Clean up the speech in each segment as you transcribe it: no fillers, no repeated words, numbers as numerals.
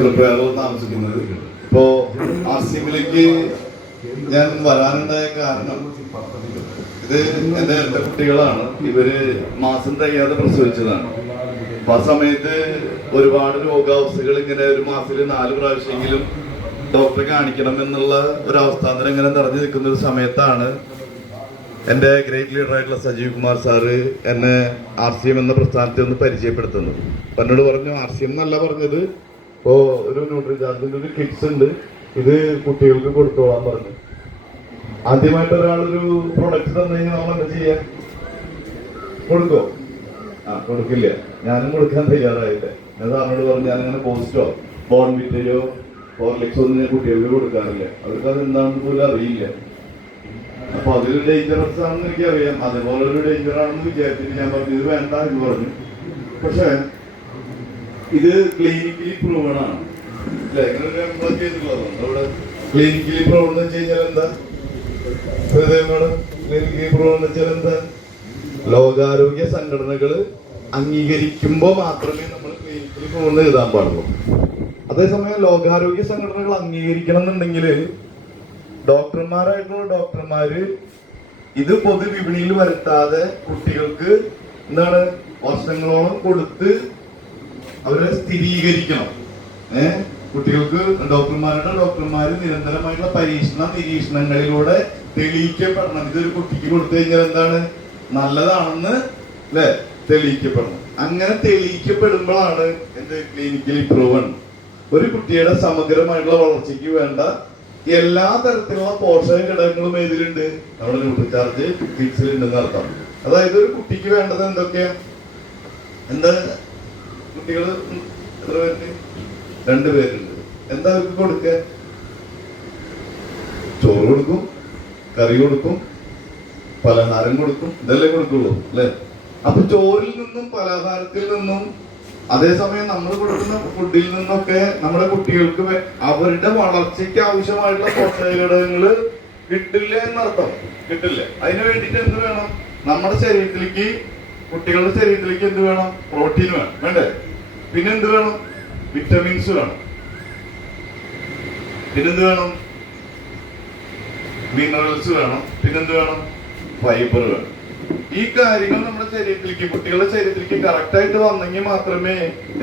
തൃപ്രയാറോ താമസിക്കുന്നത്. ഇപ്പോ ആർസിഎമ്മിലേക്ക് ഞാൻ വരാനുണ്ടായ കാരണം, ഇത് എന്റെ രണ്ട് കുട്ടികളാണ്. ഇവര് മാസം തികയാതെ പ്രസവിച്ചതാണ്. അപ്പൊ ആ സമയത്ത് ഒരുപാട് രോഗാവസ്ഥകൾ ഇങ്ങനെ ഒരു മാസത്തിൽ 4 പ്രാവശ്യമെങ്കിലും ഡോക്ടറെ കാണിക്കണം എന്നുള്ള ഒരു അവസ്ഥാന്തരം ഇങ്ങനെ നിറഞ്ഞു നിൽക്കുന്ന ഒരു സമയത്താണ് എൻ്റെ ഗ്രേറ്റ് ലീഡറായിട്ടുള്ള സജീവ് കുമാർ സാറ് എന്നെ RCM എന്ന പ്രസ്ഥാനത്തെ ഒന്ന് പരിചയപ്പെടുത്തുന്നത്. അപ്പൊ എന്നോട് പറഞ്ഞു, RCM എന്നല്ല പറഞ്ഞത്, ഇപ്പോ ഒരു ന്യൂട്രിചാർജിന്റെ ഒരു കിറ്റ്സ് ഉണ്ട്, ഇത് കുട്ടികൾക്ക് കൊടുത്തോളാൻ പറഞ്ഞു. ആദ്യമായിട്ട് ഒരാളൊരു പ്രൊഡക്റ്റ് തന്നു കഴിഞ്ഞാൽ നമ്മൾ എന്താ ചെയ്യാ? കൊടുക്കോ? കൊടുക്കില്ല. ഞാനും കൊടുക്കാൻ തയ്യാറായില്ല. ഞാൻ സാറിനോട് പറഞ്ഞു, ഞാനങ്ങനെ പോസ്റ്റോ ബോൺവിറ്റയോ ഹോർലിക്സോ ഒന്നും ഞാൻ കുട്ടികൾക്ക് കൊടുക്കാറില്ല. അവർക്ക് അത് എന്താണെന്ന് പോലും അറിയില്ല. അപ്പൊ അതൊരു ഡേഞ്ചറസ് ആണെന്ന് എനിക്കറിയാം. അതുപോലെ ഒരു ഡേഞ്ചർ ആണെന്ന് വിചാരിച്ചിട്ട് ഞാൻ പറഞ്ഞു, ഇത് വേണ്ട എന്ന് പറഞ്ഞു. പക്ഷെ ഇത് ക്ലിനിക്കലി പ്രൂവൺ ആണ്. ചെയ്തിട്ടുള്ളതാണ്. ക്ലിനിക്കലി പ്രൂവൺ എന്ന് വെച്ച് കഴിഞ്ഞാൽ എന്താ? ക്ലിനിക്കലി പ്രൂവൺ എന്ന് വെച്ചാൽ എന്താ? ലോകാരോഗ്യ സംഘടനകൾ അംഗീകരിക്കുമ്പോ മാത്രമേ നമ്മൾ ക്ലിനിക്കലി പ്രൂവൺ എഴുതാൻ പാടുള്ളൂ. അതേസമയം ലോകാരോഗ്യ സംഘടനകൾ അംഗീകരിക്കണം എന്നുണ്ടെങ്കിൽ ഡോക്ടർമാരായിട്ടുള്ള ഡോക്ടർമാര് ഇത് പൊതുവിപണിയിൽ വരുത്താതെ കുട്ടികൾക്ക് എന്താണ് വർഷങ്ങളോളം കൊടുത്ത് അവരെ സ്ഥിരീകരിക്കണം. കുട്ടികൾക്ക് ഡോക്ടർമാര് നിരന്തരമായിട്ടുള്ള നിരീക്ഷണങ്ങളിലൂടെ തെളിയിക്കപ്പെടണം. ഇതൊരു കുട്ടിക്ക് കൊടുത്തു കഴിഞ്ഞാൽ എന്താണ് നല്ലതാണെന്ന് അല്ലെ തെളിയിക്കപ്പെടണം. അങ്ങനെ തെളിയിക്കപ്പെടുമ്പോഴാണ് എന്ത് ക്ലിനിക്കലി പ്രൂവൺ. ഒരു കുട്ടിയുടെ സമഗ്രമായിട്ടുള്ള വളർച്ചയ്ക്ക് വേണ്ട എല്ലാ തരത്തിലുള്ള പോഷക ഘടകങ്ങളും ഇതിലുണ്ട്, നമ്മുടെ ന്യൂട്രിചാർജ് കിറ്റ്സിലുണ്ടെന്ന് അർത്ഥം. അതായത് ഒരു കുട്ടിക്ക് വേണ്ടത് എന്തൊക്കെയാ? എന്താ കുട്ടികൾ എത്ര പേരുണ്ട്? 2 പേരുണ്ട്. എന്താ അവർക്ക് കൊടുക്കുക? ചോറ് കൊടുക്കും, കറി കൊടുക്കും, പലഹാരം കൊടുക്കും. ഇതല്ലേ കൊടുക്കുള്ളൂ അല്ലെ? അപ്പൊ ചോറിൽ നിന്നും പലഹാരത്തിൽ നിന്നും അതേസമയം നമ്മൾ കൊടുക്കുന്ന ഫുഡിൽ നിന്നൊക്കെ നമ്മുടെ കുട്ടികൾക്ക് അവരുടെ വളർച്ചയ്ക്ക് ആവശ്യമായിട്ടുള്ള പോഷക ഘടകങ്ങള് കിട്ടില്ല എന്നർത്ഥം. കിട്ടില്ല. അതിനു വേണ്ടിയിട്ട് എന്ത് വേണം? നമ്മുടെ ശരീരത്തിലേക്ക്, കുട്ടികളുടെ ശരീരത്തിലേക്ക് എന്ത് വേണം? പ്രോട്ടീൻ വേണം. വേണ്ടേ? പിന്നെ എന്ത് വേണം? വിറ്റമിൻസ് വേണം. പിന്നെന്ത് വേണം? മിനറൽസ് വേണം. പിന്നെന്ത് വേണം? ഫൈബർ വേണം. ഈ കാര്യങ്ങൾ നമ്മുടെ ശരീരത്തിലേക്ക്, കുട്ടികളുടെ ശരീരത്തിലേക്ക് കറക്റ്റ് ആയിട്ട് വന്നെങ്കിൽ മാത്രമേ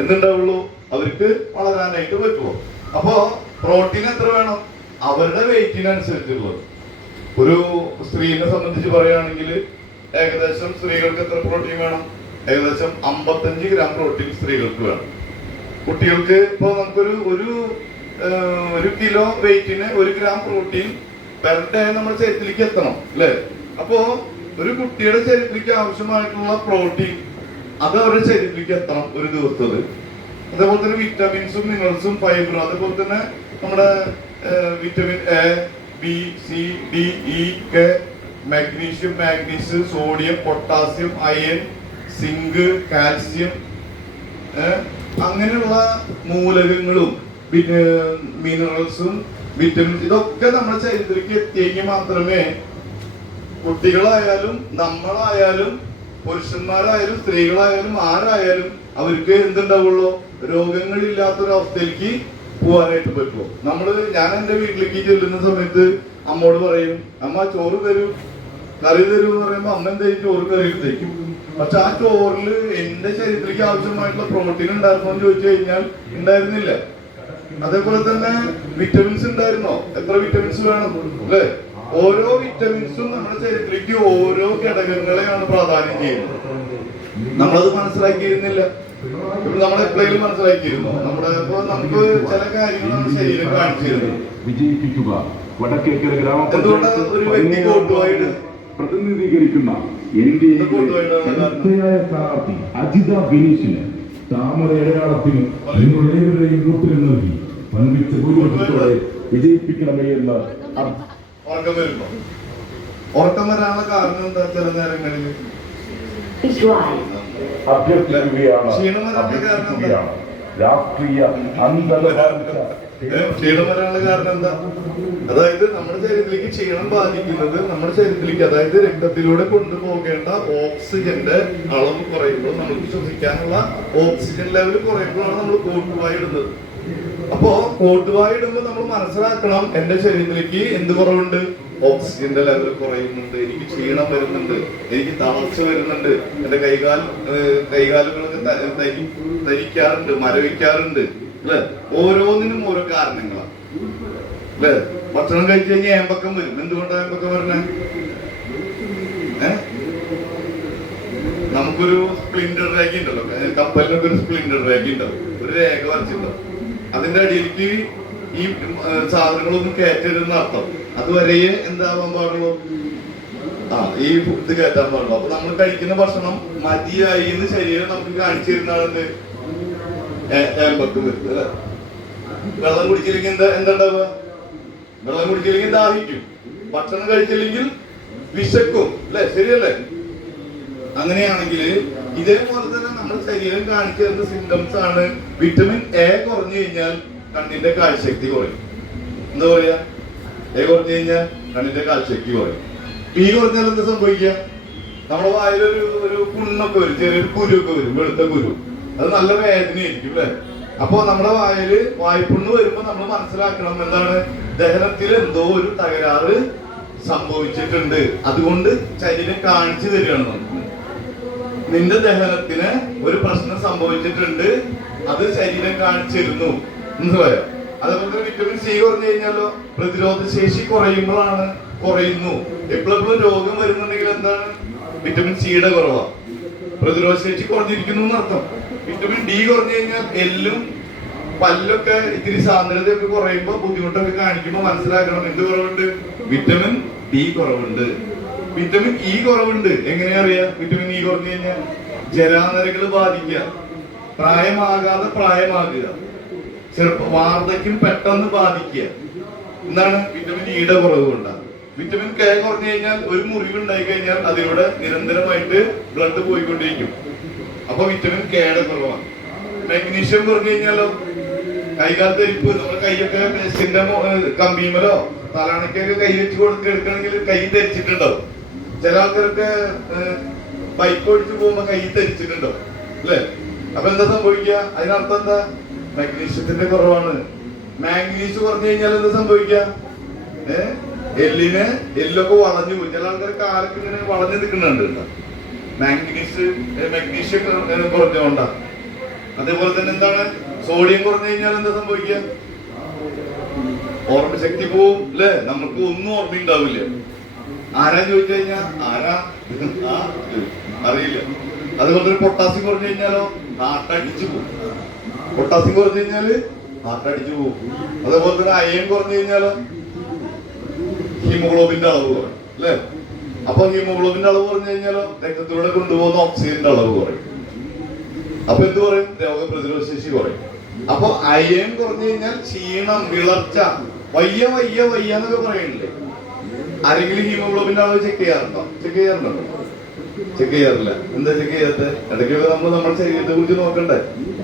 എന്തുണ്ടാവുള്ളൂ? അവർക്ക് വളരാനായിട്ട് പറ്റുള്ളൂ. അപ്പോ പ്രോട്ടീൻ എത്ര വേണം? അവരുടെ വെയിറ്റിനനുസരിച്ചുള്ളത്. ഒരു സ്ത്രീനെ സംബന്ധിച്ച് പറയുകയാണെങ്കിൽ ഏകദേശം സ്ത്രീകൾക്ക് എത്ര പ്രോട്ടീൻ വേണം? ഏകദേശം 55 ഗ്രാം പ്രോട്ടീൻ സ്ത്രീകൾക്ക് വേണം. കുട്ടികൾക്ക് ഇപ്പൊ നമുക്കൊരു ഒരു കിലോ വെയിറ്റിന് 1 ഗ്രാം പ്രോട്ടീൻ പെർ ഡേ നമ്മുടെ ശരീരത്തിലേക്ക് എത്തണം അല്ലെ? അപ്പോ ഒരു കുട്ടിയുടെ ശരീരത്തിലേക്ക് ആവശ്യമായിട്ടുള്ള പ്രോട്ടീൻ അത് അവരുടെ ശരീരത്തിലേക്ക് എത്തണം ഒരു ദിവസത്തത്. അതേപോലെ തന്നെ വിറ്റമിൻസും മിനറൽസും ഫൈബറും, അതേപോലെ തന്നെ നമ്മുടെ vitamin A, B, C, D, E, K, magnesium, manganese, sodium, potassium, iron, zinc, calcium, അങ്ങനെയുള്ള മൂലകങ്ങളും മിനറൽസും വിറ്റമിൻസ് ഇതൊക്കെ നമ്മുടെ ശരീരത്തിലേക്ക് എത്തിയെങ്കിൽ മാത്രമേ കുട്ടികളായാലും നമ്മളായാലും പുരുഷന്മാരായാലും സ്ത്രീകളായാലും ആരായാലും അവർക്ക് എന്തുണ്ടാവുള്ളൂ? രോഗങ്ങളില്ലാത്തൊരവസ്ഥയിലേക്ക് പോകാനായിട്ട് പറ്റുമോ? ഞാൻ എന്റെ വീട്ടിലേക്ക് ചെല്ലുന്ന സമയത്ത് അമ്മോട് പറയും, അമ്മ ചോറ് തരൂ, കറി തരൂ എന്ന് പറയുമ്പോ അമ്മ എന്തായാലും ചോറ് കറി എടുത്തേക്കും. പക്ഷെ ആ ചോറിൽ എന്റെ ശരീരത്തിലേക്ക് ആവശ്യമായിട്ടുള്ള പ്രോട്ടീൻ ഉണ്ടായിരുന്നോ എന്ന് ചോദിച്ചു കഴിഞ്ഞാൽ ഉണ്ടായിരുന്നില്ല. അതേപോലെ തന്നെ വിറ്റമിൻസ് ഉണ്ടായിരുന്നോ? എത്ര വിറ്റമിൻസ് വേണം അല്ലെ? ഓരോ വിറ്റമിൻസും നമ്മുടെ ശരീരത്തിലേക്ക് ഓരോ ഘടകങ്ങളെയാണ് പ്രാധാന്യം ചെയ്യുന്നത്. നമ്മളത് മനസ്സിലാക്കിയിരുന്നില്ല. നമ്മളെപ്പോഴും മനസ്സിലാക്കിയിരുന്നു. നമുക്ക് ചില കാര്യങ്ങൾ നമ്മുടെ ശരീരം കാണിച്ചിരുന്നു. വിജയിപ്പിക്കുക. വടക്കേക്കര എന്തുകൊണ്ടാണ് ഒരു വ്യക്തി വോട്ടുമായിട്ട് പ്രതിനിധീകരിക്കുന്ന സ്ഥാനാർത്ഥി അജിത ബിനീഷിന് താമര അടയാളത്തിന് നിങ്ങളുടെയും വോട്ടുകൾ നൽകി വൻപിച്ച ഭൂരിപക്ഷത്തോടെ വിജയിപ്പിക്കണമേ എന്ന് ഉറക്കം വരാനുള്ള കാരണം എന്താ? ചില നേരങ്ങളിൽ അഭ്യർത്ഥിക്കുകയാണ് രാഷ്ട്രീയ ക്ഷീണം വരാനുള്ള കാരണം എന്താ? അതായത് നമ്മുടെ ശരീരത്തിലേക്ക് ക്ഷീണം ബാധിക്കുന്നത് നമ്മുടെ ശരീരത്തിലേക്ക്, അതായത് രക്തത്തിലൂടെ കൊണ്ടുപോകേണ്ട ഓക്സിജന്റെ അളവ് കുറയുമ്പോൾ നമുക്ക് ശ്വസിക്കാനുള്ള ഓക്സിജൻ ലെവൽ കുറയുമ്പോഴാണ് നമ്മൾ കോട്ടുവായി ഇടുന്നത്. അപ്പോ കോട്ടുവായി ഇടുമ്പോ നമ്മൾ മനസ്സിലാക്കണം, എന്റെ ശരീരത്തിലേക്ക് എന്ത് കുറവുണ്ട്, ഓക്സിജന്റെ ലെവൽ കുറയുന്നുണ്ട്, എനിക്ക് ക്ഷീണം വരുന്നുണ്ട്, എനിക്ക് തളർച്ച വരുന്നുണ്ട്, എന്റെ കൈകാലുകളൊക്കെ ധരിക്കാറുണ്ട്, മരവിക്കാറുണ്ട് അല്ലെ. ഓരോന്നിനും ഓരോ കാരണങ്ങളാണ് അല്ലെ. ഭക്ഷണം കഴിച്ചു കഴിഞ്ഞാൽ ഏമ്പക്കം വരും. എന്തുകൊണ്ടാണ് ഏമ്പക്കം വരണേ? നമുക്കൊരു സ്പ്ലിൻഡർ രേഖ ഉണ്ടല്ലോ, കപ്പലിനൊക്കെ ഒരു സ്പ്ലിൻഡർ രേഖ ഉണ്ടാവും, ഒരു രേഖ വരച്ചിട്ടുണ്ടാവും. അതിന്റെ അടിയിലേക്ക് ഈ സാധനങ്ങളൊന്നും കയറ്റരുതെന്ന് അർത്ഥം. അതുവരെ എന്താവാൻ പാടുള്ളൂ, ഈ ഫുഡ് കയറ്റാൻ പാടുള്ളൂ. അപ്പൊ നമ്മൾ കഴിക്കുന്ന ഭക്ഷണം മതിയായി എന്ന് ശരീരം നമുക്ക് കാണിച്ചു തരുന്നതാണ് ഏമ്പക്കം വരുന്നത് അല്ലെ. വെള്ളം കുടിച്ചില്ലെങ്കിൽ എന്താ ഉണ്ടാവുക? വെള്ളം കുടിച്ചില്ലെങ്കിൽ ദാഹിക്കും, ഭക്ഷണം കഴിച്ചില്ലെങ്കിൽ വിശക്കും അല്ലെ, ശരിയല്ലേ? അങ്ങനെയാണെങ്കിൽ ഇതേപോലെ തന്നെ നമ്മുടെ ശരീരം കാണിച്ചു തരുന്ന സിംറ്റംസ് ആണ്. വിറ്റമിൻ എ കുറഞ്ഞു കഴിഞ്ഞാൽ കണ്ണിന്റെ കാഴ്ചശക്തി കുറയും. എന്താ പറയാ? എ കുറഞ്ഞു കഴിഞ്ഞാൽ കണ്ണിന്റെ കാഴ്ചശക്തി കുറയും. പി കുറഞ്ഞാൽ എന്താ സംഭവിക്കുക? നമ്മുടെ വായിലൊരു പുണ്ണൊക്കെ വരും, ചെറിയൊരു കുരുവൊക്കെ വരും, വെളുത്ത കുരു. അത് നല്ല വേദനയായിരിക്കും അല്ലെ. അപ്പൊ നമ്മുടെ വായ്പുണ്ണ് വരുമ്പോ നമ്മൾ മനസ്സിലാക്കണം, എന്താണ്, ദഹനത്തിൽ എന്തോ ഒരു തകരാറ് സംഭവിച്ചിട്ടുണ്ട്. അതുകൊണ്ട് ശരീരം കാണിച്ചു തരികയാണ് നമുക്ക്, നിന്റെ ദഹനത്തിന് ഒരു പ്രശ്നം സംഭവിച്ചിട്ടുണ്ട്, അത് ശരീരം കാണിച്ചിരുന്നു എന്ന് പറയാം. അതേപോലെ വിറ്റമിൻ സി കുറഞ്ഞു കഴിഞ്ഞാലോ പ്രതിരോധ ശേഷി കുറയുന്നു. എപ്പോഴെപ്പോഴും രോഗം വരുന്നുണ്ടെങ്കിൽ എന്താണ്? വിറ്റമിൻ സിയുടെ കുറവാണ്, പ്രതിരോധ ശേഷി കുറഞ്ഞിരിക്കുന്നു എന്നർത്ഥം. വിറ്റമിൻ ഡി കുറഞ്ഞു കഴിഞ്ഞാൽ എല്ലും പല്ലൊക്കെ ഇത്തിരി സാന്ദ്രതയൊക്കെ കുറയുമ്പോ ബുദ്ധിമുട്ടൊക്കെ കാണിക്കുമ്പോ മനസ്സിലാക്കണം, എന്ത് കുറവുണ്ട്? വിറ്റമിൻ ഡി കുറവുണ്ട്. വിറ്റമിൻ ഇ കുറവുണ്ട്. എങ്ങനെയാ അറിയാം? വിറ്റമിൻ ഇ കുറഞ്ഞു കഴിഞ്ഞാൽ ജരാനരകൾ ബാധിക്കുക, പ്രായമാകുക, വാർദ്ധക്യം പെട്ടെന്ന് ബാധിക്കുക. എന്താണ്? വിറ്റമിൻ ഇയുടെ കുറവ് കൊണ്ടാണ്. വിറ്റമിൻ കെ കുറഞ്ഞു കഴിഞ്ഞാൽ ഒരു മുറിവ് ഉണ്ടായി കഴിഞ്ഞാൽ അതിലൂടെ നിരന്തരമായിട്ട് ബ്ലഡ് പോയിക്കൊണ്ടിരിക്കും. അപ്പൊ വിറ്റമിൻ കെയുടെ കുറവാണ്. മാഗ്നീഷ്യം കുറഞ്ഞു കഴിഞ്ഞാലോ കൈകാൽ തരിപ്പ്, നമ്മുടെ കൈയൊക്കെ നെസ്റ്റിന്റെ കമ്പിമലോ തലാണക്കൊക്കെ കൈ വെച്ച് എടുക്കണമെങ്കിൽ കൈ ധരിച്ചിട്ടുണ്ടാവും. ചില ആൾക്കാരൊക്കെ ബൈക്ക് ഓടിച്ചു പോകുമ്പോ കൈ ധരിച്ചിട്ടുണ്ടാവും അല്ലെ. അപ്പൊ എന്താ സംഭവിക്കുക? അതിനർത്ഥം എന്താ? മാഗ്നീഷ്യത്തിന്റെ കുറവാണ്. മാഗ്നീസ് കുറഞ്ഞു കഴിഞ്ഞാൽ എന്താ സംഭവിക്കുക? എല്ലൊക്കെ വളഞ്ഞു പോകും. ചില ആൾക്കാർ കാലൊക്കെ ഇങ്ങനെ വളഞ്ഞു നിൽക്കുന്നുണ്ട്. മാഗ്നീഷ്യം കുറഞ്ഞുകൊണ്ടാ. അതേപോലെ തന്നെ എന്താണ്? സോഡിയം കുറഞ്ഞു കഴിഞ്ഞാൽ എന്താ സംഭവിക്കുക? ഓർമ്മശക്തി പോവും അല്ലെ. നമുക്ക് ഒന്നും ഓർമ്മയുണ്ടാവില്ല. ആരാ ചോദിച്ചു കഴിഞ്ഞാൽ അറിയില്ല. അതുപോലെ തന്നെ പൊട്ടാസ്യം കുറഞ്ഞു കഴിഞ്ഞാലോ ഹാർട്ട് അടിച്ചു പോകും. പൊട്ടാസ്യം കുറഞ്ഞു കഴിഞ്ഞാല് ഹാർട്ട് അടിച്ചു പോകും. അതേപോലെ തന്നെ അയൺ കുറഞ്ഞു കഴിഞ്ഞാലോ ഹീമോഗ്ലോബിന്റെ അളവ് കുറയും അല്ലെ. അപ്പൊ ഹീമോഗ്ലോബിന്റെ അളവ് കുറഞ്ഞു കഴിഞ്ഞാലോ രക്തത്തിലൂടെ കൊണ്ടുപോകുന്ന ഓക്സിജന്റെ അളവ് കുറയും. അപ്പൊ എന്ത് പറയും? രോഗപ്രതിരോധ ശേഷി കുറയും. അപ്പൊ അയൺ കുറഞ്ഞു കഴിഞ്ഞാൽ ക്ഷീണം, വിളർച്ച, വയ്യ എന്നൊക്കെ പറയണില്ലേ? ആരെങ്കിലും ഹീമോഗ്ലോബിന്റെ അളവ് ചെക്ക് ചെയ്യാറുണ്ടോ? ചെക്ക് ചെയ്യാറില്ല. എന്താ ചെക്ക് ചെയ്യാത്ത? ഇടയ്ക്കൊക്കെ നമ്മൾ നമ്മുടെ ശരീരത്തെ കുറിച്ച് നോക്കണ്ടേ?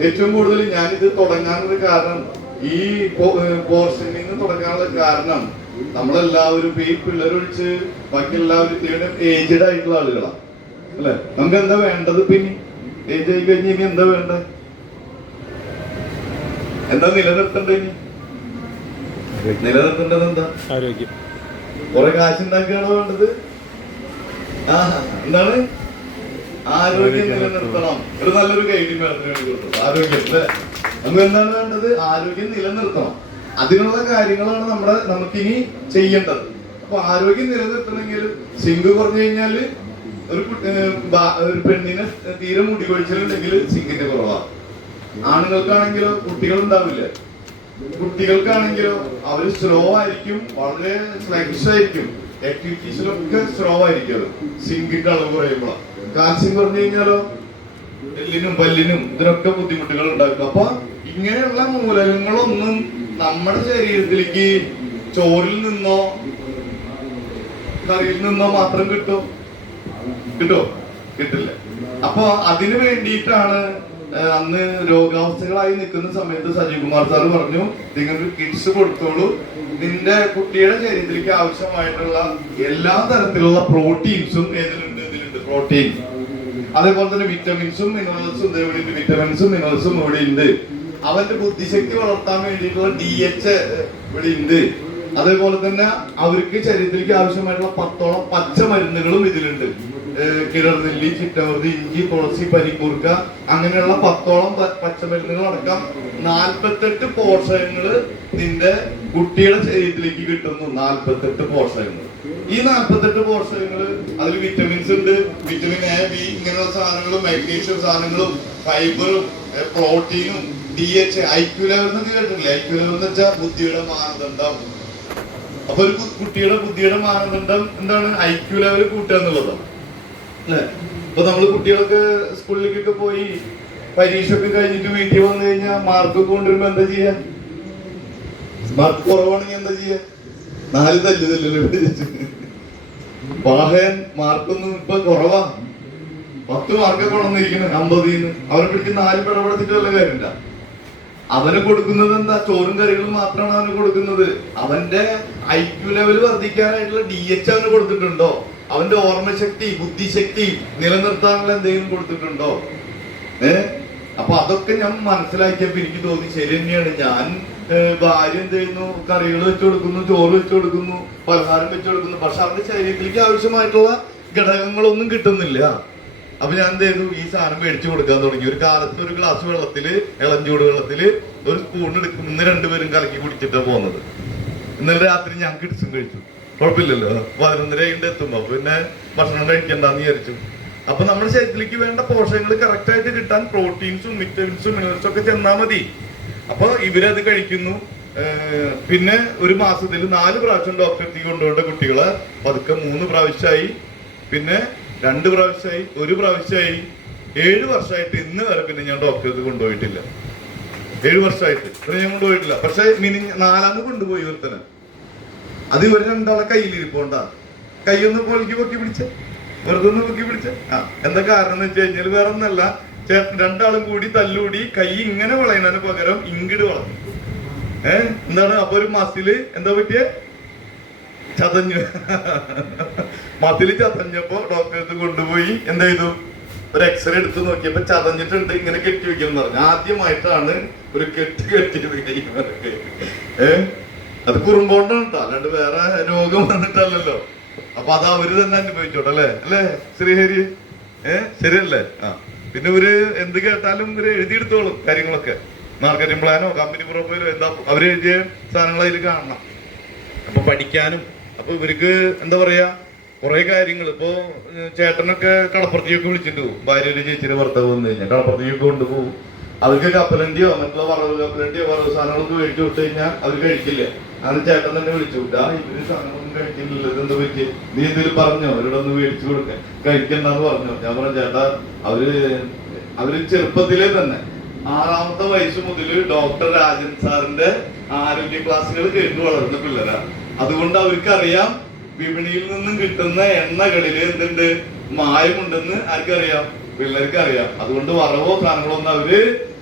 ഏറ്റവും കൂടുതൽ ഞാനിത് തുടങ്ങാനുള്ള കാരണം, ഈ പോർഷനിങ് തുടങ്ങാനുള്ള കാരണം, നമ്മളെല്ലാവരും ഈ പിള്ളേരൊഴിച്ച് ബാക്കി എല്ലാവരും ഏജ്ഡ് ആയിട്ടുള്ള ആളുകളാണ് അല്ലെ. നമുക്ക് എന്താ വേണ്ടത്? പിന്നെ ഏജ് ആയി കഴിഞ്ഞ് ഇനി എന്താ വേണ്ടത്? എന്താ നിലനിർത്തേണ്ടത്? ഇനി നിലനിർത്തേണ്ടത് എന്താ? ആരോഗ്യം. കുറെ കാശുണ്ടാക്കുകയാണോ വേണ്ടത്? എന്താണ്? ആരോഗ്യം നിലനിർത്തണം. ഒരു നല്ലൊരു ഗൈഡിങ് വേണം. ആരോഗ്യം അല്ലെ. നമുക്ക് എന്താണ് വേണ്ടത്? ആരോഗ്യം നിലനിർത്തണം. അതിനുള്ള കാര്യങ്ങളാണ് നമുക്കിനി ചെയ്യേണ്ടത്. അപ്പൊ ആരോഗ്യം നിലനിർത്തണമെങ്കിൽ സിങ്ക് കുറഞ്ഞു കഴിഞ്ഞാല് ഒരു പെണ്ണിന് തീരെ മുടി കൊഴിച്ചിലുണ്ടെങ്കിൽ സിങ്കിന്റെ കുറവാണ്. ആണുങ്ങൾക്കാണെങ്കിലോ കുട്ടികളുണ്ടാവില്ല. കുട്ടികൾക്കാണെങ്കിലോ അവര് സ്ലോ ആയിരിക്കും, വളരെ സ്ലഗ്ഗിഷ് ആയിരിക്കും, ആക്ടിവിറ്റീസിലൊക്കെ സ്ലോ ആയിരിക്കും. അത് സിങ്കിന്റെ അളവ് കുറയുമ്പോഴാണ്. കാൽസ്യം കുറഞ്ഞു കഴിഞ്ഞാലോ എല്ലിനും പല്ലിനും ഇതിനൊക്കെ ബുദ്ധിമുട്ടുകൾ ഉണ്ടാക്കും. അപ്പൊ ഇങ്ങനെയുള്ള മൂലകങ്ങളൊന്നും നമ്മുടെ ശരീരത്തിലേക്ക് ചോറിൽ നിന്നോ കറിയിൽ നിന്നോ മാത്രം കിട്ടുമോ? കിട്ടില്ല. അപ്പൊ അതിനു വേണ്ടിയിട്ടാണ് അന്ന് രോഗാവസ്ഥകളായി നിൽക്കുന്ന സമയത്ത് സജീവ് കുമാർ സാറ് പറഞ്ഞു, നിങ്ങൾക്ക് കിഡ്സ് കൊടുത്തോളൂ, നിന്റെ കുട്ടിയുടെ ശരീരത്തിലേക്ക് ആവശ്യമായിട്ടുള്ള എല്ലാ തരത്തിലുള്ള പ്രോട്ടീൻസും ഇതിലുണ്ട്. പ്രോട്ടീൻ, അതേപോലെ തന്നെ വിറ്റമിൻസും മിനറൽസും ഇവിടെ ഉണ്ട്. വിറ്റമിൻസും മിനറൽസും ഇവിടെ ഉണ്ട്. അവന്റെ ബുദ്ധിശക്തി വളർത്താൻ വേണ്ടിയിട്ടുള്ള DH ഇവിടെ ഉണ്ട്. അതേപോലെ തന്നെ അവർക്ക് ശരീരത്തിലേക്ക് ആവശ്യമായിട്ടുള്ള 10ഓളം പച്ചമരുന്നുകളും ഇതിലുണ്ട്. കിഴർനെല്ലി, ചിറ്റമൃതി, ഇഞ്ചി, തുളസി, പരിക്കൂർക്ക, അങ്ങനെയുള്ള 10ഓളം പച്ചമരുന്നുകൾ അടക്കം 48 പോഷകങ്ങള് നിന്റെ കുട്ടിയുടെ ശരീരത്തിലേക്ക് കിട്ടുന്നു. 48 പോഷകങ്ങൾ. ഈ 48 പോഷകങ്ങള് അതിൽ വിറ്റമിൻസ് ഉണ്ട്, വിറ്റമിൻ A, B ഇങ്ങനെയുള്ള സാധനങ്ങളും, മാഗ്നീഷ്യം സാധനങ്ങളും, ഫൈബറും, പ്രോട്ടീനും, DH, IQ ലെവൽ എന്നൊക്കെ കേട്ടിട്ടില്ലേ? IQ ലെവൽ എന്ന് വെച്ചാൽ ബുദ്ധിയുടെ മാനദണ്ഡം. അപ്പൊ ഒരു കുട്ടിയുടെ ബുദ്ധിയുടെ മാനദണ്ഡം എന്താണ്? IQ ലെവൽ കൂട്ടുക എന്നുള്ളതാണ് അല്ലെ? ഇപ്പൊ നമ്മള് കുട്ടികളൊക്കെ സ്കൂളിലേക്കൊക്കെ പോയി പരീക്ഷ ഒക്കെ കഴിഞ്ഞിട്ട് വീട്ടിൽ വന്നു കഴിഞ്ഞാൽ മാർക്ക് കൊണ്ടുവരുമ്പോ എന്താ ചെയ്യാ? മാർക്ക് കുറവാണെങ്കിൽ എന്താ ചെയ്യാ? 4 തല്ല് പാഹയൻ മാർക്കൊന്നും ഇപ്പൊ കുറവാ. 10 മാർക്കൊക്കെ കൊണ്ടുവന്നിരിക്കുന്നു 50-ന്ന്. അവനെ പിടിച്ച് 4 പിഴപെടുത്തിട്ട് വല്ല കാര്യമില്ല. അവന് കൊടുക്കുന്നത് എന്താ? ചോറും കറികളും മാത്രമാണ് അവന് കൊടുക്കുന്നത്. അവന്റെ IQ ലെവൽ വർദ്ധിക്കാനായിട്ടുള്ള DH അവന് കൊടുത്തിട്ടുണ്ടോ? അവന്റെ ഓർമ്മശക്തി, ബുദ്ധിശക്തി നിലനിർത്താനുള്ള എന്തെങ്കിലും കൊടുത്തിട്ടുണ്ടോ? അപ്പൊ അതൊക്കെ ഞാൻ മനസ്സിലാക്കിയപ്പോ എനിക്ക് തോന്നി ശരി തന്നെയാണ്. ഞാൻ ഭാര്യ എന്ത് ചെയ്യുന്നു? കറികൾ വെച്ചു കൊടുക്കുന്നു, ചോറ് വെച്ചു കൊടുക്കുന്നു, പലഹാരം വെച്ചു കൊടുക്കുന്നു. പക്ഷെ അവന്റെ ശരീരത്തിലേക്ക് ആവശ്യമായിട്ടുള്ള ഘടകങ്ങളൊന്നും കിട്ടുന്നില്ല. അപ്പൊ ഞാൻ എന്ത് ചെയ്തു? ഈ സാധനം മേടിച്ചു കൊടുക്കാൻ തുടങ്ങി. ഒരു കാലത്ത് ഒരു ഗ്ലാസ് വെള്ളത്തില്, ഇളംചൂട് വെള്ളത്തില് ഒരു സ്പൂൺ എടുക്കും. ഇന്ന് രണ്ടുപേരും കലക്കി കുടിച്ചിട്ടാ പോകുന്നത്. ഇന്നലെ രാത്രി ഞാൻ കിഡ്സും കഴിച്ചു. കുഴപ്പമില്ലല്ലോ. 11:30 എത്തുമ്പോ പിന്നെ ഭക്ഷണം കഴിക്കണ്ടെന്ന് വിചാരിച്ചു. അപ്പൊ നമ്മുടെ ശരീരത്തിലേക്ക് വേണ്ട പോഷകങ്ങൾ കറക്റ്റ് ആയിട്ട് കിട്ടാൻ പ്രോട്ടീൻസും വിറ്റമിൻസും മിനറൽസും ഒക്കെ ചെന്നാൽ മതി. അപ്പൊ ഇവരത് കഴിക്കുന്നു. പിന്നെ ഒരു മാസത്തിൽ 4 പ്രാവശ്യം ഡോക്ടറെ എത്തി കൊണ്ടുപോകേണ്ട കുട്ടികളെ പതുക്കെ 3 പ്രാവശ്യമായി, പിന്നെ 2 പ്രാവശ്യമായി, 1 പ്രാവശ്യമായി. 7 വർഷമായിട്ട് ഇന്ന് വരെ പിന്നെ ഞാൻ ഡോക്ടറെ കൊണ്ടുപോയിട്ടില്ല. 7 വർഷമായിട്ട് പിന്നെ ഞാൻ കൊണ്ടുപോയിട്ടില്ല. പക്ഷെ 4ാമത് കൊണ്ടുപോയി ഒരുത്തനെ. അത് ഇവർ രണ്ടാളെ കയ്യിലിരിപ്പോണ്ടാ. കൈയൊന്ന് പൊക്കി പിടിച്ച, വെറുതെ ഒന്ന് പൊക്കി പിടിച്ച. എന്താ കാരണം എന്ന് വെച്ച് കഴിഞ്ഞാൽ വേറെ ഒന്നല്ല, രണ്ടാളും കൂടി തല്ലൂടി കൈ ഇങ്ങനെ വളയുന്നതിന് പകരം ഇങ്ങട് വളഞ്ഞു. എന്താണ്? അപ്പൊ ഒരു മസില് എന്താ പറ്റിയ? ചതഞ്ഞു. മസില് ചതഞ്ഞപ്പോ ഡോക്ടറെ കൊണ്ടുപോയി എന്താ ചെയ്തു? ഒരു എക്സ്റേ എടുത്ത് നോക്കിയപ്പോ ചതഞ്ഞിട്ടുണ്ട്. ഇങ്ങനെ കെട്ടി വെക്കണം പറഞ്ഞു. ആദ്യമായിട്ടാണ് ഒരു കെട്ടിയത് കൈ. അത് കുറുമ്പോണ്ടാണ് കേട്ടോ, അല്ലാണ്ട് വേറെ രോഗം വന്നിട്ടല്ലല്ലോ. അപ്പൊ അത് അവര് തന്നെ അനുഭവിച്ചോട്ടെ അല്ലേ ശ്രീഹരി? ശരിയല്ലേ? പിന്നെ ഇവര് എന്ത് കേട്ടാലും ഇവര് എഴുതിയെടുത്തോളും കാര്യങ്ങളൊക്കെ. മാർക്കറ്റിംഗ് പ്ലാനോ കമ്പനി പ്രൊഫൈലോ എന്താ അവര് എഴുതിയ സാധനങ്ങൾ അതിൽ കാണണം. അപ്പൊ പഠിക്കാനും. അപ്പൊ ഇവർക്ക് എന്താ പറയാ, കുറെ കാര്യങ്ങൾ. ഇപ്പോ ചേട്ടനൊക്കെ കടപ്പുറത്തേക്ക് വിളിച്ചിട്ട് പോകും. ഭാര്യ ഒരു ചേച്ചിയുടെ ഭർത്താവ് വന്നു കഴിഞ്ഞാൽ കടപ്പുറത്തേക്ക് കൊണ്ടുപോകും. അവർക്ക് കപ്പലണ്ടിയോ മറ്റുള്ള കപ്പലണ്ടിയോ വറവ് സാധനങ്ങളൊക്കെ മേടിച്ചു കൊടുത്തു കഴിഞ്ഞാൽ അവർ കഴിക്കില്ല. അത് ചേട്ടൻ തന്നെ വിളിച്ചു, ഇവര് സാധനങ്ങളൊന്നും കഴിക്കുന്നില്ല, ഇതെന്താ പറ്റി? നീ എന്തെങ്കിലും പറഞ്ഞോ? അവരോടൊന്ന് മേടിച്ചു കൊടുക്കാൻ കഴിക്കണ്ടെന്ന് പറഞ്ഞു. ഞാൻ പറഞ്ഞു, ചേട്ടാ അവര് ചെറുപ്പത്തിലെ തന്നെ 6ാമത്തെ വയസ്സ് മുതൽ ഡോക്ടർ രാജൻ സാറിന്റെ ആരോഗ്യ ക്ലാസ്സുകൾ കേട്ടു വളർന്ന പിള്ളേരാ. അതുകൊണ്ട് അവർക്കറിയാം വിപണിയിൽ നിന്നും കിട്ടുന്ന എണ്ണകളിൽ എന്തുണ്ട്? മായമുണ്ടെന്ന് ആർക്കറിയാം? പിള്ളേർക്ക് അറിയാം. അതുകൊണ്ട് വറവോ സാധനങ്ങളോ ഒന്നും അവര്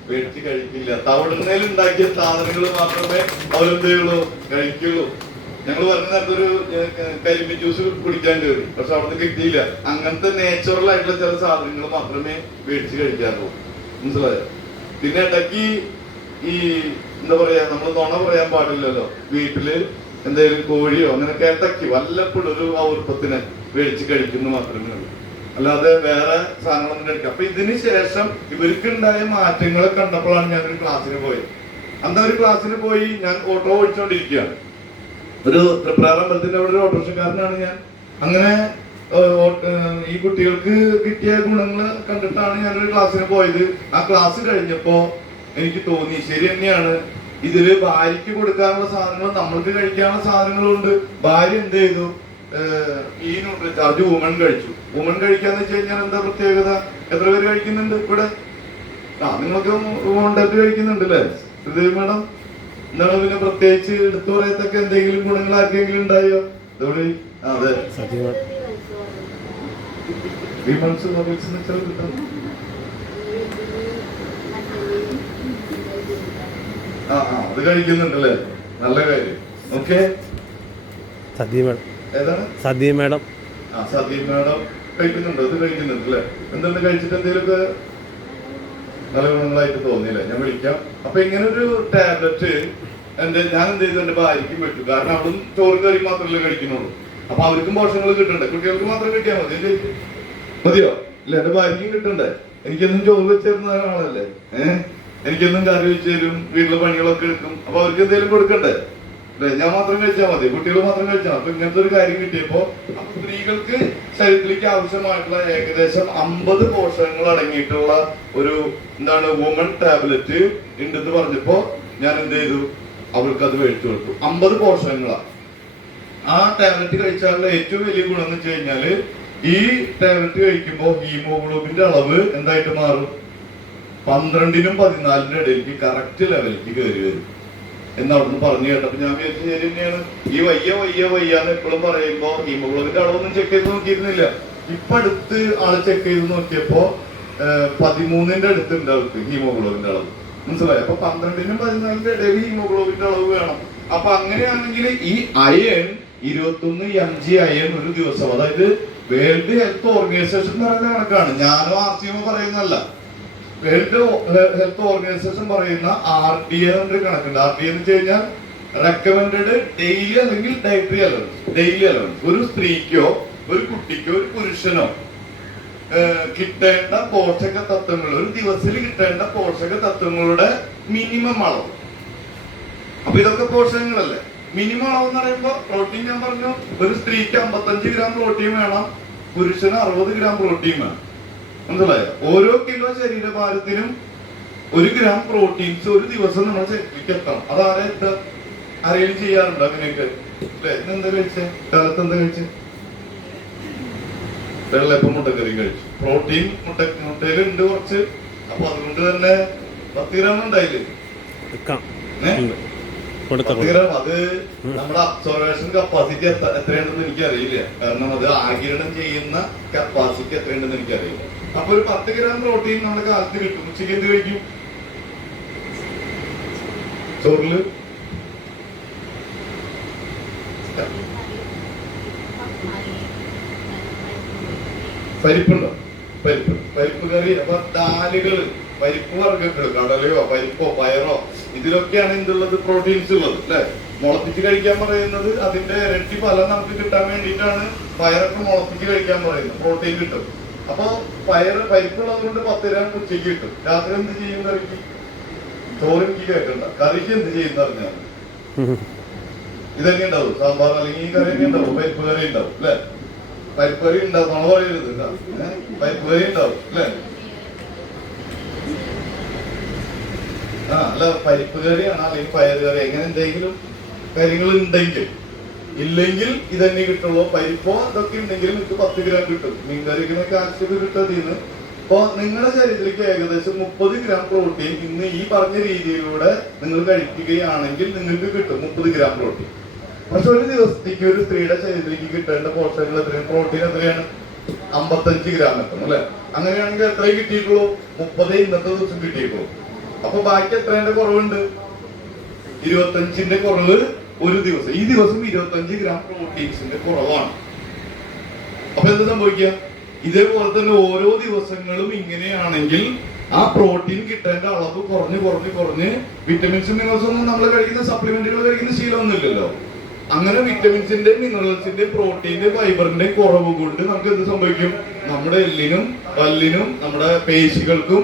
മേടിച്ച് കഴിക്കില്ല. തവിടുന്നതിൽ ഉണ്ടാക്കിയ സാധനങ്ങൾ മാത്രമേ അവരെന്ത് ചെയ്യുള്ളൂ? കഴിക്കുള്ളൂ. ഞങ്ങൾ പറഞ്ഞ നേരത്തൊരു കരിമ്പി ജ്യൂസ് കുടിക്കാൻ കയറി, പക്ഷെ അവിടുന്ന് കിട്ടിയില്ല. അങ്ങനത്തെ നേച്ചുറൽ ആയിട്ടുള്ള ചില സാധനങ്ങൾ മാത്രമേ മേടിച്ച് കഴിക്കാറുള്ളൂ. മനസ്സിലായോ? പിന്നെ ഇടയ്ക്ക് ഈ എന്താ പറയാ, നമ്മൾ നുണ പറയാൻ പാടില്ലല്ലോ. വീട്ടില് എന്തെങ്കിലും കോഴിയോ അങ്ങനെയൊക്കെ ഇടയ്ക്ക് വല്ലപ്പോഴും ഒരു ഔർപ്പത്തിന് മേടിച്ച് കഴിക്കുന്നു മാത്രമേ ഉള്ളൂ. അല്ലാതെ വേറെ സാധനങ്ങളൊന്നും കഴിക്കാം. അപ്പൊ ഇതിന് ശേഷം ഇവർക്കുണ്ടായ മാറ്റങ്ങളെ കണ്ടപ്പോഴാണ് ഞാൻ ഒരു ക്ലാസ്സിന് പോയത്. അന്ന് ഒരു ക്ലാസ്സിന് പോയി ഞാൻ ഓട്ടോ ഓടിച്ചോണ്ടിരിക്കുകയാണ്. ഒരു തൃപ്രാറമ്പലത്തിന്റെ അവിടെ ഒരു ഓട്ടോറിക്ഷക്കാരനാണ് ഞാൻ. അങ്ങനെ ഈ കുട്ടികൾക്ക് കിട്ടിയ ഗുണങ്ങൾ കണ്ടിട്ടാണ് ഞാനൊരു ക്ലാസ്സിന് പോയത്. ആ ക്ലാസ് കഴിഞ്ഞപ്പോ എനിക്ക് തോന്നി ശരി തന്നെയാണ്. ഇതില് ഭാര്യക്ക് കൊടുക്കാനുള്ള സാധനങ്ങളും നമ്മൾക്ക് കഴിക്കാനുള്ള സാധനങ്ങളും ഉണ്ട്. ഭാര്യ എന്ത് ചെയ്തു? ഈ ന്യൂട്രിചാർജ് വുമൺ കഴിച്ചു. വുമൺ കഴിക്കാന്ന് വെച്ച് കഴിഞ്ഞാൽ എന്താ പ്രത്യേകത? എത്ര പേര് കഴിക്കുന്നുണ്ട് ഇവിടെ? നിങ്ങളൊക്കെ വുമൺ കഴിക്കുന്നുണ്ട് അല്ലേ? ശ്രീദേവി മാഡം എന്താണ് പിന്നെ പ്രത്യേകിച്ച് എടുത്തു പറയത്തൊക്കെ എന്തെങ്കിലും ഗുണങ്ങൾ ആർക്കെങ്കിലും ഉണ്ടായോ? അതെ, 3 months മൊബൈൽസ് കിട്ടാം. അത് കഴിക്കുന്നുണ്ടല്ലേ? നല്ല കാര്യം. ഓക്കെ. ഏതാണ്? സദ്യ മാഡം കഴിക്കുന്നുണ്ടോ? ഇത് കഴിക്കുന്നുണ്ട് അല്ലേ? എന്താണ് കഴിച്ചിട്ട് എന്തെങ്കിലുമൊക്കെ നല്ല ഗുണങ്ങളായിട്ട് തോന്നിയില്ല. ഞാൻ വിളിക്കാം. അപ്പൊ ഇങ്ങനെ ഒരു ടാബ്ലറ്റ് ഞാൻ എന്ത് ചെയ്തു എന്റെ ഭാര്യയ്ക്കും വിട്ടു. കാരണം അവളും ചോറും കറി മാത്രമല്ലേ കഴിക്കുന്നുള്ളൂ. അപ്പൊ അവർക്കും പോഷകങ്ങൾ കിട്ടണ്ടേ, കുട്ടികൾക്ക് മാത്രം കിട്ടിയാൽ മതിയോ? ഇല്ല, എന്റെ ഭാര്യയ്ക്കും കിട്ടണ്ടേ. എനിക്കെന്നും ചോറ് വെച്ചിരുന്ന ഒരാളല്ലേ. എനിക്കെന്നും കറി വെച്ച് തരും, വീട്ടിലെ പണികളൊക്കെ എടുക്കും. അപ്പൊ അവർക്ക് എന്തെങ്കിലും കൊടുക്കണ്ടേ? ഞാൻ മാത്രം കഴിച്ചാൽ മതി, കുട്ടികൾ മാത്രം കഴിച്ചാൽ. അപ്പൊ ഇങ്ങനത്തെ ഒരു കാര്യം കിട്ടിയപ്പോ സ്ത്രീകൾക്ക് ശരീരത്തിലേക്ക് ആവശ്യമായിട്ടുള്ള ഏകദേശം 50 പോഷകങ്ങൾ അടങ്ങിയിട്ടുള്ള ഒരു വുമൺ ടാബ്ലറ്റ് ഉണ്ടെന്ന് പറഞ്ഞപ്പോ ഞാൻ എന്ത് ചെയ്തു, അവൾക്ക് അത് മേടിച്ചു കൊടുത്തു. 50 പോഷകങ്ങളാണ്. ആ ടാബ്ലറ്റ് കഴിച്ചാലുള്ള ഏറ്റവും വലിയ ഗുണം എന്ന് വെച്ച് കഴിഞ്ഞാല് ഈ ടാബ്ലറ്റ് കഴിക്കുമ്പോൾ ഹീമോഗ്ലോബിന്റെ അളവ് എന്തായിട്ട് മാറും? 12നും 14നും ഇടയിലേക്ക് കറക്റ്റ് ലെവലിലേക്ക് കയറി വരും എന്ന് അവിടുന്ന് പറഞ്ഞു കേട്ടപ്പോ ഞാൻ വിചാരിച്ചു ശരി തന്നെയാണ്. ഈ വയ്യാന്ന് എപ്പോഴും പറയുമ്പോ ഹീമോഗ്ലോബിന്റെ അളവൊന്നും ചെക്ക് ചെയ്ത് നോക്കിയിരുന്നില്ല. ഇപ്പൊ അടുത്ത് ആള് ചെക്ക് ചെയ്ത് നോക്കിയപ്പോ 13ന്റെ അടുത്തുണ്ട് അവർക്ക് ഹീമോഗ്ലോബിന്റെ അളവ്. മനസ്സിലായി? അപ്പൊ 12നും 14ന്റെ ഇടയിൽ ഹീമോഗ്ലോബിന്റെ അളവ് വേണം. അപ്പൊ അങ്ങനെയാണെങ്കിൽ ഈ അയൺ 21 mg അയൺ ഒരു ദിവസം, അതായത് വേൾഡ് ഹെൽത്ത് ഓർഗനൈസേഷൻ പറയുന്ന കണക്കാണ്, ഞാനോ RCMO പറയുന്നല്ല. വേൾഡ് ഹെൽത്ത് ഓർഗനൈസേഷൻ പറയുന്ന RDA എന്നൊരു കണക്കുണ്ട്. RDA എന്ന് വെച്ച് കഴിഞ്ഞാൽ റെക്കമെൻഡഡ് ഡെയിലി അല്ലെങ്കിൽ ഡയറ്ററി അലവൻസ്. ഡെയിലി അലവൻസ് ഒരു സ്ത്രീക്കോ ഒരു കുട്ടിക്കോ ഒരു പുരുഷനോ കിട്ടേണ്ട പോഷക തത്വങ്ങൾ, ഒരു ദിവസത്തിൽ കിട്ടേണ്ട പോഷക തത്വങ്ങളുടെ മിനിമം അളവ്. അപ്പൊ ഇതൊക്കെ പോഷകങ്ങളല്ലേ. മിനിമം അളവ് എന്ന് പറയുമ്പോ പ്രോട്ടീൻ ഞാൻ പറഞ്ഞു, ഒരു സ്ത്രീക്ക് 55 ഗ്രാം പ്രോട്ടീൻ വേണം, പുരുഷന് 60 ഗ്രാം പ്രോട്ടീൻ വേണം. മനസ്സിലായോ? ഓരോ കിലോ ശരീരഭാരത്തിനും 1 ഗ്രാം പ്രോട്ടീൻസ് ഒരു ദിവസം നമ്മൾ ശരീരത്തിലേക്ക് എത്തണം. അതാരെ ആരെങ്കിലും ചെയ്യാറുണ്ടോ അങ്ങനെയൊക്കെ? അല്ലെ? എന്താ കഴിച്ചേ? കാലത്ത് എന്താ കഴിച്ചേ? വെള്ളയപ്പം മുട്ടക്കറിയും കഴിച്ചു. പ്രോട്ടീൻ മുട്ടയിലുണ്ട് കുറച്ച്. അപ്പൊ അതുകൊണ്ട് തന്നെ 10 ഗ്രാം ഉണ്ടായില്ലേ? 10 ഗ്രാം. അത് നമ്മുടെ അബ്സോർവേഷൻ കപ്പാസിറ്റി എത്രയുണ്ടെന്ന് എനിക്കറിയില്ല. കാരണം അത് ആഗിരണം ചെയ്യുന്ന കപ്പാസിറ്റി എത്രയുണ്ടെന്ന് എനിക്കറിയില്ല. അപ്പൊ ഒരു 10 ഗ്രാം പ്രോട്ടീൻ നമ്മുടെ കാലത്ത് കിട്ടും. ഉച്ചയ്ക്ക് എന്ത് കഴിക്കും? ചോറില് പരിപ്പുണ്ടോ? പരിപ്പ് കറി. അപ്പൊ ദാലുകള്, പരിപ്പ് വർഗ്ഗങ്ങള്, കടലയോ പരിപ്പോ പയറോ, ഇതിലൊക്കെയാണ് എന്തുള്ളത്? പ്രോട്ടീൻസ് ഉള്ളത് അല്ലെ? മുളപ്പിച്ച് കഴിക്കാൻ പറയുന്നത് അതിന്റെ ഇരട്ടി ഫലം നമുക്ക് കിട്ടാൻ വേണ്ടിയിട്ടാണ് പയറൊക്കെ മുളപ്പിച്ച് കഴിക്കാൻ പറയുന്നത്. പ്രോട്ടീൻ കിട്ടും. അപ്പൊ പരിപ്പുള്ളത് കൊണ്ട് 10 ഗ്രാം ഉച്ചയ്ക്ക് കിട്ടും. രാത്രി എന്ത് ചെയ്യും? കറിക്ക് ചോറ് എനിക്ക് കേൾക്കണ്ട, കറിക്ക് എന്ത് ചെയ്യുന്ന പറഞ്ഞാൽ ഇതൊക്കെ ഉണ്ടാവും. സാമ്പാർ അല്ലെങ്കിൽ ഈ കറി ഒക്കെ ഉണ്ടാവും. പരിപ്പ് കറി ഉണ്ടാവും അല്ലെ? പരിപ്പ് കറി ഉണ്ടാവും. നമ്മൾ പറയരുത്, പരിപ്പ് കറി ഉണ്ടാവും അല്ലെ? അല്ല, പരിപ്പ് കറിയാണ് അല്ലെങ്കിൽ പയർ കറി, എങ്ങനെ എന്തെങ്കിലും കാര്യങ്ങൾ ഉണ്ടെങ്കിൽ. ഇല്ലെങ്കിൽ ഇതന്നെ കിട്ടുള്ളൂ. പരിപ്പോ ഇതൊക്കെ ഉണ്ടെങ്കിൽ നിങ്ങൾക്ക് 10 ഗ്രാം കിട്ടും. മീൻകറിക്കുന്ന കാൽസ്യം കിട്ടതിന്ന്. അപ്പൊ നിങ്ങളുടെ ശരീരത്തിലേക്ക് ഏകദേശം 30 ഗ്രാം പ്രോട്ടീൻ ഇന്ന് ഈ പറഞ്ഞ രീതിയിലൂടെ നിങ്ങൾ കഴിക്കുകയാണെങ്കിൽ നിങ്ങൾക്ക് കിട്ടും 30 ഗ്രാം പ്രോട്ടീൻ. പക്ഷെ ഒരു ദിവസത്തേക്ക് ഒരു സ്ത്രീയുടെ ശരീരത്തിലേക്ക് കിട്ടേണ്ട പോഷകങ്ങൾ എത്രയാണ്? പ്രോട്ടീൻ എത്രയാണ്? 55 ഗ്രാം എത്തണം അല്ലെ? അങ്ങനെയാണെങ്കിൽ എത്രയും കിട്ടിയിട്ടുള്ളൂ? 30 ഇന്നത്തെ ദിവസം കിട്ടിയിട്ടുള്ളൂ. അപ്പൊ ബാക്കി എത്രേന്റെ കുറവുണ്ട്? 25ന്റെ കുറവ് ഒരു ദിവസം. ഈ ദിവസം 25 ഗ്രാം പ്രോട്ടീൻസിന്റെ കുറവാണ്. അപ്പൊ എന്താ സംഭവിക്കുക? ഇതേപോലെ തന്നെ ഓരോ ദിവസങ്ങളും ഇങ്ങനെയാണെങ്കിൽ ആ പ്രോട്ടീൻ കിട്ടേണ്ട അളവ് കുറഞ്ഞ് വിറ്റമിൻസും മിനറൽസും ഒന്നും നമ്മൾ കഴിക്കുന്ന സപ്ലിമെന്റുകൾ കഴിക്കുന്ന ശീലമൊന്നുമില്ലല്ലോ. അങ്ങനെ വിറ്റമിൻസിന്റെ, മിനറൽസിന്റെ, പ്രോട്ടീന്റെ, ഫൈബറിന്റെ കുറവ് കൊണ്ട് നമുക്ക് എന്ത് സംഭവിക്കും? നമ്മുടെ എല്ലിനും പല്ലിനും നമ്മുടെ പേശികൾക്കും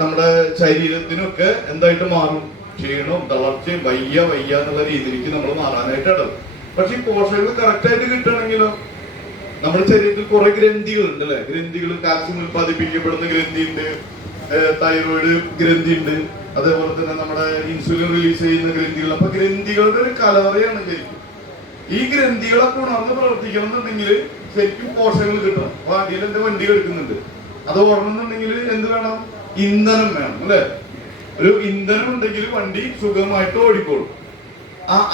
നമ്മുടെ ശരീരത്തിനൊക്കെ എന്തായിട്ട് മാറും? ക്ഷീണവും തളർച്ചയും വയ്യ എന്നുള്ള രീതിയിലേക്ക് നമ്മൾ മാറാനായിട്ട് ഇടം. പക്ഷെ ഈ പോഷകങ്ങൾ കറക്റ്റ് ആയിട്ട് കിട്ടണമെങ്കിലോ നമ്മുടെ ശരീരത്തിൽ കുറെ ഗ്രന്ഥികളുണ്ട് അല്ലെ? ഗ്രന്ഥികൾ, കാൽസ്യം ഉത്പാദിപ്പിക്കപ്പെടുന്ന ഗ്രന്ഥിയുണ്ട്, തൈറോയിഡ് ഗ്രന്ഥി ഉണ്ട്, അതേപോലെ തന്നെ നമ്മുടെ ഇൻസുലിൻ റിലീസ് ചെയ്യുന്ന ഗ്രന്ഥികൾ. അപ്പൊ ഗ്രന്ഥികളുടെ ഒരു കലവറയാണ് ശരിക്കും. ഈ ഗ്രന്ഥികളൊക്കെ ഉണർന്ന് പ്രവർത്തിക്കണം എന്നുണ്ടെങ്കിൽ ശരിക്കും പോഷകങ്ങൾ കിട്ടണം. വണ്ടിയിൽ എന്റെ വണ്ടി എടുക്കുന്നുണ്ട്, അത് ഓടണമെന്നുണ്ടെങ്കിൽ എന്ത് വേണം? ഇന്ധനം വേണം അല്ലെ? ഒരു ഇന്ധനം ഉണ്ടെങ്കിൽ വണ്ടി സുഖമായിട്ട് ഓടിക്കോളും.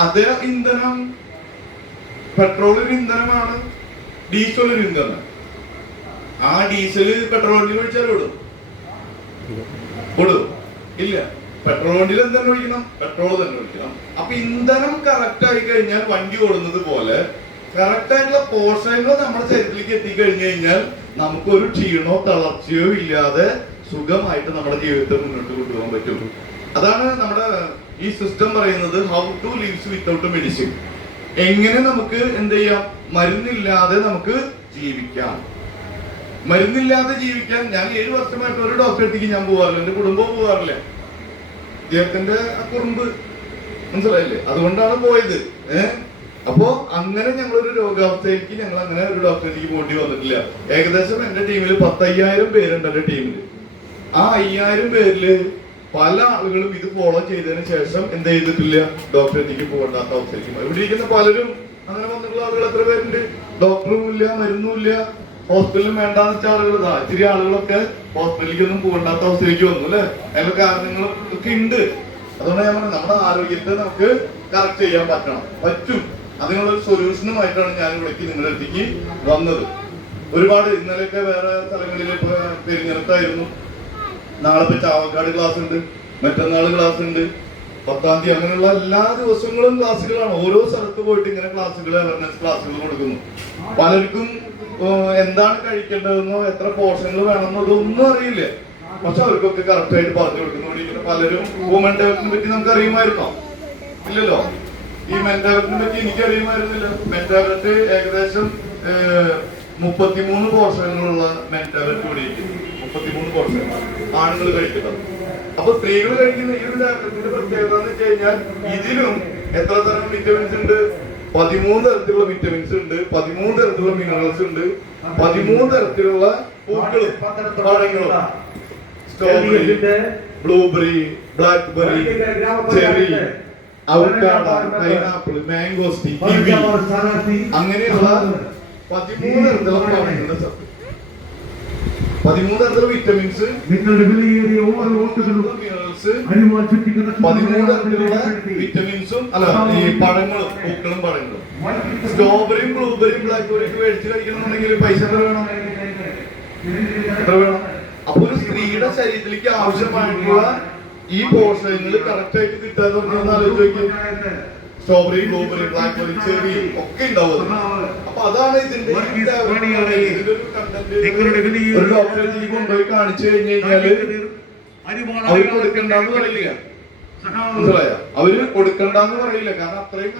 അതേ ഇന്ധനം പെട്രോൾ ഒരു ഇന്ധനമാണ്, ഡീസൽ ഒരു ഇന്ധനം. ആ ഡീസല് പെട്രോൾ വണ്ടിയിൽ ഒഴിച്ചാൽ ഓടും ഇല്ല. പെട്രോൾ വണ്ടിയിൽ എന്താണ് ഒഴിക്കണം? പെട്രോൾ തന്നെ ഒഴിക്കണം. അപ്പൊ ഇന്ധനം കറക്റ്റ് ആയി കഴിഞ്ഞാൽ വണ്ടി ഓടുന്നത് പോലെ കറക്റ്റ് ആയിട്ടുള്ള പോഷകങ്ങൾ നമ്മുടെ ശരീരത്തിലേക്ക് എത്തിക്കഴിഞ്ഞു കഴിഞ്ഞാൽ നമുക്കൊരു ക്ഷീണോ തളർച്ചയോ ഇല്ലാതെ സുഖമായിട്ട് നമ്മുടെ ജീവിതത്തെ മുന്നോട്ട് കൊണ്ടുപോകാൻ പറ്റും. അതാണ് നമ്മുടെ ഈ സിസ്റ്റം പറയുന്നത്, how to lives without medicine. എങ്ങനെ നമുക്ക് എന്ത് ചെയ്യാം, മരുന്നില്ലാതെ നമുക്ക് ജീവിക്കാം. മരുന്നില്ലാതെ ജീവിക്കാൻ ഞാൻ 7 വർഷമായിട്ട് ഒരു ഡോക്ടറെ അടുത്തേക്ക് ഞാൻ പോകാറില്ല, എന്റെ കുടുംബം പോകാറില്ല. അദ്ദേഹത്തിന്റെ ആ കുറുമ്പ് മനസ്സിലായില്ലേ, അതുകൊണ്ടാണ് പോയത്. അപ്പോ അങ്ങനെ ഞങ്ങളൊരു രോഗാവസ്ഥയിലേക്ക് ഞങ്ങൾ അങ്ങനെ ഒരു ഡോക്ടറിലേക്ക് പോകേണ്ടി വന്നിട്ടില്ല. ഏകദേശം എന്റെ ടീമിൽ 10,000 പേരുണ്ട്. എന്റെ ടീമിൽ ആ 5,000 പേരില് പല ആളുകളും ഇത് ഫോളോ ചെയ്തതിന് ശേഷം എന്ത് ചെയ്തിട്ടില്ല, ഡോക്ടറിലേക്ക് പോകണ്ടാത്ത അവസ്ഥയിലേക്ക്. ഇവിടെ ഇരിക്കുന്ന പലരും അങ്ങനെ വന്നിട്ടുള്ള ആളുകൾ എത്ര പേരുണ്ട്, ഡോക്ടറും ഇല്ല, മരുന്നും ഇല്ല, ഹോസ്പിറ്റലിലും വേണ്ടാന്ന് വെച്ച ആളുകൾ. ഇച്ചിരി ആളുകളൊക്കെ ഹോസ്പിറ്റലിലേക്കൊന്നും പോകണ്ടാത്ത അവസ്ഥയിലേക്ക് വന്നു അല്ലെ. അതിന്റെ കാരണങ്ങളും ഒക്കെ ഉണ്ട്. അതുകൊണ്ട് ഞാൻ പറഞ്ഞു, നമ്മുടെ ആരോഗ്യത്തെ നമുക്ക് കറക്റ്റ് ചെയ്യാൻ പറ്റും. അതിനുള്ള ഒരു സൊല്യൂഷനുമായിട്ടാണ് ഞാൻ ഇവിടേക്ക് നിങ്ങളുടെ അടുത്തേക്ക് വന്നത്. ഒരുപാട് ഇന്നലെയൊക്കെ വേറെ സ്ഥലങ്ങളിൽ പെരിഞ്ഞിറത്തായിരുന്നു. നാളെ ഇപ്പൊ ചാവക്കാട് ക്ലാസ് ഉണ്ട്, മറ്റന്നാൾ ക്ലാസ് ഉണ്ട്, 10-ാം തീയതി. അങ്ങനെയുള്ള എല്ലാ ദിവസങ്ങളും ക്ലാസ്സുകളാണ്. ഓരോ സ്ഥലത്ത് പോയിട്ട് ഇങ്ങനെ ക്ലാസ്സുകൾ, അവയർനെസ് ക്ലാസ്സുകൾ കൊടുക്കുന്നു. പലർക്കും എന്താണ് കഴിക്കേണ്ടതെന്നോ എത്ര പോഷകങ്ങൾ വേണമെന്നോ ഒന്നും അറിയില്ല. പക്ഷെ അവർക്കൊക്കെ കറക്റ്റ് ആയിട്ട് പറഞ്ഞു കൊടുക്കുന്നു. പലരും വുമൺ ഡെവലപ്മെന്റിനെ പറ്റി നമുക്ക് അറിയുമായിരുന്നോ? ഇല്ലല്ലോ. ഈ മെന്റാലിറ്റിനെ പറ്റി എനിക്ക് അറിയുമായിരുന്നില്ല. മെന്റാലിറ്റി ഏകദേശം 33 പോഷകങ്ങളുള്ള മെന്റാലിറ്റി കൂടി ഇരിക്കുന്നു. 33 പോഷകങ്ങൾ ആണുങ്ങൾ കഴിക്കുന്നത്. അപ്പൊ സ്ത്രീകൾ കഴിക്കുന്ന ഈ ഒരു ടാബ്ലറ്റിന്റെ പ്രത്യേകത എന്ന് വെച്ച് കഴിഞ്ഞാൽ ഇതിലും എത്ര തരം വിറ്റമിൻസ് ഉണ്ട്? 13 തരത്തിലുള്ള വിറ്റമിൻസ് ഉണ്ട്, 13 തരത്തിലുള്ള മിനറൽസ് ഉണ്ട്, 13 തരത്തിലുള്ള പൂക്കളും പഴങ്ങളും, strawberry, blueberry, blackberry, cherry, avocado, pineapple, mangosteen, kiwi, അങ്ങനെയുള്ള 13 തരത്തിലുള്ള പഴങ്ങളുടെ സത്ത്, 13 തരത്തിലുള്ള വിറ്റമിൻസ്, മിനറൽസ്, 13 തരത്തിലുള്ള വിറ്റമിൻസും ഈ പഴങ്ങളും, പൂക്കളും പഴങ്ങളും. സ്ട്രോബെറിയും ബ്ലൂബെറിയും ബ്ലാക്ക്ബെറിയും മേടിച്ച് കഴിക്കണമെന്നുണ്ടെങ്കിൽ പൈസ എത്ര വേണം? അപ്പൊ ഒരു സ്ത്രീയുടെ ശരീരത്തിലേക്ക് ആവശ്യമായിട്ടുള്ള ഈ പോഷകങ്ങൾ കറക്റ്റ് ആയിട്ട് കിട്ടാതെ ആലോചിച്ച് നോക്കിയാൽ സ്ട്രോബെറി, ബ്ലൂബെറി, ബ്ലാക്ക്ബെറി, ചെറി ഒക്കെ ഉണ്ടാവും. അപ്പൊ അതാണ് ഇതിന്റെ ഒരു ഡോക്ടറെ കൊണ്ടുപോയി കാണിച്ചു കഴിഞ്ഞു കഴിഞ്ഞാല് അവര് കൊടുക്കണ്ടെന്ന് പറയില്ല. മനസ്സിലായോ? അവര് കൊടുക്കണ്ടെന്ന് പറയില്ല. കാരണം അത്രയും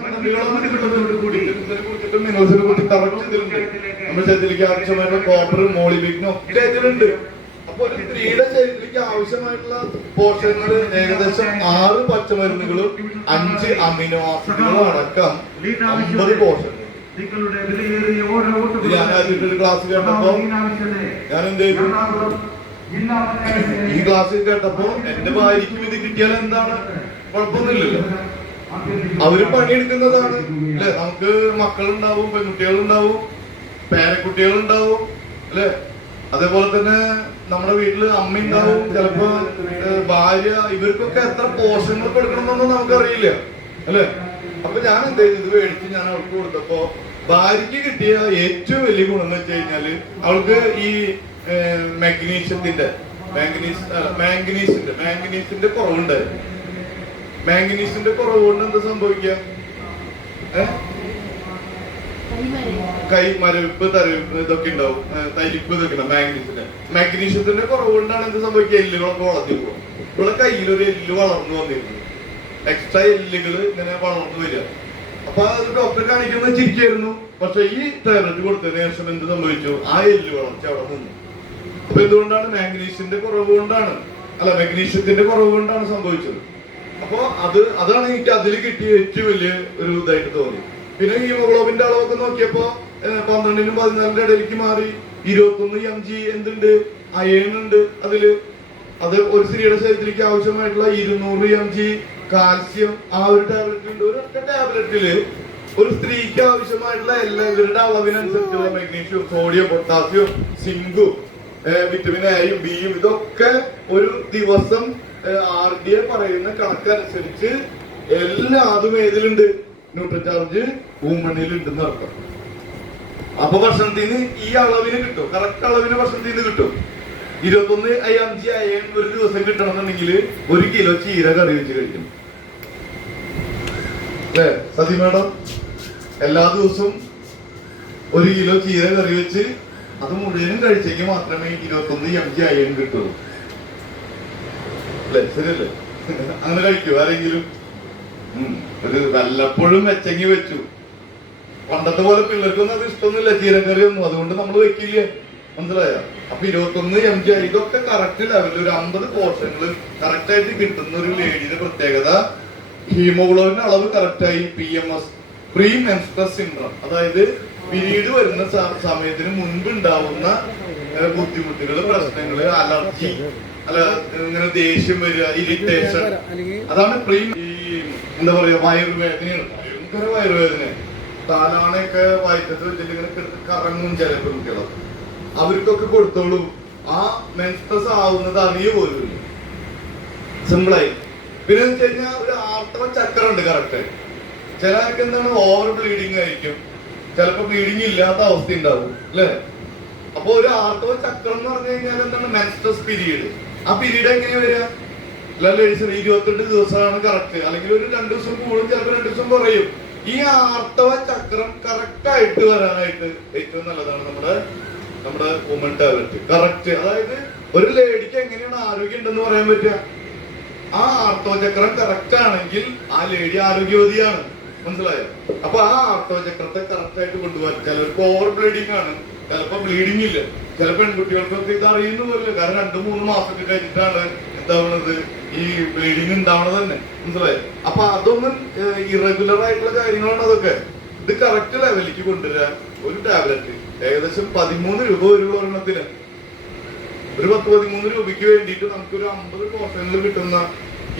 കുറിച്ചിട്ടും മിനറൽസിനെ കുറിച്ച് കറക്റ്റ് ഇതിലുണ്ട്. നമ്മുടെ ശരീരത്തിലേക്ക് ആവശ്യമായിട്ടുള്ള കോപ്പറും മോളിബിനും ഒക്കെ ഇതിലുണ്ട്. അപ്പൊ ഒരു സ്ത്രീയുടെ ശരീരത്തിലേക്ക് ആവശ്യമായിട്ടുള്ള പോഷകങ്ങൾ ഏകദേശം 6 പച്ചമരുന്നുകളും 5 അമിനോ ആസിഡുകളും അടക്കം 50 പോഷകങ്ങൾ. ഞാൻ ആദ്യത്തെ ഒരു ക്ലാസ് കേട്ടപ്പോ ഞാൻ എന്ത് ചെയ്തു, ഈ ക്ലാസ് കേട്ടപ്പോ എന്റെ ഭാര്യയ്ക്കും ഇത് കിട്ടിയാൽ എന്താണ്, കുഴപ്പമൊന്നുമില്ലല്ലോ. അവര് പണിയെടുക്കുന്നതാണ് അല്ലെ. നമുക്ക് മക്കളുണ്ടാവും, പെൺകുട്ടികളുണ്ടാവും, പേരക്കുട്ടികളുണ്ടാവും അല്ലെ. അതേപോലെ തന്നെ നമ്മുടെ വീട്ടില് അമ്മ ഉണ്ടാവും, ചിലപ്പോ ഭാര്യ. ഇവർക്കൊക്കെ എത്ര പോഷകങ്ങൾ കൊടുക്കണമെന്നൊന്നും നമുക്കറിയില്ല അല്ലെ. അപ്പൊ ഞാൻ എന്ത് ചെയ്തു, ഇത് മേടിച്ച് ഞാൻ അവൾക്ക് കൊടുത്തപ്പോ ഭാര്യയ്ക്ക് കിട്ടിയ ഏറ്റവും വലിയ ഗുണം എന്ന് വെച്ച് കഴിഞ്ഞാല് അവൾക്ക് ഈ മാംഗനീസിന്റെ കുറവുണ്ടായിരുന്നു. മാംഗനീസിന്റെ കുറവ് കൊണ്ട് എന്താ സംഭവിക്കുക? കൈ മരവിപ്പ്, തരവിപ്പ്, ഇതൊക്കെ ഉണ്ടാവും, തരിപ്പ് ഇതൊക്കെ ഉണ്ടാവും. മാഗ്നീഷ്യത്തിന്റെ കുറവ് കൊണ്ടാണ് എന്ത് സംഭവിക്കുക? എല്ലുകളൊക്കെ വളർന്നു പോകും. ഇവിടെ കയ്യിലൊരു എല്ല് വളർന്നു വന്നിരുന്നു, എക്സ്ട്രാ എല്ലുകൾ ഇങ്ങനെ വളർന്നു വരിക. അപ്പൊ അത് ഡോക്ടറെ കാണിക്കുന്നത് ചിരിക്കായിരുന്നു. പക്ഷെ ഈ ടാബ്ലറ്റ് കൊടുത്തതിന് ശേഷം എന്ത് സംഭവിച്ചു? ആ എല്ല് വളർച്ച അവിടെ നിന്നു. അപ്പൊ എന്തുകൊണ്ടാണ്? മാഗ്നീഷ്യത്തിന്റെ കുറവ് കൊണ്ടാണ്, മാഗ്നീഷ്യത്തിന്റെ കുറവ് കൊണ്ടാണ് സംഭവിച്ചത്. അപ്പൊ അതാണ് എനിക്ക് അതിൽ കിട്ടിയ ഏറ്റവും വലിയ ഒരു ഇതായിട്ട് തോന്നി. പിന്നെ ഹീമോഗ്ലോബിന്റെ അളവൊക്കെ നോക്കിയപ്പോ 12-നും 14-ന്റെ ഇടയിലേക്ക് മാറി. 21 mg എന്തുണ്ട്? അയൺ ഉണ്ട് അതില്. അത് ഒരു സ്ത്രീയുടെ ശരീരത്തിലേക്ക് ആവശ്യമായിട്ടുള്ള 200 mg കാൽസ്യം ആ ഒരു ടാബ്ലറ്റ് ഉണ്ട്. ഒരൊറ്റ ടാബ്ലറ്റില് ഒരു സ്ത്രീക്ക് ആവശ്യമായിട്ടുള്ള ഇവരുടെ അളവിനനുസരിച്ചുള്ള മഗ്നീഷ്യം, സോഡിയം, പൊട്ടാസ്യം, സിങ്കും, വിറ്റമിൻ എയും ബിയും ഇതൊക്കെ ഒരു ദിവസം RDA പറയുന്ന കണക്കനുസരിച്ച് എല്ലാതും ഏതിലുണ്ട്? ന്യൂട്രിചാർജ് വുമണിൽ ഉണ്ടെന്ന് അർത്ഥം. അപ്പൊ ഭക്ഷണത്തിൽ നിന്ന് ഈ അളവിന് കിട്ടും, കറക്റ്റ് അളവിന് ഭക്ഷണത്തിൽ നിന്ന് കിട്ടും. 21 mg അയൺ ഒരു ദിവസം കിട്ടണമെന്നുണ്ടെങ്കിൽ 1 കിലോ ചീര കറി വെച്ച് കഴിക്കണം അല്ലേ സതി മേഡം? എല്ലാ ദിവസവും 1 കിലോ ചീര കറി വെച്ച് അത് മുഴുവനും കഴിച്ചെങ്കിൽ മാത്രമേ 21 mg അയൺ കിട്ടുള്ളൂ. അല്ലേ? ശരിയല്ലേ? അങ്ങനെ കഴിക്കൂ ആരെങ്കിലും? ഒരു വല്ലപ്പോഴും വെച്ചെങ്കി വെച്ചു. പണ്ടത്തെ പോലെ പിള്ളേർക്കൊന്നും അത് ഇഷ്ടമൊന്നുമില്ല ചീരക്കറി ഒന്നും, അതുകൊണ്ട് നമ്മൾ വെക്കില്ല. മനസ്സിലായോ? അപ്പൊ 21 mg ഇതൊക്കെ കറക്റ്റ് ലെവലിൽ ഒരു 50 പോർഷനുകൾ കറക്റ്റ് ആയിട്ട് കിട്ടുന്ന ഒരു ലേഡിയുടെ പ്രത്യേകത ഹീമോഗ്ലോബിന്റെ അളവ് കറക്റ്റായി. PMS, പ്രീ മെൻസ്ട്രസ് സിൻഡ്രം, അതായത് പിരീഡ് വരുന്ന സമയത്തിന് മുൻപ് ഉണ്ടാവുന്ന ബുദ്ധിമുട്ടുകൾ, പ്രശ്നങ്ങള്, അലർജി, അല്ല ഇങ്ങനെ ദേഷ്യം വരിക, ഇറിറ്റേഷൻ, അതാണ് പ്രീ. ഈ എന്താ പറയാ, വയറുവേദനയാണ്, ഭയങ്കര വയറുവേദന, താലാണയൊക്കെ വയറ്റത്ത് വെച്ചിട്ട് ഇങ്ങനെ കറങ്ങും ചില കുട്ടികളെ, അവർക്കൊക്കെ കൊടുത്തോളൂ. ആ മെൻസ്ട്രസ് ആവുന്നത് അറിയ പോലും സിമ്പിളായി. പിന്നെ വെച്ച് കഴിഞ്ഞാൽ ഒരു ആർത്തവ ചക്രം ഉണ്ട് കറക്റ്റായി. ചിലർക്ക് എന്താണ് ഓവർ ബ്ലീഡിങ് ആയിരിക്കും, ചിലപ്പോ ബ്ലീഡിങ് ഇല്ലാത്ത അവസ്ഥ ഉണ്ടാവും അല്ലെ? അപ്പൊ ഒരു ആർത്തവ ചക്രം എന്ന് പറഞ്ഞു കഴിഞ്ഞാൽ എന്താണ് മെൻസ്ട്രസ് പീരീഡ്. ആ പീരീഡ് എങ്ങനെയാ വരിക? ലേഡീസ് 28 ദിവസമാണ് കറക്റ്റ്, അല്ലെങ്കിൽ ഒരു 2 ദിവസം കൂടും, ചിലപ്പോൾ 2 ദിവസം കുറയും. ഈ ആർത്തവ ചക്രം കറക്റ്റ് ആയിട്ട് വരാനായിട്ട് ഏറ്റവും നല്ലതാണ് നമ്മുടെ വുമൺ ടാബ്ലറ്റ്. കറക്റ്റ്, അതായത് ഒരു ലേഡിക്ക് എങ്ങനെയാണ് ആരോഗ്യം ഉണ്ടെന്ന് പറയാൻ പറ്റുക? ആ ആർത്തവ ചക്രം കറക്റ്റ് ആണെങ്കിൽ ആ ലേഡി ആരോഗ്യവതിയാണ്. മനസ്സിലായോ? അപ്പൊ ആ ആർത്തവ ചക്രത്തെ കറക്റ്റ് ആയിട്ട് കൊണ്ടുപോകാൻ. ചിലർക്ക് ഓവർ ബ്ലീഡിംഗ് ആണ്, ചിലപ്പോ ബ്ലീഡിംഗ് ഇല്ല, ചില പെൺകുട്ടികൾക്കൊക്കെ ഇത് അറിയുന്നു പോലില്ല. കാരണം 2-3 മാസമൊക്കെ കഴിഞ്ഞിട്ടാണ് എന്താവണത്, ഈ ബ്ലീഡിങ് ഉണ്ടാവണത് തന്നെ. മനസ്സിലായോ? അപ്പൊ അതൊന്നും ഇറഗുലർ ആയിട്ടുള്ള കാര്യങ്ങളാണ് അതൊക്കെ. ഇത് കറക്റ്റ് ലെവലിലേക്ക് കൊണ്ടുവരാൻ ഒരു ടാബ്ലറ്റ് ഏകദേശം 13 രൂപ ഒരു ഒരെണ്ണത്തിന്. ഒരു 10-13 രൂപയ്ക്ക് വേണ്ടിയിട്ട് നമുക്കൊരു 50 പോർഷനുകൾ കിട്ടുന്ന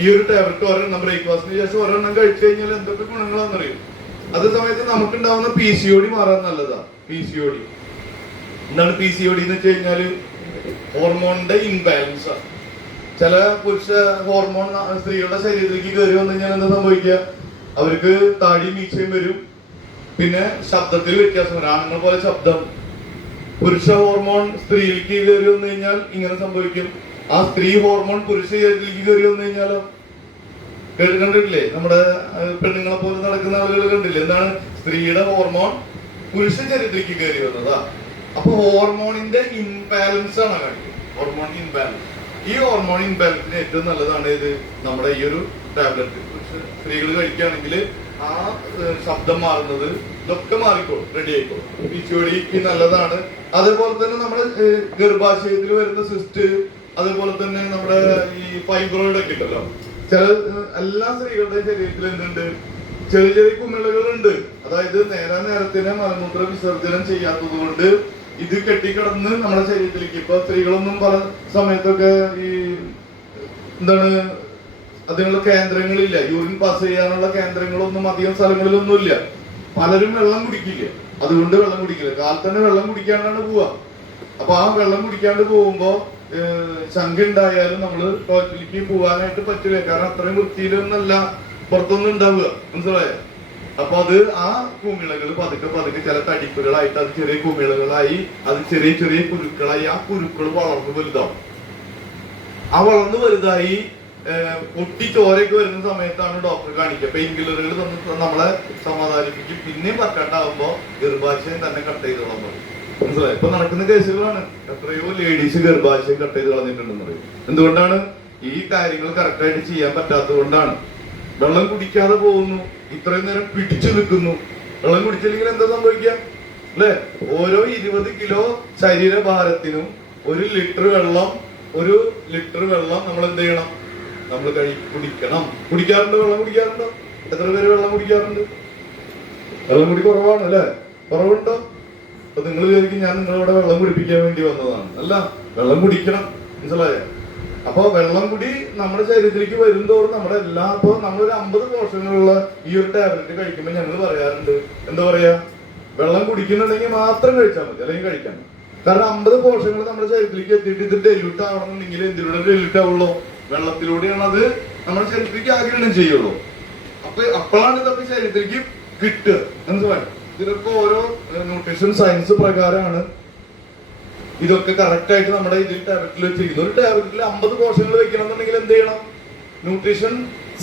ഈ ഒരു ടാബ്ലറ്റ് ഒരെണ്ണം ബ്രേക്ക്ഫാസ്റ്റിന് ശേഷം ഒരെണ്ണം കഴിച്ചു കഴിഞ്ഞാൽ എന്തൊക്കെ ഗുണങ്ങളാണെന്നറിയും. അതേ സമയത്ത് നമുക്കുണ്ടാവുന്ന PCOD മാറാൻ നല്ലതാ. PCOD എന്താണ്? PCOD എന്ന് വെച്ച് കഴിഞ്ഞാല് ഹോർമോണിന്റെ ഇംബാലൻസ് ആണ്. ചില പുരുഷ ഹോർമോൺ സ്ത്രീകളുടെ ശരീരത്തിലേക്ക് കയറി വന്നു കഴിഞ്ഞാൽ എന്താ സംഭവിക്കുക? അവർക്ക് താടിയും മീശയും വരും, പിന്നെ ശബ്ദത്തിൽ വ്യത്യാസം വരും. ആണുങ്ങൾ പോലെ ശബ്ദം. പുരുഷ ഹോർമോൺ സ്ത്രീയിലേക്ക് കയറി വന്നു കഴിഞ്ഞാൽ ഇങ്ങനെ സംഭവിക്കും. ആ സ്ത്രീ ഹോർമോൺ പുരുഷ ശരീരത്തിലേക്ക് കയറി വന്നു കഴിഞ്ഞാലോ കണ്ടിട്ടില്ലേ? നമ്മുടെ പെണ്ണുങ്ങളെ പോലെ നടക്കുന്ന ആളുകൾ കണ്ടില്ലേ? എന്താണ്? സ്ത്രീയുടെ ഹോർമോൺ പുരുഷ ശരീരത്തിലേക്ക് കയറി വന്നതാ. അപ്പൊ ഹോർമോണിന്റെ ഇംബാലൻസ് ആണ് കാണിക്കുന്നത്. Hormone imbalance. ഈ ഹോർമോൺ ഇംബാലൻസിന് ഏറ്റവും നല്ലതാണ് ഇത് നമ്മുടെ ഈ ഒരു ടാബ്ലറ്റ്. സ്ത്രീകൾ കഴിക്കുകയാണെങ്കിൽ ആ ശബ്ദം മാറുന്നത് ഇതൊക്കെ മാറിക്കോളും, റെഡി ആയിക്കോളും. PCODക്ക് നല്ലതാണ്. അതേപോലെ തന്നെ നമ്മുടെ ഗർഭാശയത്തിൽ വരുന്ന സിസ്റ്റ്, അതേപോലെ തന്നെ നമ്മുടെ ഈ ഫൈബ്രോയിഡ് ഒക്കെ ഉണ്ടല്ലോ, ചില എല്ലാ സ്ത്രീകളുടെ ശരീരത്തിൽ എന്തുണ്ട്? ചെറിയ ചെറിയ കുമിളകളുണ്ട്. അതായത് നേരത്തിന് മലമൂത്ര വിസർജനം ചെയ്യാത്തത് കൊണ്ട് ഇത് കെട്ടിക്കിടന്ന് നമ്മുടെ ശരീരത്തിലേക്ക്. ഇപ്പൊ സ്ത്രീകളൊന്നും പല സമയത്തൊക്കെ ഈ എന്താണ് അതിനുള്ള കേന്ദ്രങ്ങളില്ല, യൂറിൻ പാസ് ചെയ്യാനുള്ള കേന്ദ്രങ്ങളൊന്നും അധികം സ്ഥലങ്ങളിലൊന്നും ഇല്ല. പലരും വെള്ളം കുടിക്കില്ല, അതുകൊണ്ട് വെള്ളം കുടിക്കില്ല. കാലത്ത് തന്നെ വെള്ളം കുടിക്കാണ്ടാണ് പോവാ. അപ്പൊ ആ വെള്ളം കുടിക്കാണ്ട് പോകുമ്പോ ശങ്ക ഉണ്ടായാലും നമ്മള് ടോയ്ലറ്റിലേക്ക് പോകാനായിട്ട് പറ്റില്ല. കാരണം അത്രയും വൃത്തിയിലൊന്നല്ല പുറത്തൊന്നും ഉണ്ടാവുക. മനസ്സിലായോ? അപ്പൊ അത് ആ കുമിളകൾ പതുക്കെ പതുക്കെ ചില തടിപ്പുകളായിട്ട് അത് ചെറിയ കുമിളകളായി, അത് ചെറിയ ചെറിയ കുരുക്കളായി. ആ കുരുക്കൾ വളർന്നു വലുതാവും. ആ വളർന്നു വലുതായി പൊട്ടി ചോരയൊക്കെ വരുന്ന സമയത്താണ് ഡോക്ടറെ കാണിക്കുക. പെയിൻ കില്ലറുകൾ നമ്മളെ സമാധാനിപ്പിക്കും. പിന്നെയും പറ്റാണ്ടാവുമ്പോ ഗർഭാശയം തന്നെ കട്ട് ചെയ്തോളാൻ പറയും. മനസ്സിലായി? ഇപ്പൊ നടക്കുന്ന കേസുകളാണ്. എത്രയോ ലേഡീസ് ഗർഭാശയം കട്ട് ചെയ്ത് കളഞ്ഞിട്ടുണ്ടെന്ന് പറയും. എന്തുകൊണ്ടാണ്? ഈ കാര്യങ്ങൾ കറക്റ്റായിട്ട് ചെയ്യാൻ പറ്റാത്തത് കൊണ്ടാണ്. വെള്ളം കുടിക്കാതെ പോകുന്നു, ഇത്രയും നേരം പിടിച്ചു നിൽക്കുന്നു. വെള്ളം കുടിച്ചില്ലെങ്കിൽ എന്താ സംഭവിക്കുക അല്ലെ? ഓരോ 20 കിലോ ശരീരഭാരത്തിനും 1 ലിറ്റർ വെള്ളം നമ്മൾ എന്ത് ചെയ്യണം? നമ്മൾ കുടിക്കണം. കുടിക്കാറുണ്ട്? വെള്ളം കുടിക്കാറുണ്ടോ? എത്ര പേര് വെള്ളം കുടിക്കാറുണ്ട്? വെള്ളം കുടി കുറവാണ് അല്ലെ? കുറവുണ്ടോ? അപ്പൊ നിങ്ങൾ വിചാരിക്കും ഞാൻ നിങ്ങളിവിടെ വെള്ളം കുടിപ്പിക്കാൻ വേണ്ടി വന്നതാണ്. അല്ല, വെള്ളം കുടിക്കണം. മനസ്സിലായോ? അപ്പൊ വെള്ളം കൂടി നമ്മുടെ ശരീരത്തിലേക്ക് വരുന്തോറും നമ്മുടെ എല്ലാ, ഇപ്പൊ നമ്മളൊരു 50 പോർഷനുകളുള്ള ഈ ഒരു ടാബ്ലറ്റ് കഴിക്കുമ്പോൾ ഞങ്ങൾ പറയാറുണ്ട്, എന്താ പറയാ, വെള്ളം കുടിക്കുന്നുണ്ടെങ്കിൽ മാത്രം കഴിച്ചാൽ മതി, അല്ലെങ്കിൽ കഴിക്കാൻ. കാരണം 50 പോർഷനുകൾ നമ്മുടെ ശരീരത്തിലേക്ക് എത്തിയിട്ട് ഇത് ഡെല്യൂട്ട് ആവണമെന്നുണ്ടെങ്കിൽ എന്തിലൂടെ ഡെല്യൂട്ട് ആവുള്ളൂ? വെള്ളത്തിലൂടെയാണ് അത് നമ്മുടെ ശരീരത്തിലേക്ക് ആഗിരണം ചെയ്യുള്ളൂ. അപ്പോഴാണ് ഇതൊക്കെ ശരീരത്തിലേക്ക് കിട്ടുക. മനസ്സിലായി? ഇതിനൊക്കെ ഓരോ ന്യൂട്രീഷൻ സയൻസ് പ്രകാരമാണ് ഇതൊക്കെ കറക്റ്റ് ആയിട്ട് നമ്മുടെ ഇതിൽ ടാബ്ലറ്റിൽ വെച്ചിരിക്കുന്നത്. ഒരു ടാബ്ലറ്റിൽ 50 പോർഷനുകൾ വെക്കണം എന്നുണ്ടെങ്കിൽ എന്ത് ചെയ്യണം? ന്യൂട്രീഷൻ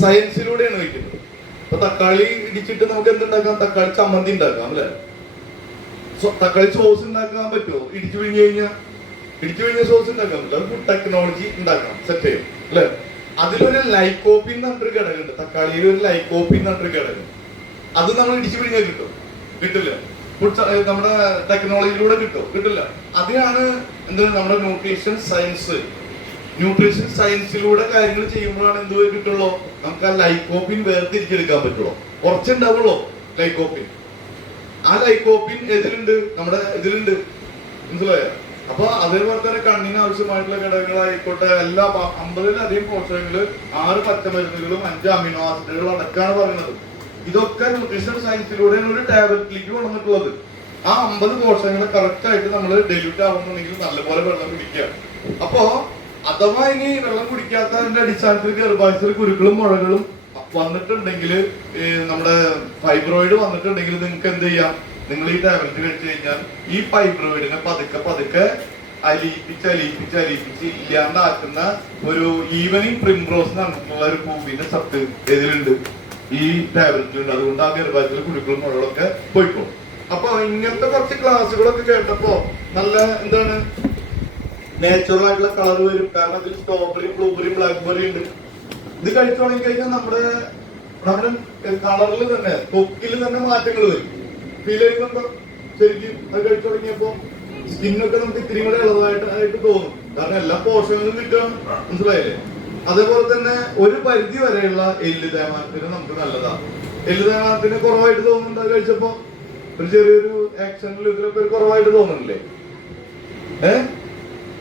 സയൻസിലൂടെയാണ് വെക്കുന്നത്. ഇപ്പൊ തക്കാളി ഇടിച്ചിട്ട് നമുക്ക് എന്തുണ്ടാക്കാം? തക്കാളി ചമ്മന്തി ഉണ്ടാക്കാം അല്ലെ? തക്കാളി സോസ് ഉണ്ടാക്കാൻ പറ്റുമോ? ഇടിച്ചു പിഴിഞ്ഞ സോസ് ഉണ്ടാക്കാൻ പറ്റില്ല. അത് ഫുഡ് ടെക്നോളജി ഉണ്ടാക്കാം, സെറ്റ് ചെയ്യും അല്ലെ? അതിലൊരു ലൈക്കോപ്പിൻ എന്ന് പറഞ്ഞൊരു ഘടകമുണ്ട്. തക്കാളിയിൽ ഒരു ലൈക്കോപ്പിൻ എന്ന് പറഞ്ഞൊരു ഘടകം. അത് നമ്മൾ ഇടിച്ചു പിടിക്കാൻ കിട്ടില്ല. നമ്മുടെ ടെക്നോളജിയിലൂടെ കിട്ടില്ല. അതിനാണ് നമ്മുടെ ന്യൂട്രീഷൻ സയൻസിലൂടെ കാര്യങ്ങൾ ചെയ്യുമ്പോഴാണ് എന്ത് കിട്ടുള്ളൂ, നമുക്ക് ആ ലൈക്കോപ്പിൻ വേർതിരിച്ചെടുക്കാൻ പറ്റുള്ളൂ. കുറച്ചുണ്ടാവുള്ളൂ ലൈക്കോപ്പിൻ. ആ ലൈക്കോപ്പിൻ ഇതിലുണ്ട്, നമ്മുടെ ഇതിലുണ്ട്, മനസ്സിലായോ? അപ്പൊ അതേപോലെ തന്നെ കണ്ണിന് ആവശ്യമായിട്ടുള്ള ഘടകങ്ങളായിക്കോട്ടെ, എല്ലാ 50-ലധികം പോഷകങ്ങള്, 6 പച്ചമരുന്നുകളും 5 അമിനോ ആസിഡുകളും അടക്കാണ് പറയുന്നത്. ഇതൊക്കെ ന്യൂട്രീഷൻ സയൻസിലൂടെയാണ് ഒരു ടാബ്ലറ്റിലേക്ക് കൊണ്ടുവന്നിട്ടുള്ളത്. ആ 50 പോഷകങ്ങൾ കറക്റ്റ് ആയിട്ട് നമ്മൾ ഡെലിവറ്റ് ആവുന്നുണ്ടെങ്കിൽ നല്ലപോലെ വെള്ളം കുടിക്കുക. അപ്പോ അഥവാ ഇനി വെള്ളം കുടിക്കാത്തതിന്റെ അടിസ്ഥാനത്തിൽ ഗർഭാശയത്തിൽ കുരുക്കളും മുഴകളും വന്നിട്ടുണ്ടെങ്കിൽ, നമ്മുടെ ഫൈബ്രോയിഡ് വന്നിട്ടുണ്ടെങ്കിൽ നിങ്ങൾക്ക് എന്ത് ചെയ്യാം, നിങ്ങൾ ഈ ടാബ്ലറ്റ് കഴിച്ചു കഴിഞ്ഞാൽ ഈ ഫൈബ്രോയിഡിനെ പതുക്കെ അലിയിപ്പിച്ച് ഇല്ലാണ്ടാക്കുന്ന ഒരു ഈവനിങ് പ്രിംറോസ് നടന്നിട്ടുള്ള ഒരു പൂവിന്റെ സത്ത് ഇതിലുണ്ട്, ഈ ടാബ്ലറ്റിലുണ്ട്. അതുകൊണ്ട് ആ ഗർഭാശയത്തിൽ കുരുക്കളും മുഴകളൊക്കെ പോയിക്കോളും. അപ്പൊ ഇങ്ങനത്തെ കുറച്ച് ക്ലാസ്സുകളൊക്കെ കേട്ടപ്പോ നല്ല നാച്ചുറൽ ആയിട്ടുള്ള കളർ വരും. കാരണം അതിൽ സ്ട്രോബെറി, ബ്ലൂബെറി, ബ്ലാക്ക്ബെറി ഉണ്ട്. ഇത് കഴിച്ചു തുടങ്ങി കഴിഞ്ഞാൽ നമ്മുടെ കളറിൽ തന്നെ, ത്വക്കിൽ തന്നെ മാറ്റങ്ങൾ വരും. ഫീൽ ചെയ്യുന്നുണ്ടോ ശരിക്കും? അത് കഴിച്ചു തുടങ്ങിയപ്പോ സ്കിന്നൊക്കെ നമുക്ക് ഇത്തിരി കൂടെ ഇളവായിട്ട് തോന്നും. കാരണം എല്ലാ പോഷകങ്ങളും കിട്ടുകയാണ്, മനസ്സിലായില്ലേ? അതേപോലെ തന്നെ ഒരു പരിധി വരെയുള്ള എല്ല് തേയ്മാനത്തിന് നമുക്ക് നല്ലതാണ്. എല്ല് തേയ്മാനത്തിന് കുറവായിട്ട് തോന്നുന്നുണ്ട് അത് കഴിച്ചപ്പോ? ഒരു ചെറിയൊരു ആക്ഷനിൽ ഇതിലൊക്കെ ഒരു കുറവായിട്ട് തോന്നുന്നില്ലേ?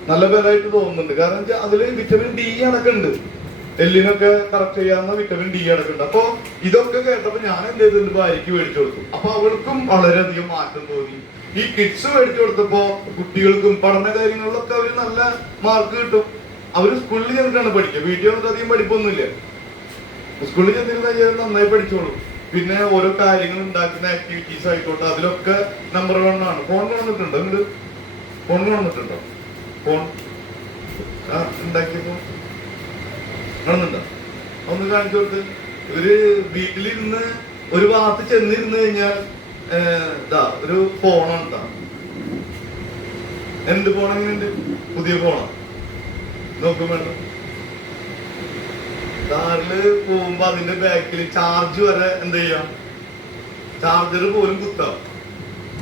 നല്ല ബലമായിട്ട് തോന്നുന്നുണ്ട്. കാരണം വെച്ചാൽ അതില് വിറ്റമിൻ ഡി അടക്കമുണ്ട്. എല്ലിനൊക്കെ കറക്റ്റ് ചെയ്യാവുന്ന വിറ്റമിൻ ഡി അടക്കമുണ്ട്. അപ്പൊ ഇതൊക്കെ കേട്ടപ്പോ ഞാൻ എന്ത് ചെയ്തിട്ടുണ്ട്, ഭാര്യയ്ക്ക് മേടിച്ചു കൊടുത്തു. അപ്പൊ അവൾക്കും വളരെയധികം മാറ്റം തോന്നി. ഈ കിഡ്സ് മേടിച്ചു കൊടുത്തപ്പോ കുട്ടികൾക്കും പഠന കാര്യങ്ങളിലൊക്കെ അവര് നല്ല മാർക്ക് കിട്ടും. അവര് സ്കൂളിൽ ചെന്നിട്ടാണ് പഠിക്കുക. വീട്ടിൽ വന്നിട്ട് അധികം പഠിപ്പൊന്നുമില്ല. സ്കൂളിൽ ചെന്നിരുന്ന നന്നായി പഠിച്ചോളൂ. പിന്നെ ഓരോ കാര്യങ്ങൾ ഉണ്ടാക്കുന്ന ആക്ടിവിറ്റീസ് ആയിക്കോട്ടെ, അതിലൊക്കെ നമ്പർ 1 ആണ്. ഫോൺ കാണുന്നുണ്ടോ? ഇങ്ങോട്ട് ഫോൺ കാണുന്നുണ്ടോ? ഫോൺ ഉണ്ടാക്കിയപ്പോ കാണുന്നുണ്ടോ? ഒന്ന് കാണിച്ചു കൊടുത്ത്. ഇവര് വീട്ടിലിരുന്ന് ഒരു ഭാഗത്ത് ചെന്നിരുന്ന് കഴിഞ്ഞാൽ ഒരു ഫോണാണ്. എന്ത് ഫോൺ? എങ്ങനെയുണ്ട്? പുതിയ ഫോണാ? നോക്കും വേണ്ട. കാറില് പോകുമ്പോ അതിന്റെ ബാക്കിൽ ചാർജ് വരെ എന്ത് ചെയ്യാം, ചാർജർ പോലും കുത്താം.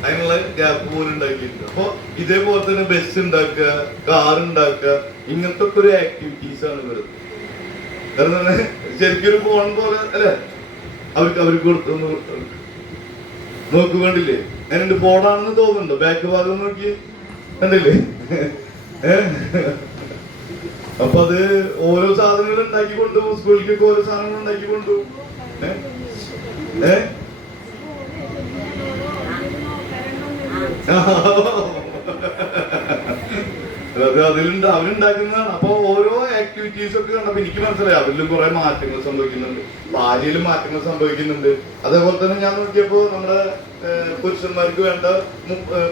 അതിനുള്ള ഗ്യാപ്പ് പോലും ഉണ്ടാക്കിയിട്ടുണ്ട്. അപ്പൊ ഇതേപോലെ തന്നെ ബസ് ഉണ്ടാക്കുക, കാർ ഉണ്ടാക്കുക, ഇങ്ങനത്തെ ഒക്കെ ഒരു ആക്ടിവിറ്റീസ് ആണ് വരുന്നത്. കാരണം ശരിക്കും ഒരു ഫോൺ പോലെ അല്ലെ അവർക്ക് കൊടുത്തു. നോക്ക് വേണ്ടില്ലേ? അതിനുണ്ട് ഫോണാണെന്ന് തോന്നുന്നുണ്ടോ? ബാക്ക് ഭാഗം നോക്കി കണ്ടില്ലേ? അപ്പൊ അത് ഓരോ സാധനങ്ങൾ ഉണ്ടാക്കി കൊണ്ടുപോകും. സ്കൂളിലേക്ക് ഓരോ സാധനങ്ങൾ ഉണ്ടാക്കി കൊണ്ടുപോകും. അത് അതിലുണ്ട്, അവരുണ്ടാക്കുന്നതാണ്. അപ്പൊ ഓരോ ആക്ടിവിറ്റീസ് ഒക്കെ കണ്ടപ്പോ എനിക്ക് മനസ്സിലായി അതിലും കുറെ മാറ്റങ്ങൾ സംഭവിക്കുന്നുണ്ട്. ഭാര്യയിലും മാറ്റങ്ങൾ സംഭവിക്കുന്നുണ്ട്. അതേപോലെ തന്നെ ഞാൻ നോക്കിയപ്പോ നമ്മുടെ പുരുഷന്മാർക്ക് വേണ്ട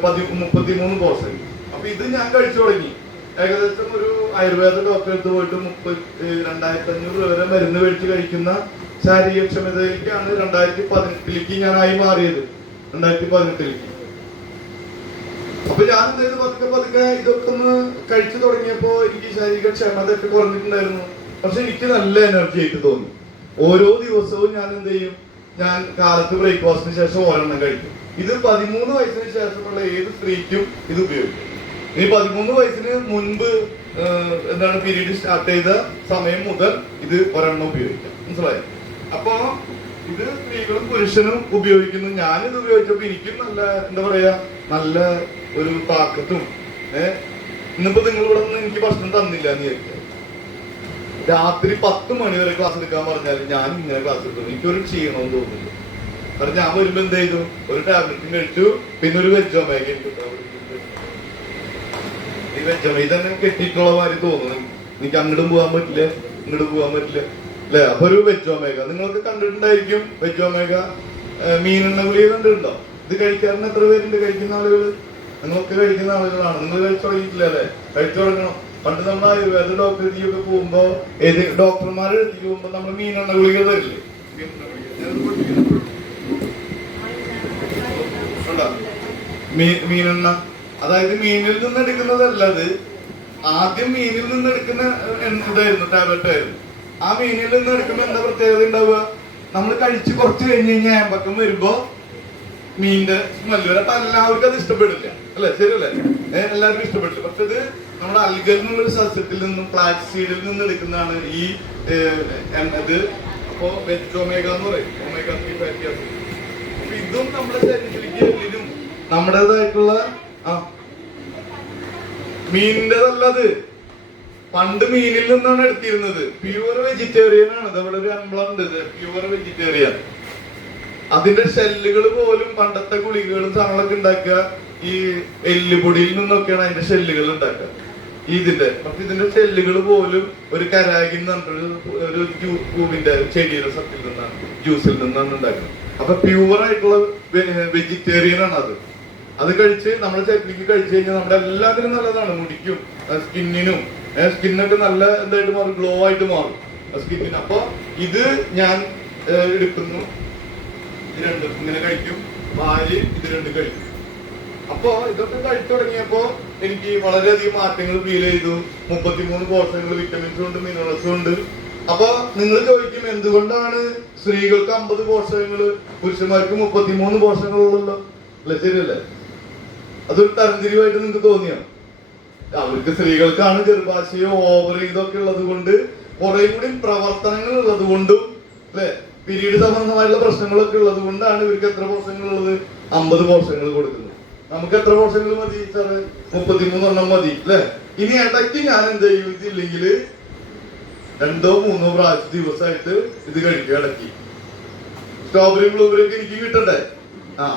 33 പോർഷൻ. അപ്പൊ ഇത് ഞാൻ കഴിച്ചു തുടങ്ങി. ഏകദേശം ഒരു ആയുർവേദ ഡോക്ടറെ അടുത്ത് പോയിട്ട് 22,500 വരെ മരുന്ന് മേടിച്ച് കഴിക്കുന്ന ശാരീരികക്ഷമതയിലേക്കാണ് 2018 ഞാനായി മാറിയത്. 2018 അപ്പൊ ഞാൻ എന്തായത് പതുക്കെ ഇതൊക്കെ ഒന്ന് കഴിച്ചു തുടങ്ങിയപ്പോ എനിക്ക് ശാരീരിക ക്ഷമത ഒക്കെ കുറഞ്ഞിട്ടുണ്ടായിരുന്നു. പക്ഷെ എനിക്ക് നല്ല എനർജി ആയിട്ട് തോന്നി. ഓരോ ദിവസവും ഞാൻ എന്ത് ചെയ്യും, ഞാൻ കാലത്ത് ബ്രേക്ക്ഫാസ്റ്റിന് ശേഷം ഒരെണ്ണം കഴിക്കും. ഇത് 13 വയസ്സിന് ശേഷമുള്ള ഏത് സ്ത്രീക്കും ഇത് ഉപയോഗിക്കും. ഇനി 13 വയസ്സിന് മുൻപ് പീരീഡ് സ്റ്റാർട്ട് ചെയ്ത സമയം മുതൽ ഇത് ഒരെണ്ണം ഉപയോഗിക്കാം. മനസ്സിലായോ? അപ്പൊ ഇത് സ്ത്രീകളും പുരുഷനും ഉപയോഗിക്കുന്നു. ഞാനിത് ഉപയോഗിച്ചപ്പോ എനിക്കും നല്ല നല്ല ഒരു താക്കത്തും. ഇന്നിപ്പോ നിങ്ങളിവിടെ നിന്ന് എനിക്ക് ഭക്ഷണം തന്നില്ല എന്ന് വിചാരിക്കുക. രാത്രി 10 മണി വരെ ക്ലാസ് എടുക്കാൻ പറഞ്ഞാൽ ഞാൻ ഇങ്ങനെ ക്ലാസ് എടുത്തു. എനിക്കൊരു ക്ഷീണവും തോന്നുന്നു. കാരണം ഞാൻ വരുമ്പോ എന്ത് ചെയ്തു, ഒരു ടാബ്ലറ്റും കഴിച്ചു, പിന്നെ ഒരു വെജ് ഒമേഗ ഈ വെജ് ഒമേഗ തന്നെ കെട്ടിയിട്ടുള്ള മാതിരി തോന്നുന്നു. എനിക്ക് അങ്ങോട്ടും പോകാൻ പറ്റില്ല, ഇങ്ങോട്ടും പോകാൻ പറ്റില്ല അല്ലെ? അപ്പൊ ഒരു വെജ് ഒമേഗ നിങ്ങൾക്ക് കണ്ടിട്ടുണ്ടായിരിക്കും. വെജ് ഒമേഗ മീനെണ്ണ ഗുളിക കണ്ടിട്ടുണ്ടോ? ഇത് കഴിക്കാറുണ്ട് എത്ര പേരുണ്ട്? കഴിക്കുന്ന ആളുകൾ നിങ്ങളൊക്കെ കഴിക്കുന്ന ആളുകളാണ്. നിങ്ങൾ കഴിച്ചു തുടങ്ങിയിട്ടില്ല അല്ലെ? കഴിച്ചു തുടങ്ങണം. പണ്ട് നമ്മൾ ആയുർവേദ ഡോക്ടറിലേക്ക് പോകുമ്പോ ഡോക്ടർമാരെ അടുത്തേക്ക് പോകുമ്പോ നമ്മൾ മീനെണ്ണ ഗുളിക തരില്ലേ? മീനെണ്ണ, അതായത് മീനിൽ നിന്ന് എടുക്കുന്നതല്ല. അത് ആദ്യം മീനിൽ നിന്ന് എടുക്കുന്ന ഇതായിരുന്നു, ടാബ്ലറ്റ് ആയിരുന്നു. ആ മീനിൽ നിന്ന് എടുക്കുമ്പോ എന്താ പ്രത്യേകത ഉണ്ടാവുക? നമ്മൾ കഴിച്ച് കുറച്ച് കഴിഞ്ഞ് കഴിഞ്ഞാൽ ഏമ്പക്കം വരുമ്പോ മീനിന്റെ സ്മെല്ല് വരും. അപ്പൊ എല്ലാവർക്കും അത് ഇഷ്ടപ്പെടില്ല, അല്ലെ? ശരിയല്ലേ? എല്ലാവർക്കും ഇഷ്ടപ്പെടില്ല. പക്ഷെ ഇത് നമ്മുടെ അൽഗൽ എന്നുള്ളൊരു സസ്യത്തിൽ നിന്നും ഫ്ലാക്സ് സീഡിൽ നിന്ന് എടുക്കുന്നതാണ് ഈ ഇത്. അപ്പോ വെജ് ഒമേഗ എന്ന് പറയും, ഒമേഗ 3 ഫാറ്റി ആസിഡ്. അപ്പൊ ഇതും നമ്മുടെ ശരീരത്തിലേക്ക് എല്ലിനും നമ്മുടേതായിട്ടുള്ള മീനിന്റെതല്ലത്. പണ്ട് മീനിൽ നിന്നാണ് എടുത്തിരുന്നത്. പ്യൂർ വെജിറ്റേറിയൻ ആണ്. അവിടെ ഒരു എംബ്ലം ഉണ്ട്, പ്യൂർ വെജിറ്റേറിയൻ. അതിന്റെ ഷെല്ലുകൾ പോലും പണ്ടത്തെ ഗുളികകളും സാധനങ്ങളൊക്കെ ഉണ്ടാക്കുക ഈ എല്ലുപൊടിയിൽ നിന്നൊക്കെയാണ് അതിന്റെ ഷെല്ലുകൾ ഉണ്ടാക്കുക ഇതിന്റെ. പക്ഷെ ഇതിന്റെ ഷെല്ലുകൾ പോലും ഒരു കരാഗിൻ എന്ന് പറഞ്ഞിട്ടൊരു ഒരു പൂവിന്റെ ചെടിയുടെ സത്തിൽ നിന്നാണ്, ജ്യൂസിൽ നിന്നാണ് ഉണ്ടാക്കുന്നത്. അപ്പൊ പ്യൂർ ആയിട്ടുള്ള വെജിറ്റേറിയൻ ആണ് അത്. അത് കഴിച്ച് നമ്മുടെ ശരീരത്തിലേക്ക് കഴിച്ചു കഴിഞ്ഞാൽ നമ്മുടെ എല്ലാത്തിനും നല്ലതാണ്. മുടിക്കും സ്കിന്നിനും, സ്കിന്നൊക്കെ നല്ല എന്തായിട്ട് മാറും, ഗ്ലോ ആയിട്ട് മാറും സ്കിന്നിന്. അപ്പൊ ഇത് ഞാൻ എടുക്കുന്നു, ഇത് രണ്ടും ഇങ്ങനെ കഴിക്കും, പാല് ഇത് രണ്ടും കഴിക്കും. അപ്പൊ ഇതൊക്കെ കഴിച്ചു തുടങ്ങിയപ്പോ എനിക്ക് വളരെയധികം മാറ്റങ്ങൾ ഫീൽ ചെയ്തു. 33 പോഷകങ്ങൾ, വിറ്റമിൻസും ഉണ്ട്, മിനറൽസും ഉണ്ട്. അപ്പൊ നിങ്ങൾ ചോദിക്കും എന്തുകൊണ്ടാണ് സ്ത്രീകൾക്ക് 50 പോഷകങ്ങള് പുരുഷന്മാർക്ക് 33 പോഷകങ്ങളുള്ളല്ലോ, അല്ലെ? ശരിയല്ലേ? അതൊരു തരംതിരിവായിട്ട് നിങ്ങൾക്ക് തോന്നിയോ? അവർക്ക് സ്ത്രീകൾക്കാണ് ഗർഭാശയോ ഓവറി ഇതൊക്കെ ഉള്ളത് കൊണ്ട് കുറെ കൂടി പ്രവർത്തനങ്ങൾ ഉള്ളത് കൊണ്ടും, അല്ലെ? പിരീഡ് സംബന്ധമായിട്ടുള്ള പ്രശ്നങ്ങളൊക്കെ ഉള്ളത് കൊണ്ടാണ് ഇവർക്ക് എത്ര പോഷകങ്ങൾ ഉള്ളത്? 50 പോഷകങ്ങൾ കൊടുക്കുന്നത്. നമുക്ക് എത്ര പോഷകങ്ങൾ മതി സാറ്? 33 എണ്ണം മതി, അല്ലെ? ഇനി ഇടയ്ക്ക് ഞാൻ എന്ത് ചെയ്യും? ഇതില്ലെങ്കിൽ 2-3 പ്രാവശ്യം ദിവസമായിട്ട് ഇത് കഴിക്കുക ഇടയ്ക്ക്. സ്ട്രോബെറി ബ്ലൂബെറി ഒക്കെ എനിക്ക് കിട്ടണ്ടേ?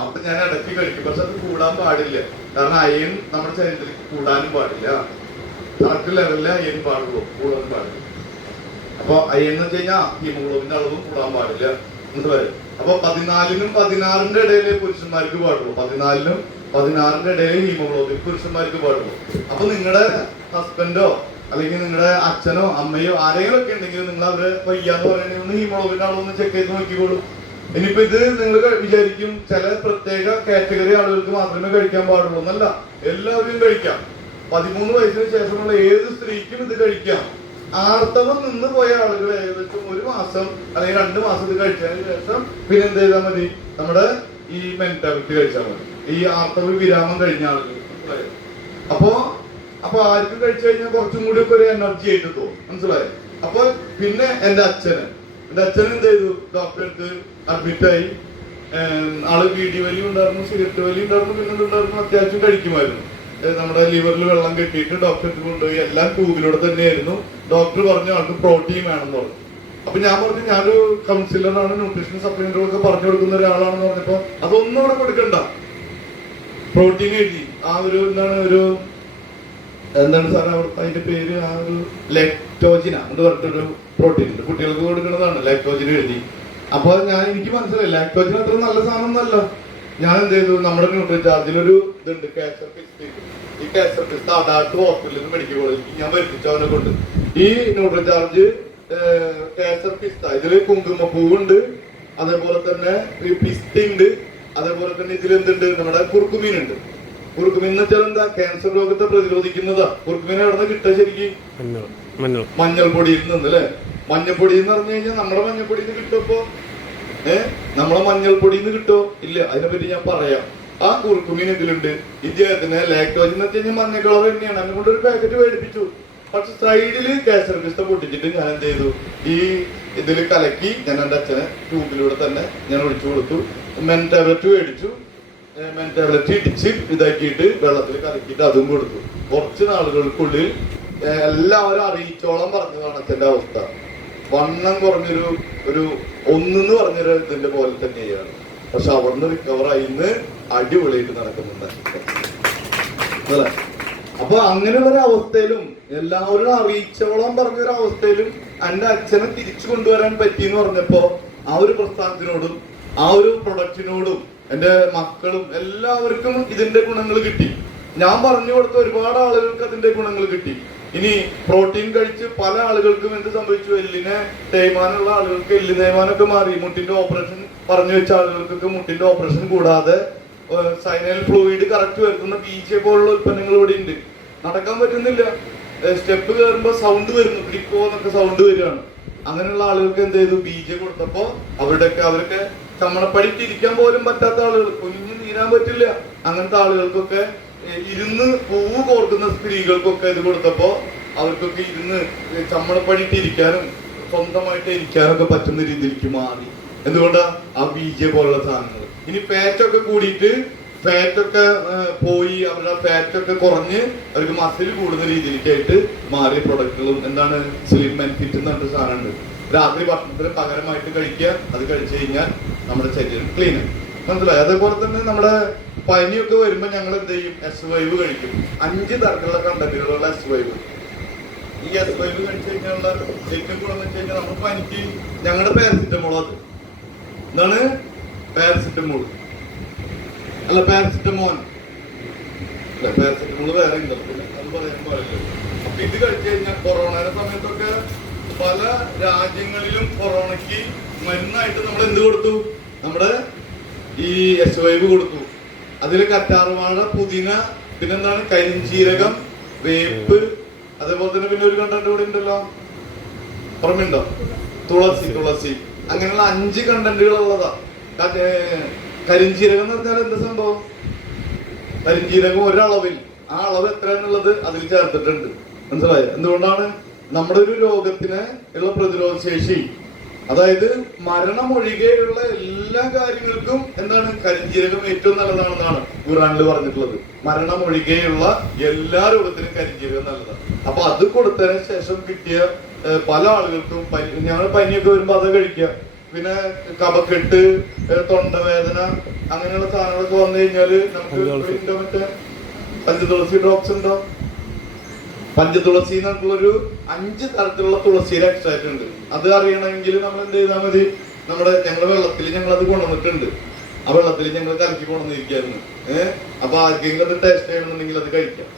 അപ്പൊ ഞാൻ ഇടയ്ക്ക് കഴിക്കും. പക്ഷെ അത് കൂടാൻ പാടില്ല. കാരണം അയൺ നമ്മുടെ ശരീരത്തിൽ കൂടാനും പാടില്ല. കറക്റ്റ് ലെവലിലെ അയൺ പാടുള്ളൂ, കൂടാനും പാടില്ല. അപ്പൊ അയൺ എന്ന് വെച്ച് കഴിഞ്ഞാൽ ഹീമോഗ്ലോബിന്റെ അളവും കൂടാൻ പാടില്ല, മനസ്സിലായി? അപ്പൊ 14-നും 16-ന്റെ ഇടയിലെ പുരുഷന്മാർക്ക് പാടുള്ളൂ. 14-നും 16-ന്റെ ഇടയിൽ ഹീമോഗ്ലോബിൻ പുരുഷന്മാർക്ക് പാടുള്ളൂ. അപ്പൊ നിങ്ങളുടെ ഹസ്ബൻഡോ അല്ലെങ്കിൽ നിങ്ങളുടെ അച്ഛനോ അമ്മയോ ആരെങ്കിലും ഒക്കെ ഉണ്ടെങ്കിൽ നിങ്ങൾ അവരെ വയ്യാന്ന് പറയണെങ്കിൽ ഒന്ന് ഹീമോഗ്ലോബിന്റെ അളവൊന്ന് ചെക്ക് ചെയ്ത് നോക്കിക്കോളൂ. ഇനിയിപ്പോ ഇത് നിങ്ങൾ വിചാരിക്കും ചില പ്രത്യേക കാറ്റഗറി ആളുകൾക്ക് മാത്രമേ കഴിക്കാൻ പാടുള്ളൂ എന്നല്ല, എല്ലാവരും കഴിക്കാം. 13 വയസ്സിന് ശേഷമുള്ള ഏത് സ്ത്രീക്കും ഇത് കഴിക്കാം. ആർത്തവം നിന്ന് പോയ ആളുകൾ ഏകദേശം 1 മാസം അല്ലെങ്കിൽ 2 മാസം ഇത് കഴിച്ചതിന് ശേഷം പിന്നെ എന്ത് ചെയ്താൽ മതി? നമ്മുടെ ഈ മെന്റാലിറ്റി കഴിച്ചാൽ മതി. ഈ ആർത്തവ വിരാമം കഴിഞ്ഞ ആളുകൾ. അപ്പൊ ആർക്കും കഴിച്ചു കഴിഞ്ഞാൽ കുറച്ചും കൂടി ഒക്കെ ഒരു എനർജി ആയിട്ട് തോന്നും, മനസ്സിലായോ? അപ്പൊ പിന്നെ എന്റെ അച്ഛൻ എന്ത് ചെയ്തു? ഡോക്ടറെ അടുത്ത് അഡ്മിറ്റായി. ആള് ബീഡി വലി ഉണ്ടായിരുന്നു, സിഗരറ്റ് വലി ഉണ്ടായിരുന്നു, പിന്നെ ഉണ്ടായിരുന്നു, അത്യാവശ്യം കഴിക്കുമായിരുന്നു. നമ്മുടെ ലിവറിൽ വെള്ളം കെട്ടിയിട്ട് ഡോക്ടറെ അടുത്ത് കൊണ്ടുപോയി. എല്ലാം ട്യൂബിലൂടെ തന്നെയായിരുന്നു. ഡോക്ടർ പറഞ്ഞു ആൾക്ക് പ്രോട്ടീൻ വേണമെന്ന് പറഞ്ഞു. അപ്പൊ ഞാൻ പറഞ്ഞു ഞാനൊരു കൗൺസിലറാണ്, ന്യൂട്രീഷൻ സപ്ലിമെന്റുകളൊക്കെ പറഞ്ഞു കൊടുക്കുന്ന ഒരാളാണെന്ന് പറഞ്ഞപ്പോ അതൊന്നും അവിടെ കൊടുക്കണ്ട, പ്രോട്ടീൻ എഴുതി. ആ ഒരു എന്താണ് സാർ അതിന്റെ പേര്? ആ ഒരു ലാക്ടോജിന എന്ന് പറഞ്ഞിട്ടൊരു പ്രോട്ടീൻ ഉണ്ട്, കുട്ടികൾക്ക് കൊടുക്കുന്നതാണ്. ലാക്ടോജിന എഴുതി. അപ്പൊ എനിക്ക് മനസ്സിലായി ലാക്ടോജിന അത്ര നല്ല സാധനം ഒന്നല്ല. ഞാൻ എന്ത് ചെയ്തു? നമ്മുടെ ന്യൂട്രിചാർജിലൊരു ഇതുണ്ട്, കാൻസർ പിസ്റ്റ്. ഈ കാൻസർ പിസ്റ്റ് അഡാട്ട് ഹോസ്പിറ്റലിൽ നിന്ന് മെഡിക്കൽ കോളേജിൽ ഞാൻ വരുത്തിച്ചു അവനെ കൊണ്ട്. ഈ ന്യൂട്രിചാർജ് കാൻസർ പിസ്ത, ഇതില് കുങ്കുമപ്പൂവുണ്ട്, അതേപോലെ തന്നെ ഈ പിസ്ത ഉണ്ട്, അതേപോലെ തന്നെ ഇതിൽ എന്തുണ്ട്? നമ്മുടെ കുറുക്കുമീൻ ഉണ്ട്. കുറുക്കുമീൻ എന്ന് വെച്ചാൽ എന്താ? ക്യാൻസർ രോഗത്തെ പ്രതിരോധിക്കുന്നതാ. കുറുക്കുമീൻ എവിടെ നിന്ന് കിട്ടുക? ശരിക്കും മഞ്ഞൾപ്പൊടിയിൽ നിന്ന്, അല്ലെ? മഞ്ഞൾപ്പൊടി എന്ന് പറഞ്ഞു കഴിഞ്ഞാൽ നമ്മുടെ മഞ്ഞൾപ്പൊടിയിൽ നിന്ന് കിട്ടുമ്പോ നമ്മളെ മഞ്ഞൾപ്പൊടിയിൽ നിന്ന് കിട്ടോ? ഇല്ല. അതിനെപ്പറ്റി ഞാൻ പറയാം. ആ കുറുക്കുമീൻ ഇതിലുണ്ട്. ഇദ്ദേഹത്തിന് ലാക്ടോജൻ എന്ന് വെച്ച് കഴിഞ്ഞാൽ മഞ്ഞ കളർ തന്നെയാണ്. അതിനെ കൊണ്ട് ഒരു പാക്കറ്റ് മേടിപ്പിച്ചു. പക്ഷെ സൈഡില് കാൻസർ പിസ്ത പൊട്ടിച്ചിട്ട് ഞാൻ എന്ത് ചെയ്തു? ഈ ഇതിൽ കലക്കി ഞാൻ എന്റെ അച്ഛനെ ട്യൂബിലൂടെ തന്നെ ഞാൻ ഒഴിച്ചു കൊടുത്തു. മെൻ ടാബ്ലറ്റ് മേടിച്ചു. മെൻ ടാബ്ലറ്റ് ഇടിച്ച് ഇതാക്കിയിട്ട് വെള്ളത്തിൽ കലക്കിയിട്ട് അതും കൊടുത്തു. കുറച്ച് നാളുകൾക്കുള്ളിൽ എല്ലാവരും അറിയിച്ചോളം പറഞ്ഞതാണ് അച്ഛന്റെ അവസ്ഥ. വണ്ണം കുറഞ്ഞൊരു ഒന്നെന്ന് പറഞ്ഞൊരു ഇതിന്റെ പോലെ തന്നെയാണ്. പക്ഷെ അവിടുന്ന് റിക്കവറായി ഇന്ന് അടിപൊളിയായിട്ട് നടക്കുന്നുണ്ട്. അപ്പൊ അങ്ങനെയുള്ള ഒരു അവസ്ഥയിലും എല്ലാവരും അറിയിച്ചോളം പറഞ്ഞൊരു അവസ്ഥയിലും എന്റെ അച്ഛനെ തിരിച്ചു കൊണ്ടുവരാൻ പറ്റിയെന്ന് പറഞ്ഞപ്പോ ആ ഒരു പ്രസ്ഥാനത്തിനോടും ആ ഒരു പ്രൊഡക്റ്റിനോടും എന്റെ മക്കളും എല്ലാവർക്കും ഇതിന്റെ ഗുണങ്ങൾ കിട്ടി. ഞാൻ പറഞ്ഞു കൊടുത്ത ഒരുപാട് ആളുകൾക്ക് അതിന്റെ ഗുണങ്ങൾ കിട്ടി. ഇനി പ്രോട്ടീൻ കഴിച്ച് പല ആളുകൾക്കും എന്ത് സംഭവിച്ചു? എല്ലിനെ തേയ്മാനുള്ള ആളുകൾക്ക് എല്ല് തേയ്മാനൊക്കെ മാറി. മുട്ടിന്റെ ഓപ്പറേഷൻ പറഞ്ഞു വെച്ച ആളുകൾക്കൊക്കെ മുട്ടിന്റെ ഓപ്പറേഷൻ കൂടാതെ സൈനൽ ഫ്ലൂയിഡ് കറക്റ്റ് വരുത്തുന്ന ബീച്ച് പോലുള്ള ഉൽപ്പന്നങ്ങൾ ഇവിടെ ഉണ്ട്. നടക്കാൻ പറ്റുന്നില്ല. സ്റ്റെപ്പ് കയറുമ്പോ സൗണ്ട് വരുന്നു, ക്ലിക്കോ എന്നൊക്കെ സൗണ്ട് വരികയാണ്. അങ്ങനെയുള്ള ആളുകൾക്ക് എന്ത് ചെയ്തു, ബീജ കൊടുത്തപ്പോ അവരൊക്കെ ചമ്മണപ്പടിയിട്ടിരിക്കാൻ പോലും പറ്റാത്ത ആളുകൾ, കുഞ്ഞു നീരാൻ പറ്റില്ല, അങ്ങനത്തെ ആളുകൾക്കൊക്കെ ഇരുന്ന് പൂവ് കോർക്കുന്ന സ്ത്രീകൾക്കൊക്കെ ഇത് കൊടുത്തപ്പോ അവർക്കൊക്കെ ഇരുന്ന് ചമ്മണപ്പടിയിട്ടിരിക്കാനും സ്വന്തമായിട്ട് ഇരിക്കാനൊക്കെ പറ്റുന്ന രീതിയിലേക്ക് മാറി. എന്തുകൊണ്ടാ? ആ ബീജ പോലുള്ള സാധനങ്ങൾ. ഇനി ഫാറ്റൊക്കെ കൂടിയിട്ട് ഫാറ്റൊക്കെ പോയി അവരുടെ ഫാറ്റൊക്കെ കുറഞ്ഞ് അവർക്ക് മസിൽ കൂടുന്ന രീതിയിലേക്കായിട്ട് മാറിയ പ്രൊഡക്റ്റുകളും എന്താണ് സ്ലിം ബെനിഫിറ്റ് എന്ന് പറഞ്ഞ സാധനമുണ്ട്. രാത്രി ഭക്ഷണത്തിന് പകരമായിട്ട് കഴിക്കുക, അത് കഴിച്ചു കഴിഞ്ഞാൽ നമ്മുടെ ശരീരം ക്ലീൻ ആണ്. മനസ്സിലായി? അതേപോലെ തന്നെ നമ്മുടെ പനിയൊക്കെ വരുമ്പോൾ ഞങ്ങൾ എന്ത് ചെയ്യും, S5 കഴിക്കും. 5 തരത്തിലുള്ള കണ്ടന്റുകളുള്ള S5. ഈ S5 കഴിച്ചു കഴിഞ്ഞാലുള്ള ഏറ്റവും ഗുണം എന്ന് വെച്ച് കഴിഞ്ഞാൽ നമ്മൾ പനിക്ക് ഞങ്ങളുടെ പാരസിറ്റമോൾ, അത് എന്താണ് പാരസിറ്റമോൾ അല്ല പാരസിറ്റമോൻ അല്ല, പാരസിറ്റമോൾ വേറെ ഉണ്ടല്ലോ, പിന്നെ അത് പറയാൻ പാടില്ല. അപ്പൊ ഇത് കഴിച്ചു കഴിഞ്ഞാൽ കൊറോണയുടെ സമയത്തൊക്കെ പല രാജ്യങ്ങളിലും കൊറോണയ്ക്ക് മരുന്നായിട്ട് നമ്മൾ എന്ത് കൊടുത്തു, നമ്മുടെ ഈ S5 കൊടുത്തു. അതിൽ കറ്റാർവാഴ, പുതിന, പിന്നെന്താണ് കരിഞ്ചീരകം, വേപ്പ്, അതേപോലെ തന്നെ പിന്നെ ഒരു കണ്ടന്റ് കൂടെ ഉണ്ടല്ലോ, ഓർമ്മയുണ്ടോ? തുളസി. അങ്ങനെയുള്ള 5 കണ്ടന്റുകൾ ഉള്ളതാ. കരിഞ്ചീരകം എന്ന് പറഞ്ഞാൽ എന്താ സംഭവം? കരിഞ്ചീരകം ഒരളവിൽ, ആ അളവ് എത്രയാണുള്ളത് അതിൽ ചേർത്തിട്ടുണ്ട്. മനസ്സിലായോ? എന്തുകൊണ്ടാണ്? നമ്മുടെ ഒരു രോഗത്തിന് ഉള്ള പ്രതിരോധ ശേഷി, അതായത് മരണം ഒഴികെയുള്ള എല്ലാ കാര്യങ്ങൾക്കും എന്താണ് കരിഞ്ചീരകം ഏറ്റവും നല്ലതാണെന്നാണ് ഖുർആനിൽ പറഞ്ഞിട്ടുള്ളത്. മരണം ഒഴികെയുള്ള എല്ലാ രോഗത്തിനും കരിഞ്ചീരകം നല്ലതാണ്. അപ്പൊ അത് കൊടുത്തതിന് ശേഷം കിട്ടിയ പല ആളുകൾക്കും ഞങ്ങൾ പനിയൊക്കെ വരുമ്പോ അത് കഴിക്കുക. പിന്നെ കഫക്കെട്ട്, തൊണ്ടവേദന, അങ്ങനെയുള്ള സാധനങ്ങളൊക്കെ വന്നു കഴിഞ്ഞാല് നമുക്ക് മറ്റേ പഞ്ചതുളസി ഡ്രോപ്സ് ഉണ്ടോ? പഞ്ചതുളസി എന്നുള്ളൊരു 5 തരത്തിലുള്ള തുളസിയുടെ എക്സ്ട്രാക്ട് ഉണ്ട്. അത് അറിയണമെങ്കിൽ നമ്മൾ എന്ത് ചെയ്താൽ മതി, ഞങ്ങളുടെ വെള്ളത്തിൽ ഞങ്ങൾ അത് കൊണ്ടുവന്നിട്ടുണ്ട്. ആ വെള്ളത്തിൽ ഞങ്ങൾ കലക്കി കൊണ്ടുവന്നിരിക്കായിരുന്നു. അപ്പൊ ആർക്കെങ്കിലും അത് ടേസ്റ്റ് ചെയ്യണമെന്നുണ്ടെങ്കിൽ അത് കഴിക്കാം.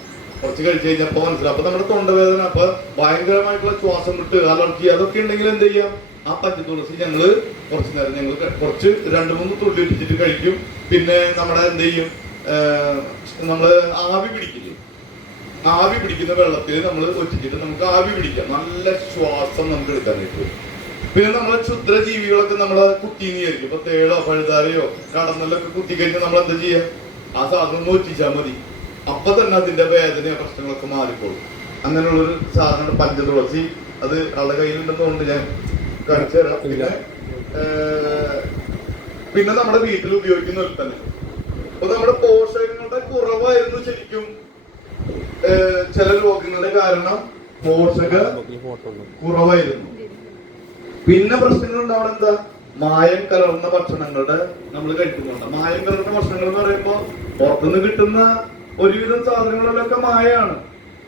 കുറച്ച് കഴിച്ചു കഴിഞ്ഞപ്പോ മനസ്സിലാവും. അപ്പൊ നമ്മുടെ തൊണ്ടവേദന, അപ്പൊ ഭയങ്കരമായിട്ടുള്ള ശ്വാസം വിട്ട്, അലർജി, അതൊക്കെ ഉണ്ടെങ്കിൽ എന്ത് ചെയ്യാം, ആ പഞ്ചതുളസി ഞങ്ങള് കുറച്ചു നേരം ഞങ്ങൾ കുറച്ച് 2-3 തുള്ളി ഇട്ടിട്ട് കഴിക്കും. പിന്നെ നമ്മുടെ എന്ത് ചെയ്യും, നമ്മള് ആവി പിടിക്കില്ലേ, ആവി പിടിക്കുന്ന വെള്ളത്തിൽ നമ്മൾ ഒറ്റിച്ചിട്ട് നമുക്ക് ആവി പിടിക്കാം. നല്ല ശ്വാസം നമുക്ക് എടുക്കാനായിട്ട്. പിന്നെ നമ്മളെ ക്ഷുദ്രജീവികളൊക്കെ നമ്മളെ കുത്തിന്നിരിക്കും. ഇപ്പൊ തേളോ പഴുതാരയോ കടന്നലൊക്കെ കുത്തി കഴിഞ്ഞാൽ നമ്മൾ എന്താ ചെയ്യാ, ആ സാധനം ഒറ്റിച്ചാൽ മതി. അപ്പൊ തന്നെ അതിന്റെ വേദനയോ പ്രശ്നങ്ങളൊക്കെ മാറിക്കോളും. അങ്ങനെയുള്ളൊരു സാധനമാണ് പഞ്ചതുളസി. അത് ആളുടെ കയ്യിലുണ്ടെന്നുകൊണ്ട് ഞാൻ കാണിച്ചു തരാം. പിന്നെ നമ്മുടെ വീട്ടിൽ ഉപയോഗിക്കുന്ന ഉൽപ്പന്നം. അപ്പൊ നമ്മുടെ പോഷകങ്ങളുടെ കുറവായിരുന്നു ശരിക്കും ചില രോഗങ്ങളുടെ കാരണം, പോഷക കുറവായിരുന്നു. പിന്നെ പ്രശ്നങ്ങൾ ഉണ്ടാവണം എന്താ, മായം കലർന്ന ഭക്ഷണങ്ങളുടെ നമ്മൾ കഴിക്കുന്നുണ്ട്. മായം കലർന്ന ഭക്ഷണങ്ങൾ എന്ന് പറയുമ്പോ പുറത്തുനിന്ന് കിട്ടുന്ന ഒരുവിധം സാധനങ്ങളിലൊക്കെ മായമാണ്.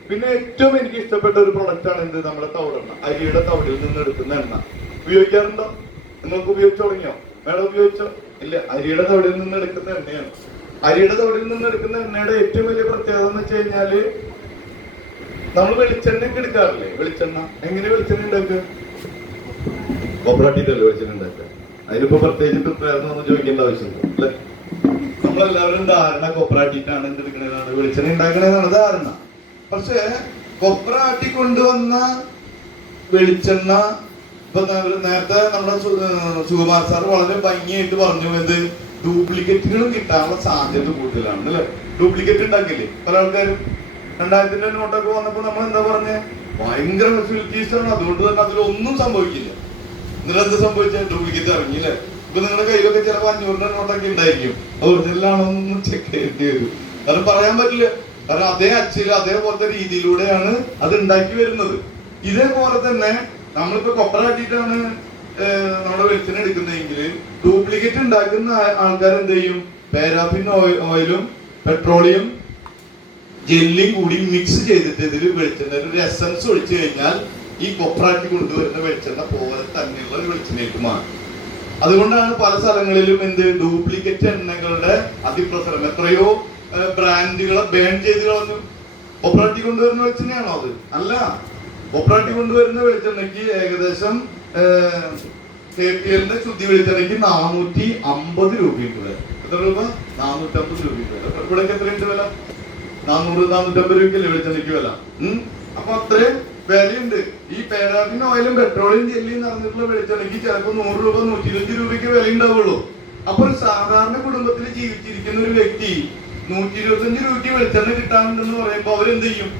പിന്നെ ഏറ്റവും എനിക്ക് ഇഷ്ടപ്പെട്ട ഒരു പ്രൊഡക്റ്റ് ആണ് എന്ത്, നമ്മുടെ തവിടെണ്ണ, അരിയുടെ തവിടിൽ നിന്ന് എടുക്കുന്ന എണ്ണ. ഉപയോഗിക്കാറുണ്ടോ? നിങ്ങൾക്ക് ഉപയോഗിച്ചു തുടങ്ങിയോ? മേഡം ഉപയോഗിച്ചോ? ഇല്ല. അരിയുടെ തവിടിൽ നിന്ന് എടുക്കുന്ന എണ്ണയാണ്. അരിയുടെ തവിടിൽ നിന്ന് എടുക്കുന്ന എണ്ണയുടെ ഏറ്റവും വലിയ പ്രത്യേകത എന്ന് വെച്ച് കഴിഞ്ഞാല്, നമ്മൾ വെളിച്ചെണ്ണയൊക്കെ എടുക്കാറില്ലേ? വെളിച്ചെണ്ണ എങ്ങനെ വെളിച്ചെണ്ണ ഉണ്ടാക്കുക? കോപ്പറാട്ടിട്ടല്ലേ വെളിച്ചെണ്ണ ഉണ്ടാക്കുക. അതിനിപ്പോ പ്രത്യേകിച്ച് പ്രേരണമൊന്നും ചോദിക്കേണ്ട ആവശ്യമില്ല അല്ലെ? നമ്മളെല്ലാവരും ധാരണ കോപ്പറാട്ടിട്ടാണ് എന്തെടുക്കണതാണ്, വെളിച്ചെണ്ണ ഉണ്ടാക്കണതാണ് ധാരണ. പക്ഷെ കൊപ്രാട്ടി കൊണ്ടുവന്ന വെളിച്ചെണ്ണ ഇപ്പൊ നേരത്തെ നമ്മുടെ സുകുമാർ സാർ വളരെ ഭംഗിയായിട്ട് പറഞ്ഞു, എന്ത് ഡ്യൂപ്ലിക്കേറ്റുകളും കിട്ടാനുള്ള സാധ്യത കൂടുതലാണ് അല്ലെ? ഡ്യൂപ്ലിക്കേറ്റ് ഉണ്ടാക്കില്ലേ പല ആൾക്കാരും. 2000-ന്റെ നോട്ടൊക്കെ വന്നപ്പോ നമ്മൾ എന്താ പറഞ്ഞേ, ഭയങ്കര ഫെസിലിറ്റീസ് ആണ്, അതുകൊണ്ട് തന്നെ അതിലൊന്നും സംഭവിക്കില്ല. എന്നിട്ട് എന്ത് സംഭവിച്ചാൽ ഡ്യൂപ്ലിക്കേറ്റ് ഇറങ്ങിയില്ലേ? ഇപ്പൊ നിങ്ങളുടെ കയ്യിലൊക്കെ ചിലപ്പോൾ 500-ന്റെ നോട്ടൊക്കെ ഉണ്ടായിരിക്കും. അത് ഒറിജിനലാണോ എന്ന് ചെക്ക് ചെയ്യേണ്ടി വരും. അത് പറയാൻ പറ്റില്ല. കാരണം അതേ അച്ചില് അതേപോലത്തെ രീതിയിലൂടെയാണ് അത് ഉണ്ടാക്കി വരുന്നത്. ഇതേപോലെ തന്നെ നമ്മളിപ്പോ കൊപ്പറാട്ടിട്ടാണ് നമ്മുടെ വെളിച്ചെണ്ണ എടുക്കുന്നതെങ്കിൽ ഡ്യൂപ്ലിക്കേറ്റ് ഉണ്ടാക്കുന്ന ആൾക്കാർ എന്ത് ചെയ്യും, പാരാഫിൻ ഓയിലും പെട്രോളിയം ജെല്ലിയും കൂടി മിക്സ് ചെയ്തിട്ട് ഇതിൽ വെളിച്ചെണ്ണ ഒരു എസൻസ് ഒഴിച്ചു കഴിഞ്ഞാൽ ഈ കൊപ്പറാട്ടി കൊണ്ടുവരുന്ന വെളിച്ചെണ്ണ പോലെ തന്നെയുള്ള ഒരു വെളിച്ചെണ്ണയ്ക്ക് മാറും. അതുകൊണ്ടാണ് പല സ്ഥലങ്ങളിലും എന്ത് ഡ്യൂപ്ലിക്കേറ്റ് എണ്ണകളുടെ അതിപ്രസരം. എത്രയോ ബ്രാൻഡുകളെ ബാൻ ചെയ്ത് കളഞ്ഞു. കൊപ്പറാട്ടി കൊണ്ടുവരുന്ന വെളിച്ചെണ്ണയാണോ അത്? അല്ല. കൊപ്പറാട്ടി കൊണ്ടുവരുന്ന വെളിച്ചെണ്ണയ്ക്ക് ഏകദേശം KPL-ന്റെ ശുദ്ധി വെളിച്ചെണ്ണയ്ക്ക് 450 രൂപയുണ്ട്. എത്ര രൂപ? 450 രൂപയുണ്ട്. ഇവിടേക്ക് എത്രയുണ്ട് വില? 400-450 രൂപയ്ക്കല്ലേ വെളിച്ചെണ്ണയ്ക്ക് വില. അപ്പൊ അത്രയും വിലയുണ്ട്. ഈ പാരാഫിൻ ഓയിലും പെട്രോളിയം ജെല്ലിയും നിറഞ്ഞിട്ടുള്ള വെളിച്ചെണ്ണയ്ക്ക് ചിലപ്പോൾ 100 രൂപ 120 രൂപയ്ക്ക് വില ഉണ്ടാവുള്ളൂ. അപ്പൊ ഒരു സാധാരണ കുടുംബത്തിൽ ജീവിച്ചിരിക്കുന്ന ഒരു വ്യക്തി 125 രൂപയ്ക്ക് വെളിച്ചെണ്ണ കിട്ടാനുണ്ടെന്ന് പറയുമ്പോ അവരെന്ത് ചെയ്യും?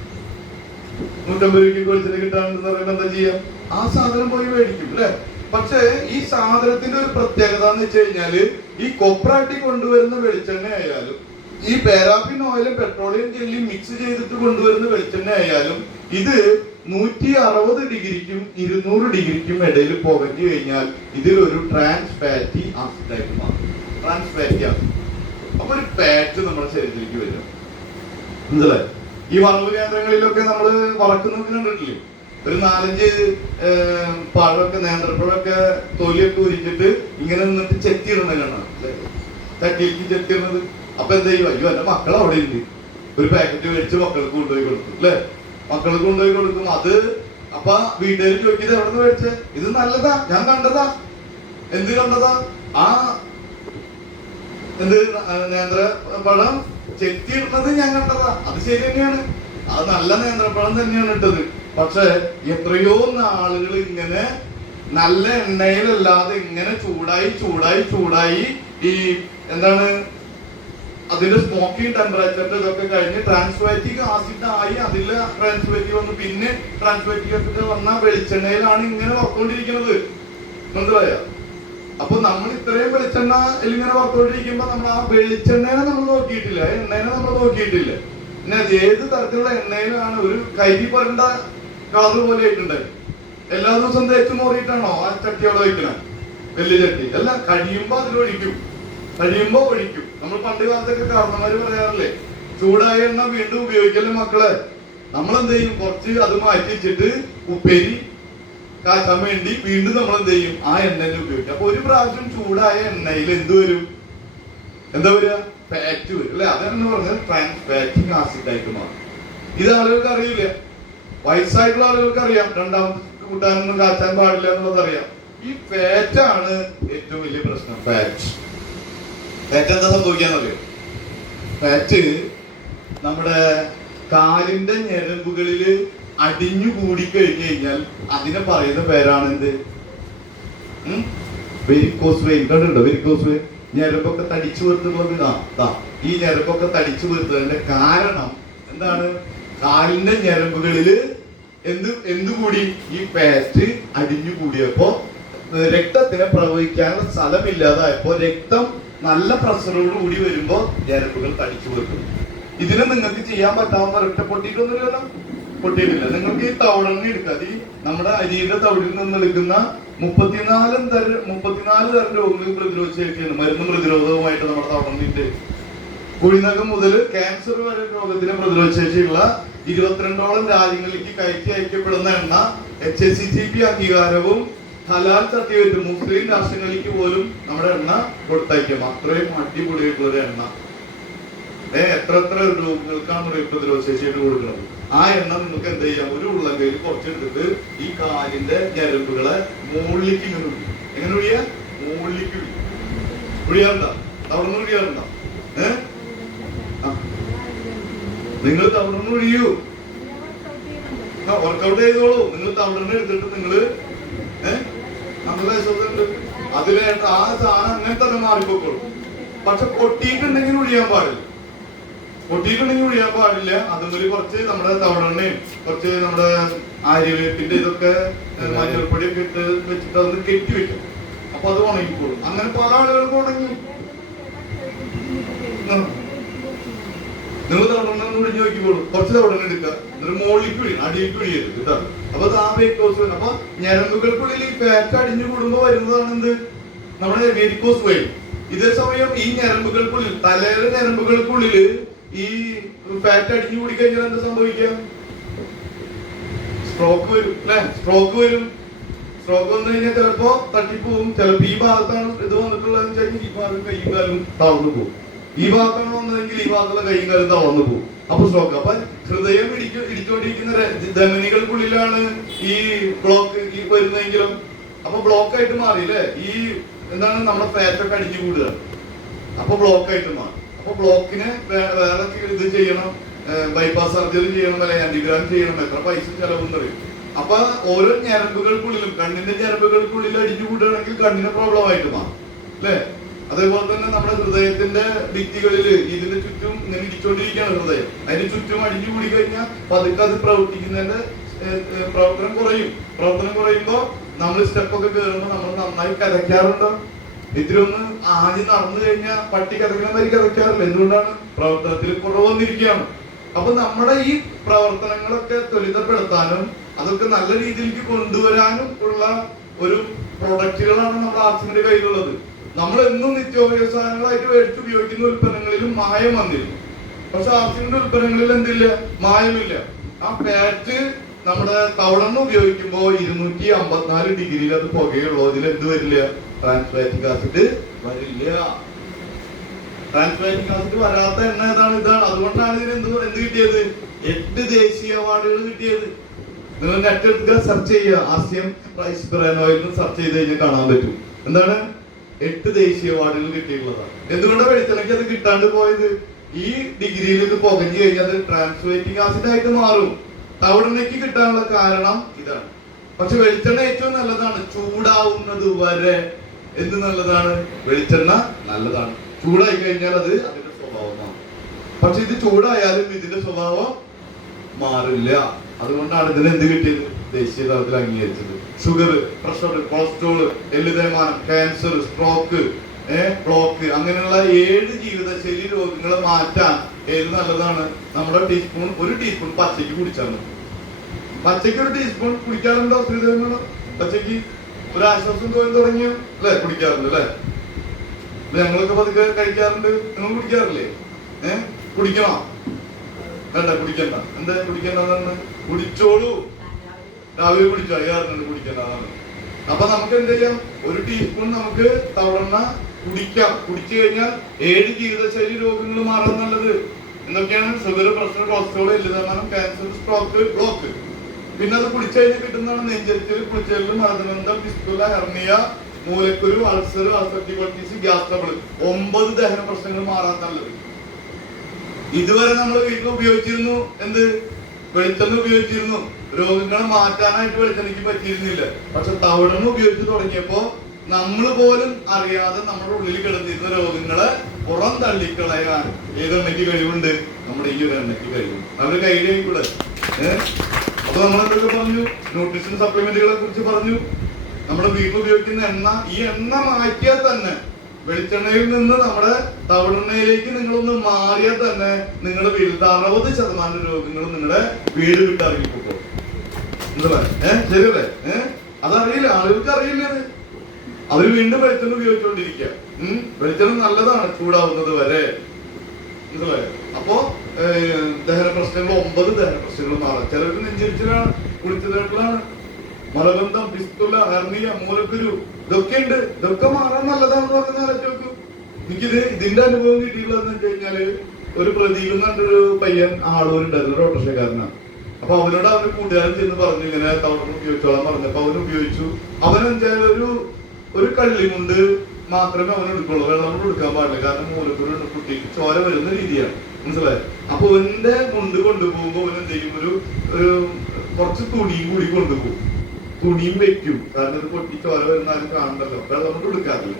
150 രൂപയ്ക്ക് വെളിച്ചെണ്ണ കിട്ടാനുണ്ടെന്ന് പറയുമ്പോ എന്താ ചെയ്യാം? ആ സാധനം പോയി മേടിക്കും അല്ലെ? പക്ഷേ ഈ സാധനത്തിന്റെ ഒരു പ്രത്യേകത എന്ന് വെച്ച് കഴിഞ്ഞാല് ഈ കൊപ്രാട്ടി കൊണ്ടുവരുന്ന വെളിച്ചെണ്ണ ആയാലും ഈ പാരാഫിൻ ഓയിലും പെട്രോളിയം ജെല്ലിയും മിക്സ് ചെയ്തിട്ട് കൊണ്ടുവരുന്ന വെളിച്ചെണ്ണ ആയാലും ഇത് 160 ഡിഗ്രിക്കും 200 ഡിഗ്രിക്കും ഇടയിൽ പുകഞ്ഞു കഴിഞ്ഞാൽ ഇതിലൊരു ട്രാൻസ് ഫാറ്റി ആസിഡായിട്ട് മാറും. Trans fatty acid. അപ്പൊ ഒരു ഫാറ്റ് നമ്മുടെ ശരീരത്തിലേക്ക് വരും. മനസ്സിലായി? ഈ വറവ് കേന്ദ്രങ്ങളിലൊക്കെ നമ്മൾ വറക്കുന്നൊക്കെ കണ്ടിട്ടില്ലേ? ഒരു 4-5 പഴമൊക്കെ നേന്ത്രപ്പഴമൊക്കെ തൊലിയൊക്കെ ഉരിച്ചിട്ട് ഇങ്ങനെ നിന്നിട്ട് ചെത്തിയിടുന്നത് കാണാം. ചട്ടിയിലേക്ക് ചെത്തിയിടുന്നത്. അപ്പൊ എന്താ ചെയ്യും? അയ്യോ എന്റെ മക്കൾ അവിടെ ഉണ്ട്, ഒരു പാക്കറ്റ് മേടിച്ച് മക്കൾക്ക് കൊണ്ടുപോയി കൊടുക്കും അല്ലെ? മക്കൾക്ക് കൊണ്ടുപോയി കൊടുക്കും. അത് അപ്പൊ വീട്ടുകാർ ചോദിക്കുന്നത് എവിടെ നിന്ന് മേടിച്ചേ? ഇത് നല്ലതാ, ഞാൻ കണ്ടതാ. എന്ത് കണ്ടതാ? ആ എന്ത് നേന്ത്രപ്പഴം ചെത്തിയിടുന്നത് ഞാൻ കണ്ടതാ. അത് ശരി തന്നെയാണ്, അത് നല്ല നേന്ത്രപ്പഴം തന്നെയാണ് ഇട്ടത്. പക്ഷെ എത്രയോ നാളുകൾ ഇങ്ങനെ നല്ല എണ്ണയിലല്ലാതെ ഇങ്ങനെ ചൂടായി ചൂടായി ചൂടായി ഈ എന്താണ് അതിന്റെ സ്മോക്കിംഗ് ടെമ്പറേച്ചറിന്റെ ഇതൊക്കെ കഴിഞ്ഞ് ട്രാൻസ്ഫാറ്റിക് ആസിഡ് ആയി, അതില് ട്രാൻസ്ഫാറ്റിക് വന്ന് പിന്നെ ട്രാൻസ്ഫാറ്റിക് ആസിഡ് വന്ന വെളിച്ചെണ്ണയിലാണ് ഇങ്ങനെ വറുത്തോണ്ടിരിക്കുന്നത്. മനസ്സിലായോ? അപ്പൊ നമ്മൾ ഇത്രയും വെളിച്ചെണ്ണ ഇങ്ങനെ വറുത്തോണ്ടിരിക്കുമ്പോ നമ്മൾ ആ വെളിച്ചെണ്ണേനെ നമ്മൾ നോക്കിയിട്ടില്ല, എണ്ണേനെ നമ്മൾ നോക്കിയിട്ടില്ല. പിന്നെ അത് ഏത് തരത്തിലുള്ള എണ്ണയിലാണ് ഒരു കരി പരണ്ട കളർ പോലെ ആയിട്ടുണ്ടായി. എല്ലാ ദിവസവും തേച്ച് മോറിയിട്ടാണോ ആ ചട്ടി അവിടെ വയ്ക്കണേ? വലിയ ചട്ടി അല്ല, കഴിയുമ്പോ അതിലൊഴിക്കും, കഴിയുമ്പോ ഒഴിക്കും. നമ്മൾ പണ്ട് കാലത്തൊക്കെ കാരണന്മാര് പറയാറില്ലേ, ചൂടായ എണ്ണ വീണ്ടും ഉപയോഗിക്കല്ലേ മക്കളെ. നമ്മൾ എന്ത് ചെയ്യും? കുറച്ച് അത് മാറ്റി വെച്ചിട്ട് ഉപ്പേരി കാച്ചാൻ വേണ്ടി വീണ്ടും നമ്മൾ എന്ത് ചെയ്യും? ആ എണ്ണ ഉപയോഗിക്കും. അപ്പൊ ഒരു പ്രാവശ്യം ചൂടായ എണ്ണയിൽ എന്ത് വരും? എന്താ വരിക? ഫാറ്റ് വരും അല്ലെ? അതാണ് പറഞ്ഞത് ട്രാൻസ് ഫാറ്റിക് ആസിഡ് ആയിട്ട് മാറും. ഇത് ആളുകൾക്ക് അറിയില്ല. വയസ്സായിട്ടുള്ള ആളുകൾക്ക് അറിയാം, രണ്ടാമത് കൂട്ടാനൊന്നും കാച്ചാൻ പാടില്ല എന്നുള്ളത് അറിയാം. ഈ ഫാറ്റ് ആണ് ഏറ്റവും വലിയ പ്രശ്നം. ഫാറ്റ് എന്താ സംഭവിക്കാന്നറിയോ? ഫാറ്റ് നമ്മുടെ കാലിന്റെ ഞരമ്പുകളിൽ അടിഞ്ഞു കൂടി കഴിഞ്ഞു കഴിഞ്ഞാൽ അതിനെ പറയുന്ന പേരാണ് എന്ത്? Varicose vein. കണ്ടിട്ടുണ്ടോ വെരിക്കോസ് വെയിൻ? ഞരമ്പൊക്കെ തടിച്ചു വീർത്തുള്ളത്. ഈ ഞരമ്പൊക്കെ തടിച്ചു വീർത്തതിന്റെ കാരണം എന്താണ്? കാലിന്റെ ഞരമ്പുകളില് എന്തുകൂടി? ഈ ഫാറ്റ് അടിഞ്ഞു കൂടിയപ്പോ രക്തത്തിനെ പ്രവഹിക്കാനുള്ള സ്ഥലമില്ലാതായപ്പോ രക്തം നല്ല പ്രഷറോട് കൂടി വരുമ്പോ ഞരമ്പുകൾ തടിച്ചു വീർക്കും. ഇതിന് നിങ്ങൾക്ക് ചെയ്യാൻ പറ്റാവുന്ന ഒരൊറ്റ പൊട്ടിയിട്ടൊന്നുമില്ലല്ലോ, പൊട്ടിയിട്ടില്ല. നിങ്ങൾക്ക് ഈ തവിടെണ്ണ എടുക്കുക, ഈ നമ്മുടെ അരിയുടെ തവിടിൽ നിന്ന് എടുക്കുന്ന 34 തരം രോഗങ്ങൾ പ്രതിരോധിച്ചിരിക്കുകയാണ്. മരുന്ന് പ്രതിരോധവുമായിട്ട് നമ്മുടെ തവണന്നിട്ട് കുഴിനകം മുതൽ ക്യാൻസർ വരെ രോഗത്തിന് പ്രതിരോധശേഷിയുള്ള 22ഓളം രാജ്യങ്ങളിലേക്ക് കയറ്റി അയക്കപ്പെടുന്ന എണ്ണ HACCP അംഗീകാരവും ഹലാൽ സർട്ടിഫിക്കറ്റ് മുസ്ലിം രാഷ്ട്രങ്ങളിലേക്ക് പോലും നമ്മുടെ എണ്ണ കൊടുത്തയക്കാം. അത്രയും അടിപൊളിയായിട്ടുള്ള ഒരു എണ്ണ. എത്ര രോഗങ്ങൾക്കാണ് പ്രതിരോധശേഷിയായിട്ട് കൊടുക്കുന്നത്. ആ എണ്ണ നിങ്ങൾക്ക് എന്ത് ചെയ്യാം? ഒരു ഉള്ളം കയ്യിൽ കുറച്ചെടുത്തിട്ട് ഈ കാലിന്റെ ഞരമ്പുകളെ മുകളിലേക്ക് ഇങ്ങനെ ഒഴിയും. എങ്ങനെ ഒഴിയാ? മുകളിലേക്ക് ഒഴിയാറുണ്ടോ? തവണ ഒഴിയാറുണ്ടോ? നിങ്ങൾ തവണ ഒഴിയൂ, വർക്കൗട്ട് ചെയ്തോളൂ. നിങ്ങൾ തവണ എടുത്തിട്ട് നിങ്ങള് നല്ല ഉണ്ട് അതിലായിട്ട് ആ സാധനം അങ്ങനെ തന്നെ മാറിപ്പോക്കോളൂ. പക്ഷെ പൊട്ടിയിട്ടുണ്ടെങ്കിൽ ഒഴിയാൻ പാടില്ല, പൊട്ടിയിട്ടുണ്ടെങ്കിൽ ഒഴിയാൻ പാടില്ല. അതുപോലെ കുറച്ച് നമ്മുടെ തവണെണ്ണയും കുറച്ച് നമ്മുടെ ആര്യവേപ്പിന്റെ ഇതൊക്കെ മഞ്ഞൾപ്പൊടിയൊക്കെ ഇട്ട് വെച്ചിട്ട് അതൊന്ന് കെട്ടി വെക്കും. അപ്പൊ അത് ഉണങ്ങിക്കോളും. അങ്ങനെ പല ആളുകൾക്ക് ഉണങ്ങി. നിങ്ങൾ തവണെണ്ണ ഒഴിഞ്ഞു നോക്കിക്കോളും. കുറച്ച് തവണെണ്ണ എടുക്കുക, എന്നിട്ട് മുകളിലേക്ക് ഒഴിയും, അടിയിലേക്ക് ഒഴിയരുത് കേട്ടോ. അപ്പൊ അത് ആ വെരിക്കോസ്. അപ്പൊ ഞരമ്പുകൾക്കുള്ളിൽ ഈ ഫാറ്റ് അടിഞ്ഞു കൂടുമ്പോ വരുന്നതാണ് എന്ത്? നമ്മുടെ വെരിക്കോസ് വെയിൻ. ഇതേ സമയം ഈ ഞരമ്പുകൾക്കുള്ളിൽ, തലയുടെ ഞരമ്പുകൾക്കുള്ളില് ഈ ഫാറ്റ് അടിഞ്ഞു കൂടി കഴിഞ്ഞാൽ എന്താ സംഭവിക്കാം? സ്ട്രോക്ക് വരും അല്ലെ? സ്ട്രോക്ക് വരും. സ്ട്രോക്ക് വന്നു കഴിഞ്ഞാൽ ചിലപ്പോ തട്ടിപ്പോവും. ചിലപ്പോ ഈ ഭാഗത്താണ് ഇത് വന്നിട്ടുള്ളതെന്ന് വെച്ചാൽ ഈ ഭാഗം കൈയും കാലും തളർന്നു പോകും. ഈ ഭാഗത്താണ് വന്നതെങ്കിൽ ഈ ഭാഗത്തുള്ള കൈയും കാലും തളർന്നു പോകും. അപ്പൊ സ്ട്രോക്ക്. അപ്പൊ ഹൃദയം ഇടിച്ചുകൊണ്ടിരിക്കുന്ന ധമനികൾക്കുള്ളിലാണ് ഈ ബ്ലോക്ക് വരുന്നതെങ്കിലും അപ്പൊ ബ്ലോക്ക് ആയിട്ട് മാറിയില്ലേ? ഈ എന്താണ് നമ്മുടെ ഫാറ്റൊക്കെ അടിഞ്ഞു കൂടുക. അപ്പൊ ബ്ലോക്ക് ആയിട്ട് മാറും. അപ്പൊ ബ്ലോക്കിന് വേറെ ഇത് ചെയ്യണം, ബൈപ്പാസ് സർജറി ചെയ്യണം, അല്ലെങ്കിൽ ആന്റിഗ്രാം ചെയ്യണം. എത്ര പൈസ ചെലവെന്ന് അറിയും. അപ്പൊ ഓരോ ഞരമ്പുകൾക്കുള്ളിലും കണ്ണിന്റെ ഞരമ്പുകൾക്കുള്ളിൽ അടിഞ്ഞു കൂടുകയാണെങ്കിൽ കണ്ണിന് പ്രോബ്ലം ആയിട്ട് മാറും അല്ലെ. അതേപോലെ തന്നെ നമ്മുടെ ഹൃദയത്തിന്റെ ഭിത്തികളിൽ ഇതിന്റെ ചുറ്റും ഇങ്ങനെ ഇടിച്ചോണ്ടിരിക്കുകയാണ് ഹൃദയം. അതിന് ചുറ്റും അടിഞ്ഞു കൂടി കഴിഞ്ഞാൽ പതുക്കെ അത് പ്രവർത്തിക്കുന്നതിന്റെ പ്രവർത്തനം കുറയും. പ്രവർത്തനം കുറയുമ്പോ നമ്മൾ സ്റ്റെപ്പൊക്കെ കയറുമ്പോൾ നമ്മൾ നന്നായി കഥയ്ക്കാറുണ്ടോ? ഇത്തിരി ഒന്ന് ആദ്യം നടന്നു കഴിഞ്ഞാൽ പട്ടി കഥയ്ക്കണ മാതിരി കഥയ്ക്കാറില്ല. എന്തുകൊണ്ടാണ്? പ്രവർത്തനത്തിൽ കുറവ് വന്നിരിക്കുകയാണ്. അപ്പൊ നമ്മുടെ ഈ പ്രവർത്തനങ്ങളൊക്കെ ത്വരിതപ്പെടുത്താനും അതൊക്കെ നല്ല രീതിയിലേക്ക് കൊണ്ടുവരാനും ഉള്ള ഒരു പ്രൊഡക്റ്റുകളാണ് നമ്മുടെ ആർസിന്റെ കയ്യിലുള്ളത്. നമ്മൾ എന്നും നിത്യോപയോഗ സാധനങ്ങളായിട്ട് മേടിച്ച് ഉപയോഗിക്കുന്ന ഉൽപ്പന്നങ്ങളിലും മായം വന്നിരുന്നു. പക്ഷെ ആർസിന്റെ ഉൽപ്പന്നങ്ങളിൽ എന്തില്ല? മായമില്ല. ആ ഫാറ്റ് നമ്മുടെ തവളെണ്ണ ഉപയോഗിക്കുമ്പോ 254 ഡിഗ്രിയിൽ അത് പുകയുള്ളൂ. ഇതിൽ എന്ത് വരില്ല? ട്രാൻസ്ഫാറ്റിക് ആസിഡ് വരില്ല. ട്രാൻസ്ഫാറ്റിക് ആസിഡ് വരാത്ത എണ്ണ ഏതാണ്? ഇതാണ്. അതുകൊണ്ടാണ് ഇതിന് എന്ത് കിട്ടിയത്? 8 ദേശീയ അവാർഡുകൾ കിട്ടിയത്. നിങ്ങൾ നെറ്റ് എടുക്കുക, സെർച്ച് ചെയ്യുക, ആർസിയം റൈസ് ബ്രാൻ ഓയിൽ സെർച്ച് ചെയ്ത് കഴിഞ്ഞാൽ കാണാൻ പറ്റും. എന്താണ്? 8 ദേശീയ അവാർഡുകൾ കിട്ടിയിട്ടുള്ളതാണ്. എന്തുകൊണ്ടാണ് വെളിച്ചെണ്ണയ്ക്ക് അത് കിട്ടാണ്ട് പോയത്? ഈ ഡിഗ്രിയിൽ ഇത് പുകഞ്ഞു കഴിഞ്ഞാൽ അത് ട്രാൻസ്ഫാറ്റിക് ആസിഡ് ആയിട്ട് മാറും. തവിടെണ്ണയ്ക്ക് കിട്ടാനുള്ള കാരണം ഇതാണ്. പക്ഷെ വെളിച്ചെണ്ണ ഏറ്റവും നല്ലതാണ് ചൂടാവുന്നത് വരെ. എന്ത് നല്ലതാണ്? വെളിച്ചെണ്ണ നല്ലതാണ്. ചൂടായി കഴിഞ്ഞാൽ അത് അതിന്റെ സ്വഭാവമാണ്. പക്ഷെ ഇത് ചൂടായാലും ഇതിന്റെ സ്വഭാവം മാറില്ല. അതുകൊണ്ടാണ് ഇതിന് എന്ത് കിട്ടിയത്? ദേശീയ തലത്തിൽ അംഗീകരിച്ചത്. ഷുഗർ, പ്രഷർ, കൊളസ്ട്രോൾ, എല്ല് തേയ്മാനം, ക്യാൻസർ, സ്ട്രോക്ക്, ബ്ലോക്ക്, അങ്ങനെയുള്ള 7 ജീവിതശൈലി രോഗങ്ങളെ മാറ്റാൻ ഏത് നല്ലതാണ്? നമ്മുടെ ഒരു ടീസ്പൂൺ പച്ചയ്ക്ക് കുടിച്ചാൽ മതി. പച്ചയ്ക്ക് ഒരു ടീസ്പൂൺ കുടിക്കാറുണ്ടോ? ശ്രീദേവനോ പച്ചയ്ക്ക് ഒരു ആശ്വാസം തോന്നി തുടങ്ങിയോ? അല്ലെ, കുടിക്കാറുണ്ട് അല്ലെ. ഞങ്ങളൊക്കെ പതുക്കെ കഴിക്കാറുണ്ട്. നിങ്ങൾ കുടിക്കാറില്ലേ? കുടിക്കണോ? വേണ്ട, കുടിക്കണ്ട. എന്താ കുടിക്കണ്ടെന്നാണ്? കുടിച്ചോളൂ. രാവിലെ കുടിച്ചോ? അയ്യാറുണ്ട് കുടിക്കണ്ടെന്നാണ്. അപ്പൊ നമുക്ക് എന്ത് ചെയ്യാം? ഒരു ടീസ്പൂൺ നമുക്ക് തവണ കുടിക്കാം. കുടിച്ചു കഴിഞ്ഞാൽ 7 ജീവിതശൈലി രോഗങ്ങൾ മാറാൻ നല്ലത്. എന്തൊക്കെയാണ്? ഷുഗർ, പ്രഷർ, കൊളസ്ട്രോൾ, എല്ല് തേയ്മാനം, ക്യാൻസർ, സ്ട്രോക്ക്, ബ്ലോക്ക്. പിന്നെ അത് കുടിച്ചു കഴിഞ്ഞാൽ കിട്ടുന്നതാണ് നെഞ്ചരിച്ചൽ, കുളിച്ചൽ, മലബന്ധം, ഫിസ്റ്റുല, ഹെർണിയ, മൂലക്കുരു, അൾസർ, അൾസർട്ടിസ്, ഗ്യാസ് ട്രബിൾ. 9 ദഹന പ്രശ്നങ്ങൾ മാറാൻ നല്ലത്. ഇതുവരെ നമ്മൾ വീട്ടിൽ ഉപയോഗിച്ചിരുന്നു എന്ത്? വെളിച്ചെണ്ണ ഉപയോഗിച്ചിരുന്നു. രോഗങ്ങളെ മാറ്റാനായിട്ട് വെളിച്ചെണ്ണയ്ക്ക് പറ്റിയിരുന്നില്ല. പക്ഷെ തവിടെണ്ണ ഉപയോഗിച്ച് തുടങ്ങിയപ്പോ നമ്മൾ പോലും അറിയാതെ നമ്മുടെ ഉള്ളിൽ കിടന്നിരുന്ന രോഗങ്ങളെ പുറം തള്ളിക്കളയാൻ ഏതെണ്ണയ്ക്ക് കഴിവുണ്ട്? നമ്മുടെ ഈ ഒരു എണ്ണയ്ക്ക് കഴിവും. അവര് കൈയിലേക്ക് കൂടെ. അപ്പൊ നമ്മൾ എന്തൊക്കെ പറഞ്ഞു? ന്യൂട്രീഷൻ സപ്ലിമെന്റുകളെ കുറിച്ച് പറഞ്ഞു. നമ്മുടെ വീട്ടിൽ ഉപയോഗിക്കുന്ന എണ്ണ, ഈ എണ്ണ മാറ്റിയാൽ തന്നെ, വെളിച്ചെണ്ണയിൽ നിന്ന് നമ്മുടെ തവിടെണ്ണയിലേക്ക് നിങ്ങളൊന്ന് മാറിയാൽ തന്നെ നിങ്ങളുടെ വീട്ടിൽ 60% രോഗങ്ങൾ നിങ്ങളുടെ വീട് വിട്ടിറങ്ങിപ്പോകും. ശരിയല്ലേ? അതറിയില്ല, ആളുകൾക്ക് അറിയില്ല. അവര് വീണ്ടും വെളിച്ചെണ്ണ ഉപയോഗിച്ചുകൊണ്ടിരിക്കുക. വെളിച്ചെണ്ണ നല്ലതാണ് ചൂടാവുന്നത് വരെ. മനസ്സിലായോ? അപ്പോ ദഹന പ്രശ്നങ്ങൾ 9 ദഹന പ്രശ്നങ്ങൾ മാറാം. ചിലർക്ക് നെഞ്ചരിച്ചിലാണ്, കുളിച്ചതാണ്, മലബന്ധം, ഫിസ്റ്റുല, ഹെർണിയ, മൂലക്കുരു, ഇതൊക്കെ ഉണ്ട്. ഇതൊക്കെ മാറാൻ നല്ലതാണെന്ന് പറഞ്ഞാൽ ആലോചിച്ചു. എനിക്കിത് ഇതിന്റെ അനുഭവം കിട്ടിയിട്ടുള്ളതെന്ന് വെച്ച് കഴിഞ്ഞാല്, ഒരു പ്രതീകം എന്നൊരു പയ്യൻ ആളൂരുണ്ടായിരുന്നു, ഒരു ഓട്ടോറിക്ഷക്കാരനാണ്. അപ്പൊ അവനോട് അവന്റെ കൂട്ടുകാരൻ ചെന്ന് പറഞ്ഞു ഇങ്ങനെ തവണ ഉപയോഗിച്ചോളാൻ പറഞ്ഞപ്പോ അവൻ ഉപയോഗിച്ചു. അവനെന്തായാലും ഒരു കള്ളിമുണ്ട് മാത്രമേ അവൻ എടുക്കുള്ളൂ. വെള്ളം കൊടുക്കാൻ പാടില്ല. കാരണം മൂലക്കുരു കുട്ടിക്ക് ചോര വരുന്ന രീതിയാണ്. മനസ്സിലായോ? അപ്പൊ അവന്റെ മുണ്ട് കൊണ്ടുപോകുമ്പോ അവൻ എന്തെങ്കിലും ഒരു കുറച്ച് തുണിയും കൂടി കൊണ്ടുപോകും. തുണിയും വെക്കും. കാരണം ഇത് പൊട്ടി ചോര വരുന്ന ആരും കാണണ്ടല്ലോ. വെള്ളം കൊണ്ട് കൊടുക്കാറില്ല.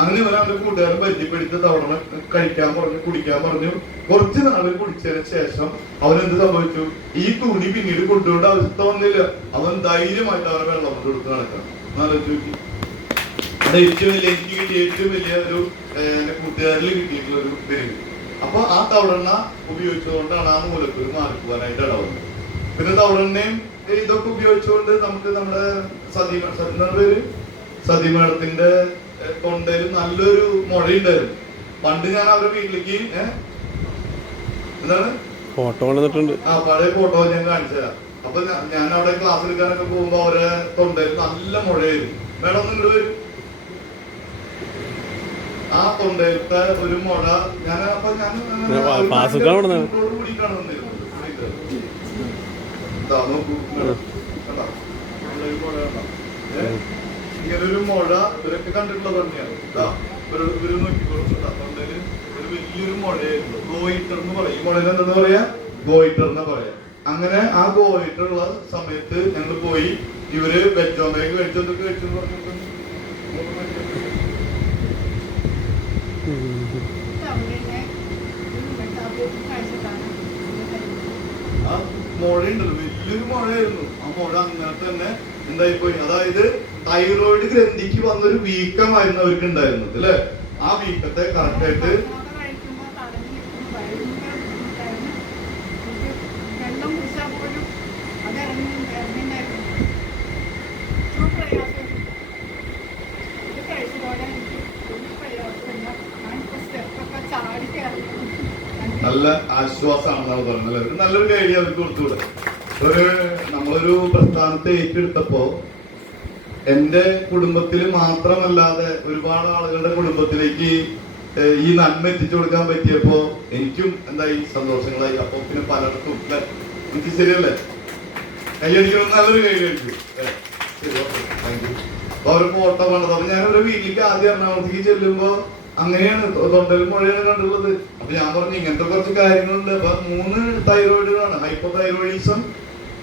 അങ്ങനെ അവൻ അവന്റെ കൂട്ടുകാരൻ പരിചയപ്പെടുത്തി തവണ കഴിക്കാൻ പറഞ്ഞു, കുടിക്കാൻ പറഞ്ഞു. കുറച്ച് നാള് കുടിച്ചതിന് ശേഷം അവൻ എന്ത് സംഭവിച്ചു? ഈ തുണി പിന്നീട് കൊണ്ടുകൊണ്ട് അവസ്ഥ വന്നില്ല. അവൻ ധൈര്യമായിട്ട് അവരെ വെള്ളം കൊണ്ട് കൊടുത്ത് നടക്കാം. ആലോചിച്ച് നോക്കി. എനിക്ക് കിട്ടിയ ഏറ്റവും വലിയ ഒരു എന്റെ കൂട്ടുകാരിൽ കിട്ടിയിട്ടുള്ള ഒരു പേര്. അപ്പൊ ആ തവണെണ്ണ ഉപയോഗിച്ചുകൊണ്ടാണ് ആ മൂലക്കുരു മാറിപ്പോവാനായിട്ട് ഇടവന്നത്. പിന്നെ തവണെണ്ണയും ഇതൊക്കെ ഉപയോഗിച്ചുകൊണ്ട് നമുക്ക് നമ്മുടെ സതീമേടത്തിന്റെ തൊണ്ടയിൽ നല്ലൊരു മുഴയുണ്ടായിരുന്നു. പണ്ട് ഞാൻ അവരുടെ വീട്ടിലേക്ക് എന്താണ് ഫോട്ടോ വന്നിട്ടുണ്ട്. ആ പഴയ ഫോട്ടോ ഞാൻ കാണിച്ചു തരാം. അപ്പൊ ഞാൻ അവിടെ ക്ലാസ് എടുക്കാനൊക്കെ പോകുമ്പോ അവരെ തൊണ്ടയിൽ നല്ല മുഴയായിരുന്നു. മേഡം ഒന്ന് ഇങ്ങോട്ട് വരും. ആ തൊണ്ടയിലത്തെ ഒരു മുഴ ഞാൻ കൂടിയിട്ടാണ് വന്നിരുന്നത്. നോക്കൂ, ഇങ്ങനൊരു മുഴ ഇവരൊക്കെ കണ്ടിട്ടുള്ള തന്നെയാണ്. ഇവര് നോക്കിക്കോളും. തൊണ്ടയില് ഒരു വലിയൊരു മുഴയായിരുന്നു. ഗോയിറ്റർ എന്ന് പറയും. ഈ മുഴയിൽ എന്താ പറയാ? ഗോയിറ്റർ എന്ന് പറയാം. അങ്ങനെ ആ പോയിട്ടുള്ള സമയത്ത് ഞങ്ങൾ പോയി. ഇവര് വെജോമേക്ക് കഴിച്ചൊക്കെ കഴിച്ചു ആ മുഴയുണ്ടല്ലോ, വലിയൊരു മുഴയായിരുന്നു. ആ മുഴ അങ്ങനെ തന്നെ എന്തായിപ്പോയി. അതായത് തൈറോയിഡ് ഗ്രന്ഥിക്ക് വന്നൊരു വീക്കമായിരുന്നു അവർക്ക് ഉണ്ടായിരുന്നത് അല്ലെ. ആ വീക്കത്തെ കറക്റ്റായിട്ട് നല്ല ആശ്വാസമാണെന്നാണ് പറഞ്ഞത്. അവർക്ക് നല്ലൊരു ഐഡിയ അവർക്ക് കൊടുത്തുകൂടെ. നമ്മളൊരു പ്രസ്ഥാനത്തെ ഏറ്റെടുത്തപ്പോ എന്റെ കുടുംബത്തിൽ മാത്രമല്ലാതെ ഒരുപാട് ആളുകളുടെ കുടുംബത്തിലേക്ക് ഈ നന്മ എത്തിച്ചു കൊടുക്കാൻ പറ്റിയപ്പോ എനിക്കും എന്തായി സന്തോഷങ്ങളായി. അപ്പൊ പിന്നെ പലർക്കും എനിക്ക് ശരിയല്ലേ കൈയടിക്കണം, നല്ലൊരു കൈ കഴിച്ചു. ശരി, ഓക്കെ, താങ്ക് യു. അപ്പൊ അവര് ഫോട്ടോ കണ്ടത്. അപ്പൊ ഞാൻ ഒരു വീട്ടിലേക്ക് ആദ്യം എറണാകുളത്തേക്ക് ചെല്ലുമ്പോ അങ്ങനെയാണ് തൊണ്ടൽ മുഴയാണ് കണ്ടുള്ളത്. അപ്പൊ ഞാൻ പറഞ്ഞു ഇങ്ങനത്തെ കുറച്ച് കാര്യങ്ങളുണ്ട്. അപ്പൊ 3 തൈറോയിഡുകളാണ്: hyperthyroidism,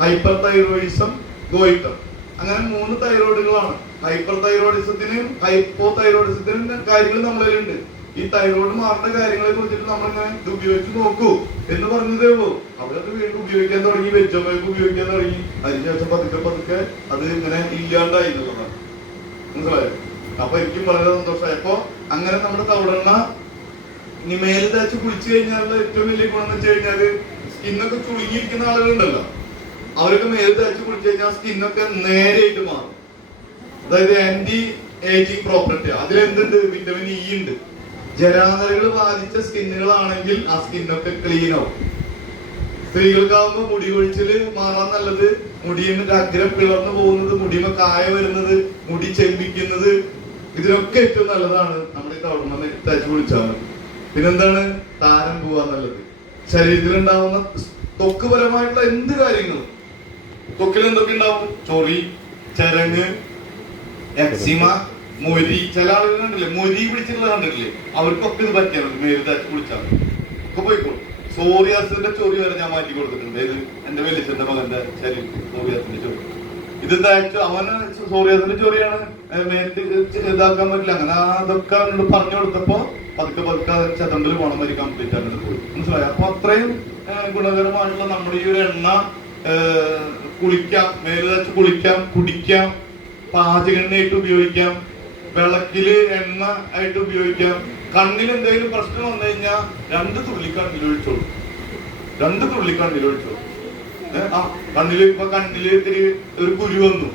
hyperthyroidism, goitre. അങ്ങനെ 3 തൈറോയിഡുകളാണ്. ഹൈപ്പർ തൈറോയിഡിസത്തിനും ഹൈപ്പോ തൈറോയിഡിസത്തിനും കാര്യങ്ങൾ നമ്മളിലുണ്ട്. ഈ തൈറോയിഡ് മാറുന്ന കാര്യങ്ങളെ കുറിച്ചിട്ട് നമ്മളിങ്ങനെ ഇത് ഉപയോഗിച്ച് നോക്കൂ എന്ന് പറഞ്ഞതേ ഉള്ളൂ. അവരത് വീണ്ടും ഉപയോഗിക്കാൻ തുടങ്ങി, വെജോമേക്ക് ഉപയോഗിക്കാൻ തുടങ്ങി. അതിനുശേഷം പതുക്കെ പതുക്കെ അത് ഇങ്ങനെ ഇല്ലാണ്ടായി എന്നുള്ളതാണ്. മനസ്സിലായോ? അപ്പൊ എനിക്കും വളരെ സന്തോഷമായി. അപ്പൊ അങ്ങനെ നമ്മുടെ തവളെണ്ണ ഇനി മേല് തേച്ച് കുളിച്ചു കഴിഞ്ഞാലുള്ള ഏറ്റവും വലിയ ഗുണം എന്ന് വെച്ച് കഴിഞ്ഞാല് സ്കിന്നൊക്കെ ചുളുങ്ങിയിരിക്കുന്ന ആളുകളുണ്ടല്ലോ, അവരൊക്കെ മേല് തേച്ച് കുളിച്ചു കഴിഞ്ഞാൽ സ്കിന്നൊക്കെ നേരെയായിട്ട് മാറും. അതായത് ആന്റി ഏജിങ് പ്രോപ്പർട്ടി അതിലെന്തുണ്ട്? വിറ്റമിൻ ഇ ഉണ്ട്. ജരാനരകൾ ബാധിച്ച സ്കിന്നുകളാണെങ്കിൽ ആ സ്കിന്നൊക്കെ ക്ലീൻ ആവും. സ്ത്രീകൾക്കാവുമ്പോ മുടി കൊഴിച്ചില് മാറാൻ നല്ലത്, മുടിയിൽ അഗ്രം പിളർന്നു പോകുന്നത്, മുടിമ കായ വരുന്നത്, മുടി ചെമ്പിക്കുന്നത്, ഇതിനൊക്കെ ഏറ്റവും നല്ലതാണ് നമ്മുടെ ഈ തവളെണ്ണ തേച്ച് കുളിച്ചാൽ മതി. പിന്നെന്താണ്? താരം പോവാൻ നല്ലത്. ശരീരത്തിലുണ്ടാവുന്ന ത്വക്കുപരമായിട്ടുള്ള എന്ത് കാര്യങ്ങളും ത്വക്കിൽ എന്തൊക്കെ ഉണ്ടാവും? ചൊറി, ചരങ്ങ്, എക്സിമ, മൊരി. ചില ആളുകൾ കണ്ടില്ലേ മൊരി പിടിച്ചിട്ടുള്ള കണ്ടിട്ടില്ലേ? അവർക്കൊക്കെ ഇത് പറ്റിയാൽ മേല് തേച്ച് കുളിച്ചാൽ ഒക്കെ പോയിക്കോളും. സോറിയാസിന്റെ ചൊറി വരെ ഞാൻ മാറ്റി കൊടുത്തിട്ടുണ്ട്. ഇത് എന്റെ വലിയച്ഛന്റെ മകന്റെ ശരീരത്തിൽ സോറിയാസിന്റെ ചൊറി. ഇത് തേച്ചു അവന് സോറിയാസിന്റെ ചൊറിയാണ്, ഇതാക്കാൻ പറ്റില്ല. അങ്ങനെ അതൊക്കെ അവനോട് പറഞ്ഞു കൊടുത്തപ്പോ പതുക്കെ പതുക്കെ ചതമ്പല് പോണം വരി കംപ്ലീറ്റ് ആയിട്ട് പോയി. മനസ്സിലായി? അപ്പൊ അത്രയും ഗുണകരമായിട്ടുള്ള നമ്മുടെ ഈ ഒരു എണ്ണ കുളിക്കാം, മേല് തേച്ച് കുളിക്കാം, കുടിക്കാം, പാചകെണ്ണയായിട്ട് ഉപയോഗിക്കാം, വിളക്കില് എണ്ണ ആയിട്ട് ഉപയോഗിക്കാം. കണ്ണിൽ എന്തെങ്കിലും പ്രശ്നം വന്നു കഴിഞ്ഞാൽ 2 തുള്ളി കണ്ണിലൊഴിച്ചോളൂ. 2 തുള്ളി കണ്ണിലൊഴിച്ചോളൂ. കണ്ണില് ഇപ്പൊ കണ്ണില് ഇത്തിരി ഒരു കുരു വന്നു,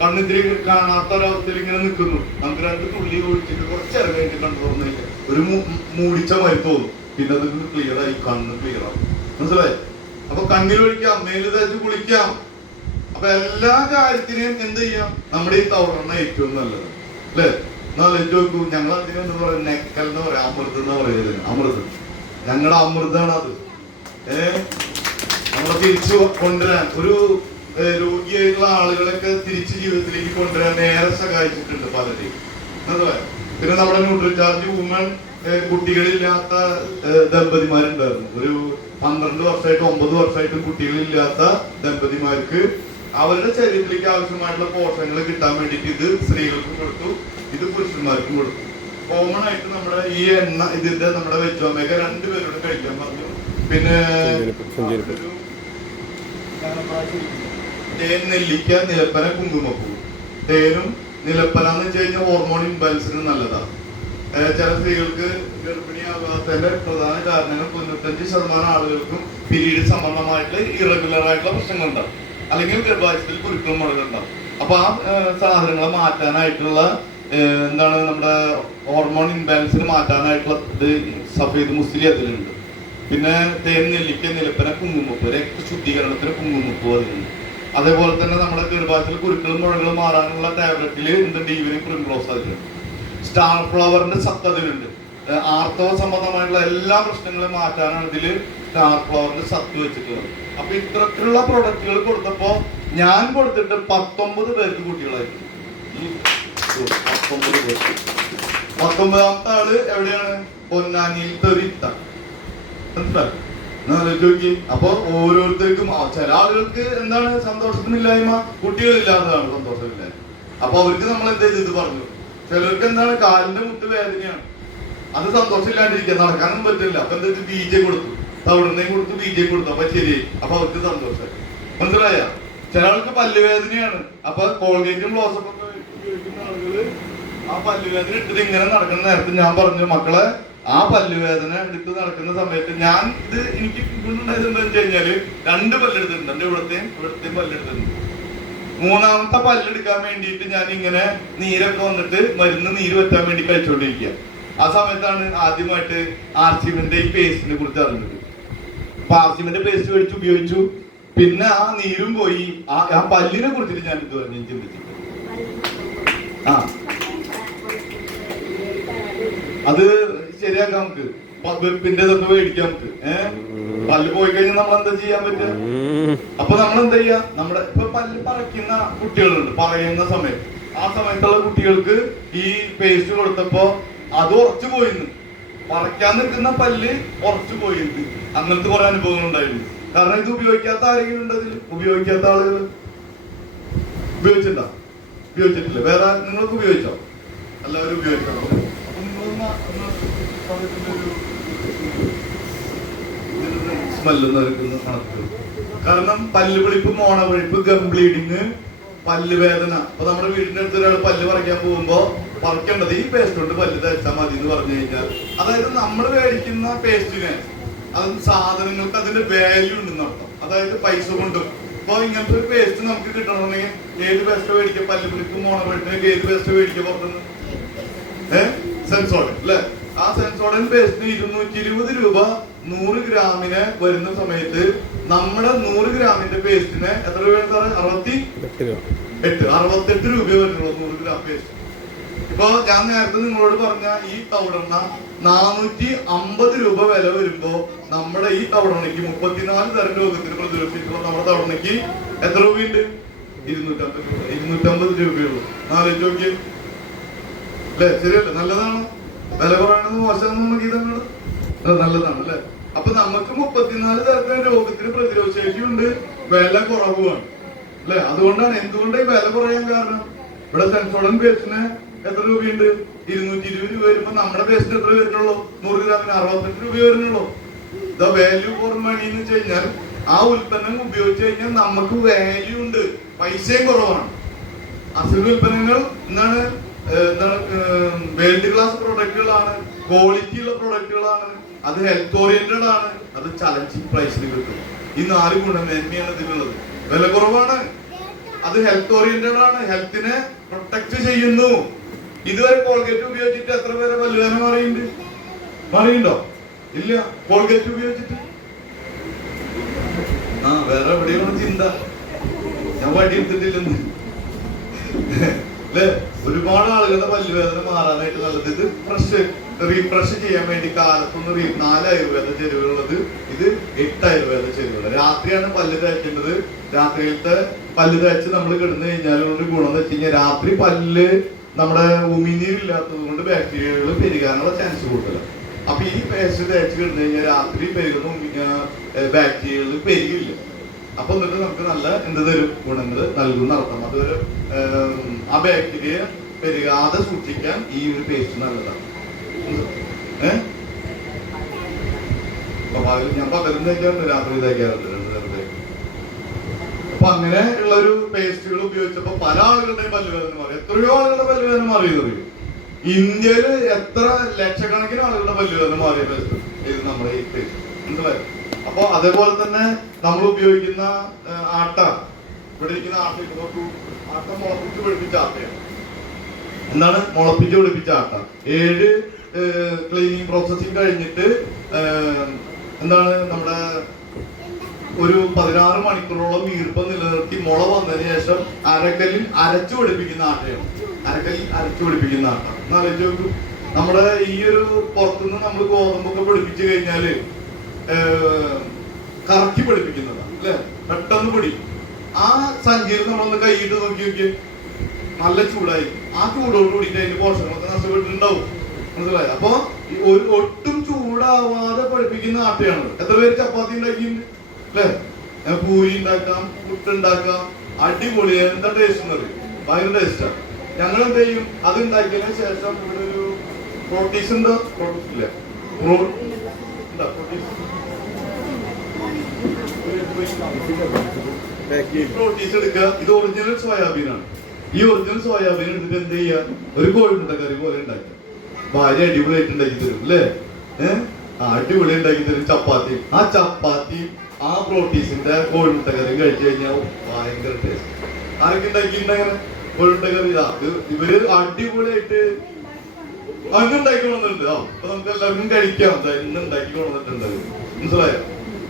കണ്ണിത്തിരി കാണാത്ത ഒരവസ്ഥയിൽ ഇങ്ങനെ നിൽക്കുന്നു, നമുക്ക് 2 തുള്ളി ഒഴിച്ചിട്ട് കുറച്ചേരം കഴിഞ്ഞ് കണ്ടു തുറന്നു കഴിഞ്ഞാൽ ഒരു മൂടിച്ച മരി തോന്നും. പിന്നെ അത് ക്ലിയർ ആയി, കണ്ണ് ക്ലിയർ ആവും. മനസ്സിലായി? അപ്പൊ കണ്ണിലൊഴിക്കാം, മേല് തേച്ച് കുളിക്കാം. അപ്പൊ എല്ലാ കാര്യത്തിനെയും എന്ത് ചെയ്യാം? നമ്മുടെ ഈ തവളെണ്ണ ഏറ്റവും നല്ലത് അല്ലേ? എന്നാലോചിച്ച് നോക്കൂ. ഞങ്ങൾ അതിനെന്താ പറയാ? നെക്കൽ എന്ന് പറയാം, അമൃത് എന്ന് പറയുന്നത്. അമൃത് ഞങ്ങളുടെ അമൃതാണ് അത്. നമ്മളെ തിരിച്ചു കൊണ്ടുവരാൻ, ഒരു രോഗിയായിട്ടുള്ള ആളുകളൊക്കെ തിരിച്ച് ജീവിതത്തിലേക്ക് കൊണ്ടുവരാൻ നേരെ സഹായിച്ചിട്ടുണ്ട് പലരെയും. മനസ്സിലായോ? പിന്നെ നമ്മുടെ ന്യൂട്രിചാർജ് വുമൺ കുട്ടികളില്ലാത്ത ദമ്പതിമാരുണ്ടായിരുന്നു. ഒരു 12 വർഷമായിട്ടും 9 വർഷമായിട്ടും കുട്ടികളില്ലാത്ത ദമ്പതിമാർക്ക് അവരുടെ ശരീരത്തിലേക്ക് ആവശ്യമായിട്ടുള്ള പോഷകങ്ങൾ കിട്ടാൻ വേണ്ടിയിട്ട് ഇത് സ്ത്രീകൾക്കും കൊടുത്തു, ഇത് പുരുഷന്മാർക്കും കൊടുത്തു. കോമൺ ആയിട്ട് നമ്മുടെ ഈ എണ്ണ ഇതിന്റെ നമ്മുടെ വെജോമേക്ക 2 പേരോട് കഴിക്കാൻ പറഞ്ഞു. പിന്നെ തേൻ, നെല്ലിക്ക, നിലപ്പന, കുങ്കുമപ്പൂ. തേനും നിലപ്പന എന്ന് വെച്ച് കഴിഞ്ഞാൽ ഹോർമോൺ ഇംബാലൻസിന് നല്ലതാണ്. ചില സ്ത്രീകൾക്ക് ഗർഭിണിയാകാത്തതിന്റെ പ്രധാന കാരണങ്ങൾ 95% ആളുകൾക്കും പീരീഡ് സംബന്ധമായിട്ട് ഇറഗുലർ ആയിട്ടുള്ള പ്രശ്നങ്ങളുണ്ടാവും, അല്ലെങ്കിൽ ഗർഭാശയത്തിൽ കുരുക്കൾ മുഴകളുണ്ടാവും. അപ്പൊ ആ സാധനങ്ങളെ മാറ്റാനായിട്ടുള്ള എന്താണ് നമ്മുടെ ഹോർമോൺ ഇംബാലൻസിന് മാറ്റാനായിട്ടുള്ള ഇത് സഫേദ് മുസ്ലി അതിലുണ്ട്. പിന്നെ തേൻ, നെല്ലിക്ക, നിലപ്പന, കുങ്കുമപ്പൂ, രക്തശുദ്ധീകരണത്തിന് കുങ്കുമപ്പൂ അതിലുണ്ട്. അതേപോലെ തന്നെ നമ്മുടെ ഗർഭാശയത്തിൽ കുരുക്കളും മുഴകളും മാറാനുള്ള ടാബ്ലറ്റില് എന്തുണ്ട്? ഈവനിങ് പ്രിംറോസ് അതിലുണ്ട്. സ്റ്റാർ ഫ്ലവറിന്റെ സത്ത് അതിലുണ്ട്. ആർത്തവ സംബന്ധമായിട്ടുള്ള എല്ലാ പ്രശ്നങ്ങളും മാറ്റാനാണ് ഇതില് സ്റ്റാർ ഫ്ലവറിന്റെ സത്ത് വെച്ചിട്ടുള്ളത്. അപ്പൊ ഇത്തരത്തിലുള്ള പ്രൊഡക്റ്റുകൾ കൊടുത്തപ്പോ ഞാൻ കൊടുത്തിട്ട് 19 പേർക്ക് കുട്ടികളായിരുന്നു. ഈ 19 പേർക്ക്. 19ാമത്തെ ആള് എവിടെയാണ്? പൊന്നാനിയിലത്തെ ഒരു ഇത്ത. നോക്കി. അപ്പൊ ഓരോരുത്തർക്കും ചില ആളുകൾക്ക് എന്താണ് സന്തോഷത്തിനില്ലായ്മ, കുട്ടികളില്ലാത്തതാണ് സന്തോഷമില്ലായ്മ. അപ്പൊ അവർക്ക് നമ്മൾ എന്താ ഇത് പറഞ്ഞു. ചിലർക്ക് എന്താണ് കാലിന്റെ മുട്ട് വേദനയാണ്, അത് സന്തോഷമില്ലാണ്ടിരിക്കുക, നടക്കാനൊന്നും പറ്റില്ല. അപ്പൊ എന്താ വെച്ചാൽ ബീജെ കൊടുത്തു, തവിടുന്നേം കൊടുത്തു, ബീജെ കൊടുത്തു. അപ്പൊ ശരിയായി. അപ്പൊ അവർക്ക് സന്തോഷമായി. മനസ്സിലായ? ചില ആൾക്ക് പല്ലുവേദനയാണ്, അപ്പൊ കോൾഗേറ്റും ഗ്ലോസൊക്കെ ഉപയോഗിക്കുന്ന ആളുകള് ആ പല്ലുവേദന ഇട്ടിട്ട് ഇങ്ങനെ നടക്കുന്ന നേരത്തെ ഞാൻ പറഞ്ഞു, മക്കളെ ആ പല്ലുവേദന എടുത്ത് നടക്കുന്ന സമയത്ത് ഞാൻ ഇത് എനിക്ക് ഉണ്ടായത് എന്താ വെച്ച് കഴിഞ്ഞാല് 2 പല്ലെടുത്തിട്ടുണ്ട്. എന്റെ ഇവിടത്തെയും പല്ലെടുത്തിട്ടുണ്ട്. 3ാമത്തെ പല്ലെടുക്കാൻ വേണ്ടിയിട്ട് ഞാൻ ഇങ്ങനെ നീരൊക്കെ വന്നിട്ട് നീര് വെറ്റാൻ വേണ്ടി കഴിച്ചുകൊണ്ടിരിക്കുക. ആ സമയത്താണ് ആദ്യമായിട്ട് ആർസിമിന്റെ ഈ പേസ്റ്റിനെ കുറിച്ച് അറിഞ്ഞത്. അപ്പൊ ആർസിമിന്റെ പേസ്റ്റ് മേടിച്ച് ഉപയോഗിച്ചു. പിന്നെ ആ നീരും പോയി. ആ പല്ലിനെ കുറിച്ചിട്ട് ഞാൻ ഇത് പറഞ്ഞു ചിന്തിച്ചിട്ട് അത് ശരിയാക്കാം. നമുക്ക് വെപ്പിന്റെ ഇതൊക്കെ മേടിക്കാം. നമുക്ക് പല്ല് പോയി കഴിഞ്ഞാൽ നമ്മൾ എന്താ ചെയ്യാൻ പറ്റുക? അപ്പൊ നമ്മൾ എന്താ ചെയ്യാ? നമ്മുടെ ഇപ്പൊ പല്ല് പറിക്കുന്ന കുട്ടികളുണ്ട്, പറയുന്ന സമയത്ത്. ആ സമയത്തുള്ള കുട്ടികൾക്ക് ഈ പേസ്റ്റ് കൊടുത്തപ്പോ അത് ഉറച്ചു പോയിന്ന്, പറിക്കാൻ നിൽക്കുന്ന പല്ല് ഉറച്ചു പോയിന്ന്. അങ്ങനത്തെ കുറെ അനുഭവങ്ങൾ ഉണ്ടായിരുന്നു. കാരണം ഇത് ഉപയോഗിക്കാത്ത ആരെങ്കിലും ഉണ്ട് അതിൽ? ഉപയോഗിക്കാത്ത ആളുകൾ ഉപയോഗിച്ചിട്ടുണ്ടോ? ഉപയോഗിച്ചിട്ടില്ല. വേറെ നിങ്ങൾക്ക് ഉപയോഗിച്ചോ? എല്ലാവരും ഉപയോഗിച്ചോ? സ്മെല്ല് നിൽക്കുന്ന കണക്ക്. കാരണം പല്ലുപൊളിപ്പ്, മോണപൊളിപ്പ്, ഗം ബ്ലീഡിങ്, പല്ല് വേദന. അപ്പൊ നമ്മുടെ വീടിന്റെ അടുത്ത് ഒരാൾ പല്ല് പറിക്കാൻ പോകുമ്പോ പറിക്കേണ്ടത് ഈ പേസ്റ്റ് കൊണ്ട് പല്ല് തേച്ചാൽ മതി എന്ന് പറഞ്ഞു കഴിഞ്ഞാൽ, അതായത് നമ്മൾ മേടിക്കുന്ന പേസ്റ്റിന് അത് സാധനങ്ങൾക്ക് അതിന്റെ വാല്യൂ ഉണ്ടെന്ന് അർത്ഥം. അതായത് പൈസ കൊണ്ടും. അപ്പൊ ഇങ്ങനത്തെ ഒരു പേസ്റ്റ് നമുക്ക് കിട്ടണമെന്നുണ്ടെങ്കിൽ ഏത് പേസ്റ്റ് മേടിക്കുക? പല്ലുപൊളിക്കും മോണപൊളിപ്പിനൊക്കെ ഏത് പേസ്റ്റ് മേടിക്കുക പുറത്തുനിന്ന്? സെൻസോഡൻ അല്ലെ? ആ സെൻസോഡൻ പേസ്റ്റിന് 220 രൂപ 100 ഗ്രാമിന് വരുന്ന സമയത്ത് നമ്മുടെ 100 ഗ്രാമിന്റെ പേസ്റ്റിന് എത്ര രൂപയാണ് സാറേ? 68 രൂപ വരുന്നുള്ളൂ 100 ഗ്രാം പേസ്റ്റ്. ഇപ്പൊ ഞാൻ നേരത്തെ നിങ്ങളോട് പറഞ്ഞ ഈ തവിടെണ്ണ 450 രൂപ വില വരുമ്പോ നമ്മുടെ ഈ തവിടെണ്ണയ്ക്ക് 34 തരം രോഗത്തിന് പ്രതിരോധിച്ചിട്ടുള്ള നമ്മുടെ തവിടെണ്ണയ്ക്ക് എത്ര രൂപയുണ്ട്? 250 രൂപയുള്ളൂ. ആലോചിച്ച് നോക്കിയേ അല്ലെ? ശരിയല്ലേ? നല്ലതാണോ? വില പറയണത് മോശമാണെന്ന് ഇതങ്ങള് നല്ലതാണ് അല്ലെ? അപ്പൊ നമുക്ക് 34 തരത്തിലുള്ള രോഗത്തിന് പ്രതിരോധ ശേഷിയുണ്ട്, വില കുറവുമാണ് അല്ലെ? അതുകൊണ്ടാണ്. എന്തുകൊണ്ടാണ് ഈ വില കുറയാൻ കാരണം? ഇവിടെ സെൻസോഡൻ പേസ്റ്റിന് എത്ര രൂപയുണ്ട്? 220 രൂപ വരുമ്പോ നമ്മുടെ പേസ്റ്റിന് എത്ര വരുന്നുള്ളൂ? 100 ഗ്രാമിന് 68 രൂപ വരുന്നുള്ളൂ. ദ വാല്യൂ ഫോർ മണി എന്ന് വെച്ച് കഴിഞ്ഞാൽ ആ ഉൽപ്പന്നം ഉപയോഗിച്ച് കഴിഞ്ഞാൽ നമുക്ക് വാല്യൂ ഉണ്ട്, പൈസയും കുറവാണ്. അസുഖ ഉൽപ്പന്നങ്ങൾ എന്താണ് വേൾഡ് ക്ലാസ് പ്രൊഡക്റ്റുകളാണ്, ക്വാളിറ്റി ഉള്ള പ്രൊഡക്റ്റുകളാണ്, അത് ഹെൽത്ത് ഓറിയന്റഡ് ആണ്, അത് ചലഞ്ചിങ് പ്രൈസിൽ കിട്ടും. ഈ 4 ഗുണമേന്മയാണ് ഇതിനുള്ളത്. വില കുറവാണ്, അത് ഹെൽത്ത് ഓറിയന്റഡ് ആണ്, ഹെൽത്തിനെ പ്രൊട്ടക്ട് ചെയ്യുന്നു. ഇതുവരെ കോൾഗേറ്റ് ഉപയോഗിച്ചിട്ട് എത്ര പേരെ പല്ലുവേദന മാറിയുണ്ടോ? ഇല്ല. കോൾഗേറ്റ് ഉപയോഗിച്ചിട്ട് വേറെ എവിടെയാണ് ചിന്ത? ഞാൻ വടി എടുത്തിട്ടില്ലെന്ന് അല്ലെ? ഒരുപാട് ആളുകളുടെ പല്ലുവേദന മാറാനായിട്ട് നല്ലത് ഇത് റീഫ്രഷ് ചെയ്യാൻ വേണ്ടി കാലത്തൊന്ന് 4 ആയുർവേദ ചേരുവകളുള്ളത്, ഇത് 8 ആയുർവേദ ചേരുവകൾ. രാത്രിയാണ് പല്ല് തേക്കേണ്ടത്. രാത്രിയിലത്തെ പല്ല് തേച്ച് നമ്മൾ കിടന്നു കഴിഞ്ഞാൽ ഒരു ഗുണം എന്ന് വെച്ച് കഴിഞ്ഞാൽ രാത്രി പല്ല് നമ്മുടെ ഉമിനീരില്ലാത്തത് കൊണ്ട് ബാക്ടീരിയകൾ പെരുകാനുള്ള ചാൻസ് കൂടുതലാണ്. അപ്പൊ ഈ പേസ്റ്റ് തേച്ച് കിടന്നു കഴിഞ്ഞാൽ രാത്രി പെരുകുന്ന ബാക്ടീരിയകൾ പെരുകില്ല. അപ്പൊ എന്നിട്ട് നമുക്ക് നല്ല എന്ത് തരും? ഗുണങ്ങൾ നൽകുന്ന അർത്ഥം. അതൊരു ആ ബാക്ടീരിയ പെരുകാതെ സൂക്ഷിക്കാൻ ഈ ഒരു പേസ്റ്റ് നല്ലതാണ്. ഞാൻ പകലും തേക്കാറുണ്ട്, രാത്രി തേക്കാറുണ്ട്, 2 നേരം തേക്കും. അപ്പൊ അങ്ങനെ ഉള്ള ഒരു പേസ്റ്റുകൾ ഉപയോഗിച്ചപ്പോ പല ആളുകളുടെയും പല്ലുവേദന മാറി. എത്രയോ ആളുകളുടെ പല്ലുവേദന മാറിയെന്നറിയും. ഇന്ത്യയില് എത്ര ലക്ഷക്കണക്കിന് ആളുകളുടെ പല്ലുവേദന മാറിയ പേസ്റ്റ് ഇത് നമ്മുടെ ഈ പേസ്റ്റ്. മനസ്സിലായോ? അപ്പൊ അതേപോലെ തന്നെ നമ്മൾ ഉപയോഗിക്കുന്ന ആട്ട, ഇവിടെ ഇരിക്കുന്ന ആട്ട മുളപ്പിച്ച് പിടിപ്പിച്ച ആട്ടയാണ്. എന്താണ് മുളപ്പിച്ച് പിടിപ്പിച്ച ആട്ട? 7 ക്ലീനിങ് പ്രോസസ്സിങ് കഴിഞ്ഞിട്ട് എന്താണ് നമ്മുടെ ഒരു 16 മണിക്കൂറോളം ഈർപ്പം നിലനിർത്തി മുള വന്നതിന് ശേഷം അരക്കല്ലിൽ അരച്ചു പിടിപ്പിക്കുന്ന ആട്ടയാണ്. അരക്കല്ലിൽ അരച്ചു പിടിപ്പിക്കുന്ന ആട്ട എന്നാലോചിച്ച് നോക്കൂ. നമ്മുടെ ഈ ഒരു പുറത്തുനിന്ന് നമ്മൾ ഗോതമ്പൊക്കെ പിടിപ്പിച്ചു കഴിഞ്ഞാല് കറക്കി പിടിപ്പിക്കുന്നതാണ് അല്ലെ? പെട്ടെന്ന് പിടി. ആ സഞ്ചിയിൽ നമ്മളൊന്ന് കൈയിട്ട് നോക്കി നല്ല ചൂടായി. ആ ചൂടോട് കൂടിയിട്ട് അതിന്റെ പോഷകങ്ങളൊക്കെ നഷ്ടപ്പെട്ടിട്ടുണ്ടാവും. മനസ്സിലായി? അപ്പൊ ഒട്ടും ചൂടാ കേടാവാതെ പഠിപ്പിക്കുന്ന ആട്ടയാണ്. എത്ര പേര് ചപ്പാത്തി ഉണ്ടാക്കിയിട്ടുണ്ട് അല്ലേ? പൂരി ഉണ്ടാക്കാം, പുട്ടുണ്ടാക്കാം, അടിപൊളി. എന്താ ടേസ്റ്റ് എന്ന് പറയും, ഭയങ്കര ടേസ്റ്റാണ്. ഞങ്ങൾ എന്ത് ചെയ്യും, അത് ഉണ്ടാക്കിയതിനു ശേഷം ഇവിടെ ഒരു പ്രോട്ടീസ് ഉണ്ടോ, ഇല്ല പ്രോട്ടീസ് എടുക്കുക. ഇത് ഒറിജിനൽ സോയാബീനാണ്. ഈ ഒറിജിനൽ സോയാബീൻ എടുത്തിട്ട് എന്ത് ചെയ്യുക, ഒരു കോഴിമുട്ട കറി പോലെ ഉണ്ടാക്കുക. ഭാര്യ അടിപൊളിയായിട്ട് ഉണ്ടാക്കി തരും അല്ലേ? അടിപൊളി ഉണ്ടാക്കി തരും ചപ്പാത്തി. ആ ചപ്പാത്തി ആ പ്രോട്ടീസിന്റെ കോഴിമുട്ട കറി കഴിച്ചു കഴിഞ്ഞാൽ ഭയങ്കര ടേസ്റ്റ്. ആരൊക്കെ ഉണ്ടാക്കിയിട്ടുണ്ടങ്ങനെ കോഴിമുട്ട കറി? ഇവര് അടിപൊളിയായിട്ട് അങ്ങ് ഉണ്ടാക്കി കൊണ്ടുവന്നിട്ടുണ്ട്. അപ്പൊ നമുക്ക് എല്ലാവർക്കും കഴിക്കാം. ഇന്ന് ഉണ്ടാക്കി കൊണ്ടുവന്നിട്ടുണ്ട്, മനസ്സിലായോ?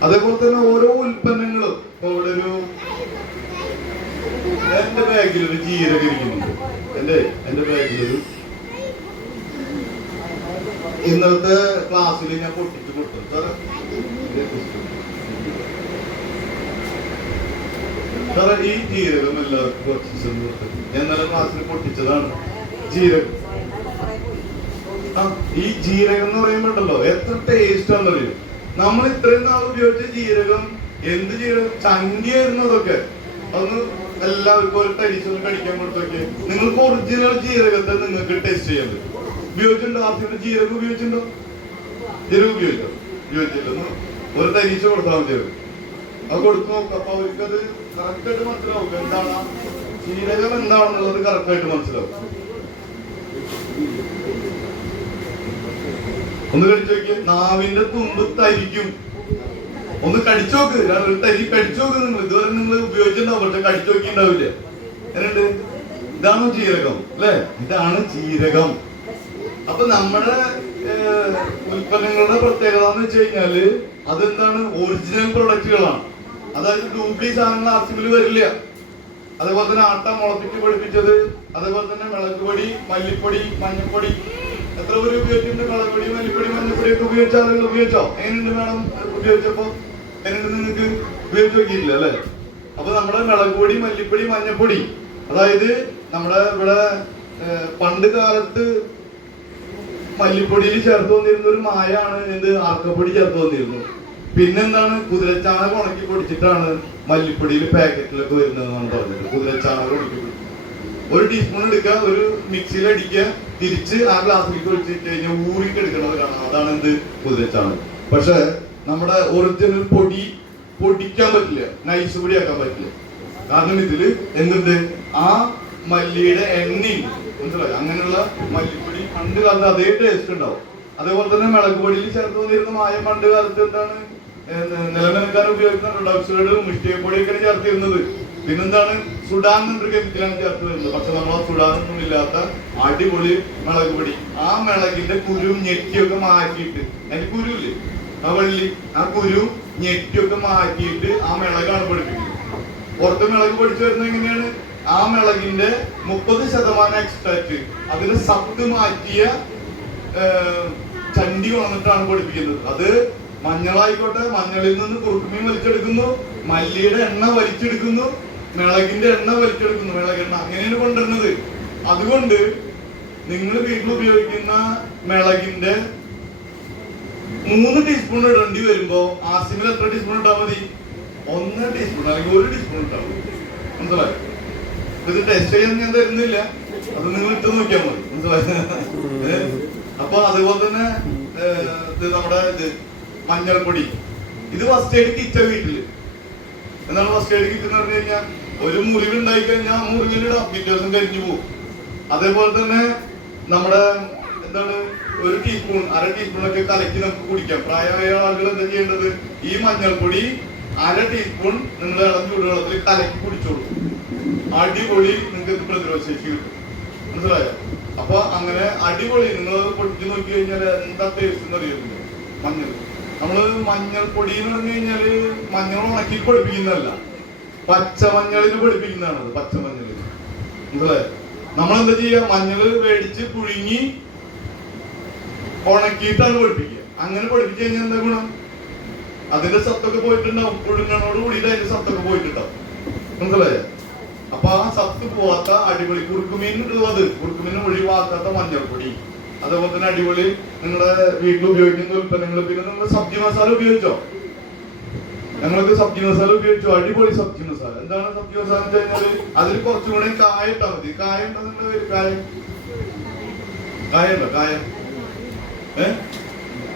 അതേപോലെ തന്നെ ഓരോ ഉൽപ്പന്നങ്ങളും. ഇപ്പൊ ഇവിടെ ഒരു എന്റെ ബാഗിലൊരു ജീരകം ഇരിക്കുന്നുണ്ട്. എന്റെ ബാഗിലൊരു ഇന്നത്തെ ക്ലാസ്സിൽ ഞാൻ പൊട്ടിച്ചു കൊടുത്തു സാറേ. ഈ ജീരകം എല്ലാവർക്കും കുറച്ച് ഞാൻ ഇന്നലെ ക്ലാസ്സിൽ പൊട്ടിച്ചതാണ് ജീരകം. ഈ ജീരകം എന്ന് പറയുമ്പോണ്ടല്ലോ എത്ര ടേസ്റ്റ് ആണെന്നറിയോ. നമ്മൾ ഇത്രയും നാൾ ഉപയോഗിച്ച ജീരകം, എന്ത് ജീരകം, ചങ്കിയായിരുന്നു അതൊക്കെ. അതൊന്ന് എല്ലാവർക്കും ഒരു ടൈസ് കടിക്കാൻ കൊടുത്തൊക്കെ. നിങ്ങൾക്ക് ഒറിജിനൽ ജീരകത്തെ നിങ്ങൾക്ക് ടേസ്റ്റ് ചെയ്യാൻ പറ്റും. ഉപയോഗിച്ചിട്ടുണ്ടോ? ആർസിയുടെ ജീരകം ഉപയോഗിച്ചിട്ടുണ്ടോ? ജീരകം ഉപയോഗിച്ചില്ല. ഒരു തരീച്ച കൊടുത്താൽ മതി. അത് കൊടുത്തു നോക്കാം. അപ്പൊ അവർക്കത് കറക്റ്റായിട്ട് മനസ്സിലാവും എന്താണ് ജീരകം എന്താണെന്നുള്ളത് കറക്റ്റായിട്ട് മനസ്സിലാവും. ഒന്ന് കടിച്ചു നോക്കിയ നാവിന്റെ തുമ്പ് തരിക്കും. ഒന്ന് കടിച്ചു നോക്ക്. ഒരു തരി കടിച്ചു നോക്ക്. നിങ്ങൾ ഇതുവരെ നിങ്ങൾ ഉപയോഗിച്ചിട്ടുണ്ടാവും, പക്ഷെ കടിച്ചു നോക്കിണ്ടാവില്ല. എന്നുണ്ട്, ഇതാണ് ജീരകം അല്ലെ? ഇതാണ് ജീരകം. അപ്പൊ നമ്മുടെ ഉൽപ്പന്നങ്ങളുടെ പ്രത്യേകത എന്ന് വെച്ച് കഴിഞ്ഞാല് അതെന്താണ്, ഒറിജിനൽ പ്രൊഡക്റ്റുകളാണ്. അതായത് ഡ്യൂപ്ലിക്കേറ്റ് സാധനങ്ങൾ ആർസിബിൽ വരില്ല. അതേപോലെ തന്നെ ആട്ട മുളപ്പിച്ച് പഠിപ്പിച്ചത്, അതേപോലെ തന്നെ മുളക് പൊടി, മല്ലിപ്പൊടി, മഞ്ഞപ്പൊടി. എത്ര പേര് ഉപയോഗിച്ചിട്ടുണ്ട്? മുളക് പൊടി, മല്ലിപ്പൊടി, മഞ്ഞപ്പൊടി ഒക്കെ ഉപയോഗിച്ച ആളുകൾ ഉപയോഗിച്ചോ? എങ്ങനെയുണ്ട് മാഡം ഉപയോഗിച്ചപ്പോ? എങ്ങനെയുണ്ട്? നിങ്ങൾക്ക് ഉപയോഗിച്ച് നോക്കിയില്ല അല്ലെ? അപ്പൊ നമ്മുടെ മുളക് പൊടി, മല്ലിപ്പൊടി, മഞ്ഞപ്പൊടി, അതായത് നമ്മുടെ ഇവിടെ പണ്ട് കാലത്ത് മല്ലിപ്പൊടിയിൽ ചേർത്ത് വന്നിരുന്ന ഒരു മായാണ് എന്ത്, ആർക്കപ്പൊടി ചേർത്ത് വന്നിരുന്നു. പിന്നെന്താണ്, കുതിരച്ചാണകം ഉണക്കി പൊടിച്ചിട്ടാണ് മല്ലിപ്പൊടിയിൽ പാക്കറ്റിലൊക്കെ വരുന്നതെന്നാണ് പറഞ്ഞത്. കുതിരച്ചാണകം ഉണക്കി പൊടിച്ചു ഒരു ടീസ്പൂൺ എടുക്കുക, ഒരു മിക്സിയിൽ അടിക്കുക, തിരിച്ച് ആ ഗ്ലാസ്സിലേക്ക് ഒഴിച്ചിട്ട് കഴിഞ്ഞാൽ ഊറിക്ക് എടുക്കണവരാണ്. അതാണ് എന്ത്, കുതിരച്ചാണകം. പക്ഷെ നമ്മുടെ ഒറിജിനൽ പൊടി പൊടിക്കാൻ പറ്റില്ല, നൈസ് പൊടിയാക്കാൻ പറ്റില്ല. കാരണം ഇതില് എന്തുണ്ട്, ആ മല്ലിയുടെ എണ്ണയും മനസ്സിലായി. അങ്ങനെയുള്ള മല്ലിപ്പൊടി പണ്ട് കാലത്ത് അതേ ടേസ്റ്റ് ഉണ്ടാവും. അതേപോലെ തന്നെ മുളക് പൊടിയിൽ ചേർത്ത് വന്നിരുന്ന മായം പണ്ട് കാലത്ത് എന്താണ്, നിലനിൽക്കാൻ ഉപയോഗിക്കുന്ന പ്രൊഡക്ട്സുകൾ മിസ്റ്റേക്ക് പൊടിയൊക്കെ ചേർത്തിരുന്നത്. പിന്നെന്താണ്, സുഡാൻ എന്നൊരു കെമിക്കലാണ് ചേർത്ത് വരുന്നത്. പക്ഷെ നമ്മൾ ആ സുഡാനൊന്നും ഇല്ലാത്ത അടിപൊളി മുളക് പൊടി. ആ മുളകിന്റെ കുരു ഞെട്ടിയൊക്കെ മാറ്റിയിട്ട്, അതിന്റെ കുരു ഇല്ലേ, ആ വള്ളി, ആ കുരു ഞെട്ടിയൊക്കെ മാറ്റിയിട്ട് ആ മുളകാണ് പൊടിപ്പിക്കുന്നത്. പുറത്ത് മുളക് പൊടിച്ചു വരുന്നത് എങ്ങനെയാണ്, ആ മുളകിന്റെ 30% എക്സ്ട്രാക്ട്, അതിന് സത്ത് മാറ്റിയ ചണ്ടി വന്നിട്ടാണ് പൊടിപ്പിക്കുന്നത്. അത് മഞ്ഞളായിക്കോട്ടെ, മഞ്ഞളിൽ നിന്ന് കുറുക്കുമീൻ വലിച്ചെടുക്കുന്നു, മല്ലിയുടെ എണ്ണ വലിച്ചെടുക്കുന്നു, മിളകിന്റെ എണ്ണ വലിച്ചെടുക്കുന്നു, മിളകെണ്ണ, അങ്ങനെയാണ് കൊണ്ടുവരുന്നത്. അതുകൊണ്ട് നിങ്ങൾ വീട്ടിൽ ഉപയോഗിക്കുന്ന മിളകിന്റെ 3 ടീസ്പൂൺ ഇടേണ്ടി വരുമ്പോ ആസിമിൽ എത്ര ടീസ്പൂൺ ഇട്ടാൽ മതി? 1 ടീസ്പൂൺ അല്ലെങ്കിൽ 1 ടീസ്പൂൺ ഇട്ടാൽ മതി. മനസ്സിലായോ? ഇത് ടെസ്റ്റ് ചെയ്യാൻ ഞാൻ തരുന്നില്ല, അത് നിങ്ങൾ ഇട്ട് നോക്കിയാൽ മതി. മനസ്സിലായോ? അപ്പൊ അതുപോലെ തന്നെ നമ്മുടെ ഇത് മഞ്ഞൾപ്പൊടി, ഇത് ഫസ്റ്റ് എയ്ഡ് കിറ്റ് വീട്ടില്. എന്താണ് ഫസ്റ്റ് എയ്ഡ് കിറ്റ് എന്ന് പറഞ്ഞു കഴിഞ്ഞാൽ, ഒരു മുറിവ് ഉണ്ടായി കഴിഞ്ഞാൽ ആ മുറിവിലിടാം, പിറ്റേ ദിവസം കരിഞ്ഞു പോകും. അതേപോലെ തന്നെ നമ്മുടെ എന്താണ്, 1 ടീസ്പൂൺ 1/2 ടീസ്പൂണൊക്കെ കലക്കി നമുക്ക് കുടിക്കാം. പ്രായമായ ആളുകൾ എന്താ ചെയ്യേണ്ടത്, ഈ മഞ്ഞൾപ്പൊടി 1/2 ടീസ്പൂൺ നിങ്ങൾ ഇളം ചൂടുവെള്ളത്തിൽ കലക്കി കുടിച്ചോളൂ. അടിപൊളി നിങ്ങൾക്ക് പ്രതിരോധ ശേഷി കിട്ടും. മനസ്സിലായോ? അപ്പൊ അങ്ങനെ അടിപൊളി. നിങ്ങൾ പൊടിച്ചു നോക്കി കഴിഞ്ഞാൽ എന്താ ടേസ്റ്റ് എന്ന് അറിയുന്നില്ല. മഞ്ഞൾ, നമ്മള് മഞ്ഞൾപ്പൊടി എന്ന് പറഞ്ഞു കഴിഞ്ഞാല് മഞ്ഞൾ ഉണക്കി പൊടിപ്പിക്കുന്നതല്ല, പച്ചമഞ്ഞളിൽ പൊടിപ്പിക്കുന്നതാണ്. പച്ചമഞ്ഞളിൽ മനസ്സിലായോ? നമ്മളെന്താ ചെയ്യുക, മഞ്ഞൾ മേടിച്ച് പുഴുങ്ങി ഉണക്കിയിട്ടാണ് പൊടിപ്പിക്കുക. അങ്ങനെ പൊടിപ്പിച്ചു കഴിഞ്ഞാൽ എന്താ ഗുണം, അതിന്റെ സത്തൊക്കെ പോയിട്ടുണ്ടാവും. പുഴുങ്ങനോട് കൂടിയിട്ട് അതിന്റെ സത്തൊക്കെ പോയിട്ടുണ്ടാവും. മനസ്സിലായോ? അപ്പൊ ആ സത്ത് പോവാത്ത അടിപൊളി കുറുക്കുമീൻ ഉള്ളത്, കുറുക്കുമീൻ ഒഴിവാക്കാത്ത മഞ്ഞൾപ്പൊടി, അതേപോലെ തന്നെ അടിപൊളി നിങ്ങളുടെ വീട്ടിൽ ഉപയോഗിക്കുന്ന ഉൽപ്പന്നങ്ങൾ. പിന്നെ നിങ്ങൾ സബ്ജി മസാല ഉപയോഗിച്ചോ? ഞങ്ങൾക്ക് സബ്ജി മസാല ഉപയോഗിച്ചു. അടിപൊളി സബ്ജി മസാല. എന്താണ് സബ്ജി മസാല എന്ന് വെച്ച് കഴിഞ്ഞാല് അതിൽ കുറച്ചുകൂടെ കായ ഇട്ടാ മതി. കായ ഉണ്ടോ നിങ്ങളുടെ പേര്? കായ ഉണ്ടോ?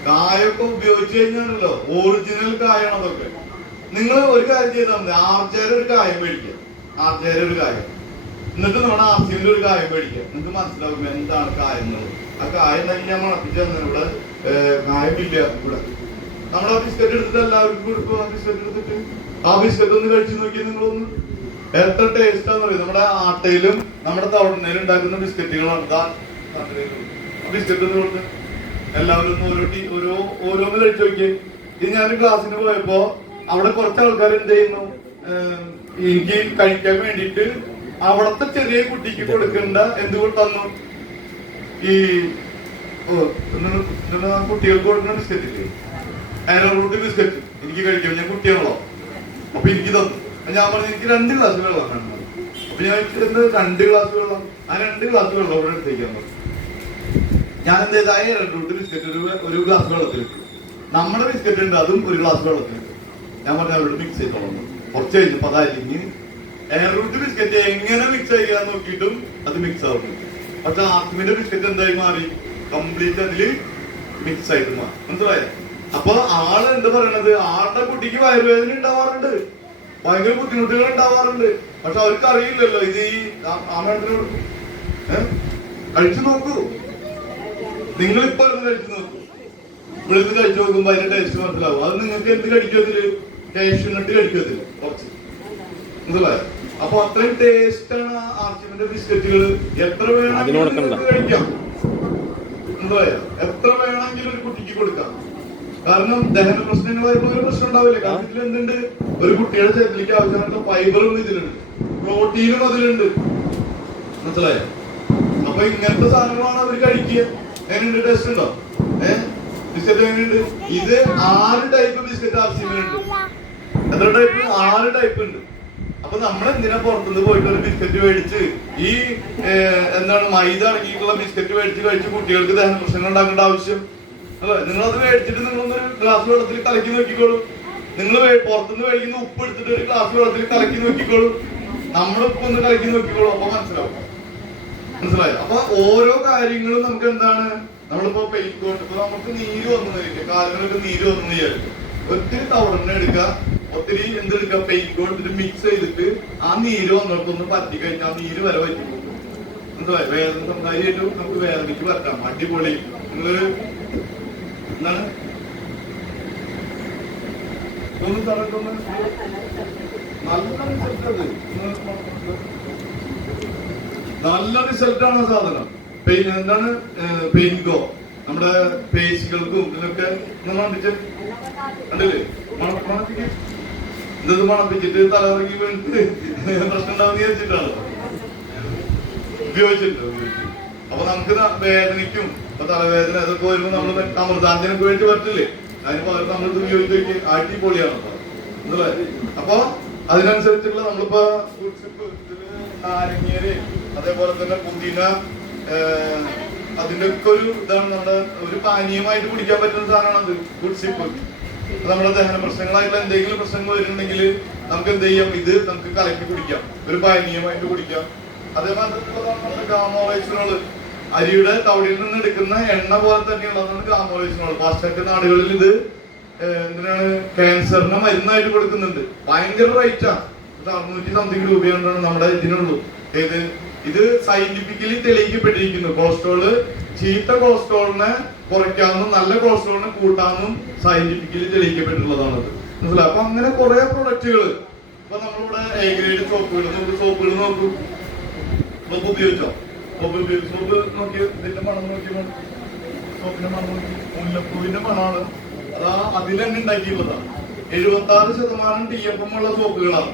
കായൊക്കെ ഉപയോഗിച്ചു കഴിഞ്ഞാണല്ലോ ഒറിജിനൽ കായാണ് അതൊക്കെ. നിങ്ങൾ ഒരു കാര്യം ചെയ്താൽ മതി. ആർച്ചേര ഒരു കായം മേടിക്കുക. ആർച്ചേര ഒരു കായം, എന്നിട്ട് നമ്മുടെ ആർച്ചിന്റെ ഒരു കായം മേടിക്കുക. നിങ്ങൾക്ക് മനസ്സിലാവും എന്താണ് കായങ്ങൾ. ആ കായം തന്നെ ഞാൻ മണപ്പിച്ചു തന്നെ. ഇവിടെ കായമില്ല. ഇവിടെ നമ്മുടെ ആ ബിസ്ക്കറ്റ് എടുത്തിട്ട് എല്ലാവർക്കും കൊടുക്കും. ആ ബിസ്ക്കറ്റ് എടുത്തിട്ട് ആ ബിസ്ക്കറ്റ് ഒന്ന് കഴിച്ചു നോക്കിയാൽ നിങ്ങളൊന്ന് എത്ര ടേസ്റ്റാന്ന് പറയും. നമ്മുടെ ആട്ടയിലും നമ്മുടെ തവണയിലും ഉണ്ടാക്കുന്ന ബിസ്ക്കറ്റുകളാണ്. ബിസ്ക്കറ്റ് ഒന്ന് കൊടുത്ത് എല്ലാവരും ഓരോന്ന് കഴിച്ചു നോക്കിയേ. ഇത് ഞാൻ ക്ലാസ്സിന് പോയപ്പോ അവിടെ കുറച്ച് ആൾക്കാർ എന്ത് ചെയ്യുന്നു, എനിക്ക് കഴിക്കാൻ വേണ്ടിയിട്ട് അവിടത്തെ ചെറിയ കുട്ടിക്ക് കൊടുക്കേണ്ട എന്തുകൊണ്ട് തന്നു, ഈ കുട്ടികൾക്ക് കൊടുക്കുന്ന ബിസ്ക്കറ്റ് ഇല്ലേ, ആരോറൂട്ട് ബിസ്ക്കറ്റ് എനിക്ക് കഴിക്കാം, ഞാൻ കുട്ടിയാണല്ലോ. അപ്പൊ എനിക്ക് തന്നു. ഞാൻ പറഞ്ഞു എനിക്ക് 2 ഗ്ലാസ് വെള്ളം വേണം. അപ്പൊ ഞാൻ 2 ഗ്ലാസ് വെള്ളം, ആ 2 ഗ്ലാസ് വെള്ളം ഇവിടെ എടുത്തേക്കാൻ പറഞ്ഞു. ഞാൻ എന്ത് ചെയ്ത ആരോറൂട്ട് ബിസ്ക്കറ്റ് ഒരു ഗ്ലാസ് വെള്ളത്തിലിട്ടു. നമ്മുടെ ബിസ്ക്കറ്റ് ഉണ്ട്, അതും ഒരു ഗ്ലാസ് വെള്ളത്തിലിട്ടു. ഞാൻ പറഞ്ഞു അവരോട് മിക്സ് ചെയ്തോളാം. കുറച്ച് കഴിഞ്ഞപ്പോ അതായിരിക്കും എയർറൂട്ട് ബിസ്ക്കറ്റ് എങ്ങനെ മിക്സ് ചെയ്യാൻ നോക്കിയിട്ടും അത് മിക്സ് ആവും. പക്ഷെ ആസ്മിന്റെ ബിസ്ക്കറ്റ് എന്തായി മാറി, കംപ്ലീറ്റ് അതില് മിക്സ് ആയിട്ട് മാറി. മനസ്സിലായോ? അപ്പൊ ആള് എന്താ പറയണത്, ആളുടെ കുട്ടിക്ക് വയറുവേദന ഉണ്ടാവാറുണ്ട്, ഭയങ്കര ബുദ്ധിമുട്ടുകൾ ഉണ്ടാവാറുണ്ട്. പക്ഷെ അവർക്ക് അറിയില്ലല്ലോ ഇത് ഈ ആമേടത്തിനോട് കഴിച്ചു നോക്കൂ. നിങ്ങളിപ്പോ കഴിച്ചു നോക്കൂ. ഇവിടെ നിന്ന് കഴിച്ചു നോക്കുമ്പോ അതിന്റെ ടേസ്റ്റ് മനസ്സിലാവും. അത് നിങ്ങൾക്ക് എന്ത് കഴിക്കത്തില്, ടേസ്റ്റ് കഴിക്കത്തില്ല കുറച്ച്. മനസ്സിലായോ? അപ്പൊ അത്രയും ടേസ്റ്റാണ് ആർച്ചിമിന്റെ ബിസ്ക്കറ്റുകൾ. എത്ര വേണമെങ്കിലും കഴിക്കാം. മനസ്സിലായോ? എത്ര വേണമെങ്കിലും ഒരു കുട്ടിക്ക് കൊടുക്കാം. കാരണം ദഹന പ്രശ്നങ്ങളായിട്ട് ഒരു പ്രശ്നം ഉണ്ടാവില്ല. കാരണം ഇതിൽ എന്തുണ്ട്, ഒരു കുട്ടിയുടെ ശരീരത്തിലേക്ക് ആവശ്യമായിട്ടുള്ള ഫൈബറും ഇതിലുണ്ട്, പ്രോട്ടീനും അതിലുണ്ട്. മനസ്സിലായോ? അപ്പൊ ഇങ്ങനത്തെ സാധനങ്ങളാണ് അവർ കഴിക്കുക. എങ്ങനെയുണ്ട്, ടേസ്റ്റ് ഉണ്ടോ? ബിസ്ക്കറ്റ് എങ്ങനെയുണ്ട്? ഇത് 6 ടൈപ്പ് ബിസ്ക്കറ്റ് ആർച്ചിമിനുണ്ട്. എത്ര ടൈപ്പ്? 6 ടൈപ്പ് ഉണ്ട്. അപ്പൊ നമ്മൾ എന്തിനാ പുറത്തുനിന്ന് പോയിട്ട് ഒരു ബിസ്ക്കറ്റ് മേടിച്ച് ഈ എന്താണ് മൈദ അടങ്ങിയിട്ടുള്ള ബിസ്ക്കറ്റ് മേടിച്ച് കഴിച്ച് കുട്ടികൾക്ക് ദഹന പ്രശ്നങ്ങൾ ഉണ്ടാക്കേണ്ട ആവശ്യം? അല്ലെ? നിങ്ങളത് മേടിച്ചിട്ട് നിങ്ങളൊന്നൊരു ഗ്ലാസ് വെള്ളത്തിൽ കലക്കി നോക്കിക്കോളൂ. നിങ്ങൾ പുറത്തുനിന്ന് മേടിക്കുന്ന ഉപ്പ് എടുത്തിട്ട് ഒരു ഗ്ലാസ് വെള്ളത്തിൽ കലക്കി നോക്കിക്കോളൂ. നമ്മുടെ ഉപ്പ് ഒന്ന് കലക്കി നോക്കിക്കോളൂ. അപ്പൊ മനസ്സിലാവും. മനസ്സിലായോ? അപ്പൊ ഓരോ കാര്യങ്ങളും നമുക്ക് എന്താണ്, നമ്മളിപ്പോ പെയിന്റ്, ഇപ്പൊ നമുക്ക് നീര് വന്നു, കാലുകളൊക്കെ നീര് വന്നു വിചാരിക്കും. ഒത്തിരി തവണ എടുക്കുക, ഒത്തിരി എന്തെടുക്കുക, പെയിന്റ് എടുത്തിട്ട് മിക്സ് ചെയ്തിട്ട് ആ നീര് വന്നിടത്തൊന്ന് പറ്റി കഴിഞ്ഞാൽ ആ നീര് വരെ പറ്റും. എന്താ വേദന സംസാരിച്ചിട്ടും നമുക്ക് വേദനയ്ക്ക് പറ്റാം. അടിപൊളി. നിങ്ങള് എന്താണ് ഒന്ന് തറക്കൊന്ന് നല്ല റിസൾട്ടാണ് സാധനം. എന്താണ് പെയിൻഗോ, നമ്മുടെ പേശികൾക്കും ഇതിനൊക്കെ മണപ്പിച്ച് കണ്ടില്ലേ, ഇത് മണപ്പിച്ചിട്ട് തലകറങ്ങി വീണിട്ട് പ്രശ്നം ഉണ്ടാവുന്ന വിചാരിച്ചിട്ടാണ് ഉപയോഗിച്ചിട്ടുണ്ട്. അപ്പൊ നമുക്ക് വേദനയ്ക്കും ഇപ്പൊ തലവേദന ഇതൊക്കെ വരുമ്പോ നമ്മള് അമൃതാഞ്ജനൊക്കെ വേണ്ടി പറ്റില്ലേ, അതിന് പകരം നമ്മളിത് ഉപയോഗിച്ച് അടിപൊളിയാണ്. അപ്പൊ അതിനനുസരിച്ചുള്ള നമ്മളിപ്പോ നാരങ്ങേര്, അതേപോലെ തന്നെ പുതിന, അതിന്റെ ഒക്കെ ഒരു ഇതാണ്. നമ്മുടെ ഒരു പാനീയമായിട്ട് കുടിക്കാൻ പറ്റുന്ന സാധനമാണ് അത്, ഗുഡ് സിപ്പ്. നമ്മുടെ ദഹന പ്രശ്നങ്ങളായിട്ടുള്ള എന്തെങ്കിലും പ്രശ്നങ്ങൾ വരുന്നുണ്ടെങ്കിൽ നമുക്ക് എന്ത് ചെയ്യാം, ഇത് നമുക്ക് കലക്കി കുടിക്കാം, ഒരു പാനീയമായിട്ട് കുടിക്കാം. അതേമാതിരി ഗാമോറൈസിനോള്, അരിയുടെ തവിടിൽ നിന്ന് എടുക്കുന്ന എണ്ണ പോലെ തന്നെയുള്ളതാണ് ഗാമോറൈസിനോള്. പാശ്ചാത്യ നാടുകളിൽ ഇത് എന്തിനാണ്, ക്യാൻസറിന് മരുന്നായിട്ട് കൊടുക്കുന്നുണ്ട്. ഭയങ്കര റേറ്റാണ്. 600 രൂപയാണ് നമ്മുടെ ഇതിനുള്ളൂ. ഇത് സയന്റിഫിക്കലി തെളിയിക്കപ്പെട്ടിരിക്കുന്നു. കൊളസ്ട്രോള്, ചീത്ത കൊളസ്ട്രോളിനെ കുറയ്ക്കാമെന്നും നല്ല കൊളസ്ട്രോളിനെ കൂട്ടാമെന്നും സയന്റിഫിക്കലി തെളിയിക്കപ്പെട്ടിട്ടുള്ളതാണ്. മനസ്സിലായി? അപ്പൊ അങ്ങനെ കുറെ പ്രൊഡക്റ്റുകൾ ഇപ്പൊ നമ്മളിവിടെ എ ഗ്രേഡ് സോപ്പുകൾ നോക്കൂ. സോപ്പ് ഉപയോഗിച്ചോ? സോപ്പ് നോക്കി, ഇതിന്റെ മണം നോക്കി, സോപ്പിന്റെ മണം നോക്കി, മുല്ലപ്പൂവിന്റെ മണമാണ്. അതാ അതിൽ തന്നെ ഉണ്ടാക്കിയുള്ളതാണ്. 76% TFM ഉള്ള സോപ്പുകളാണ്.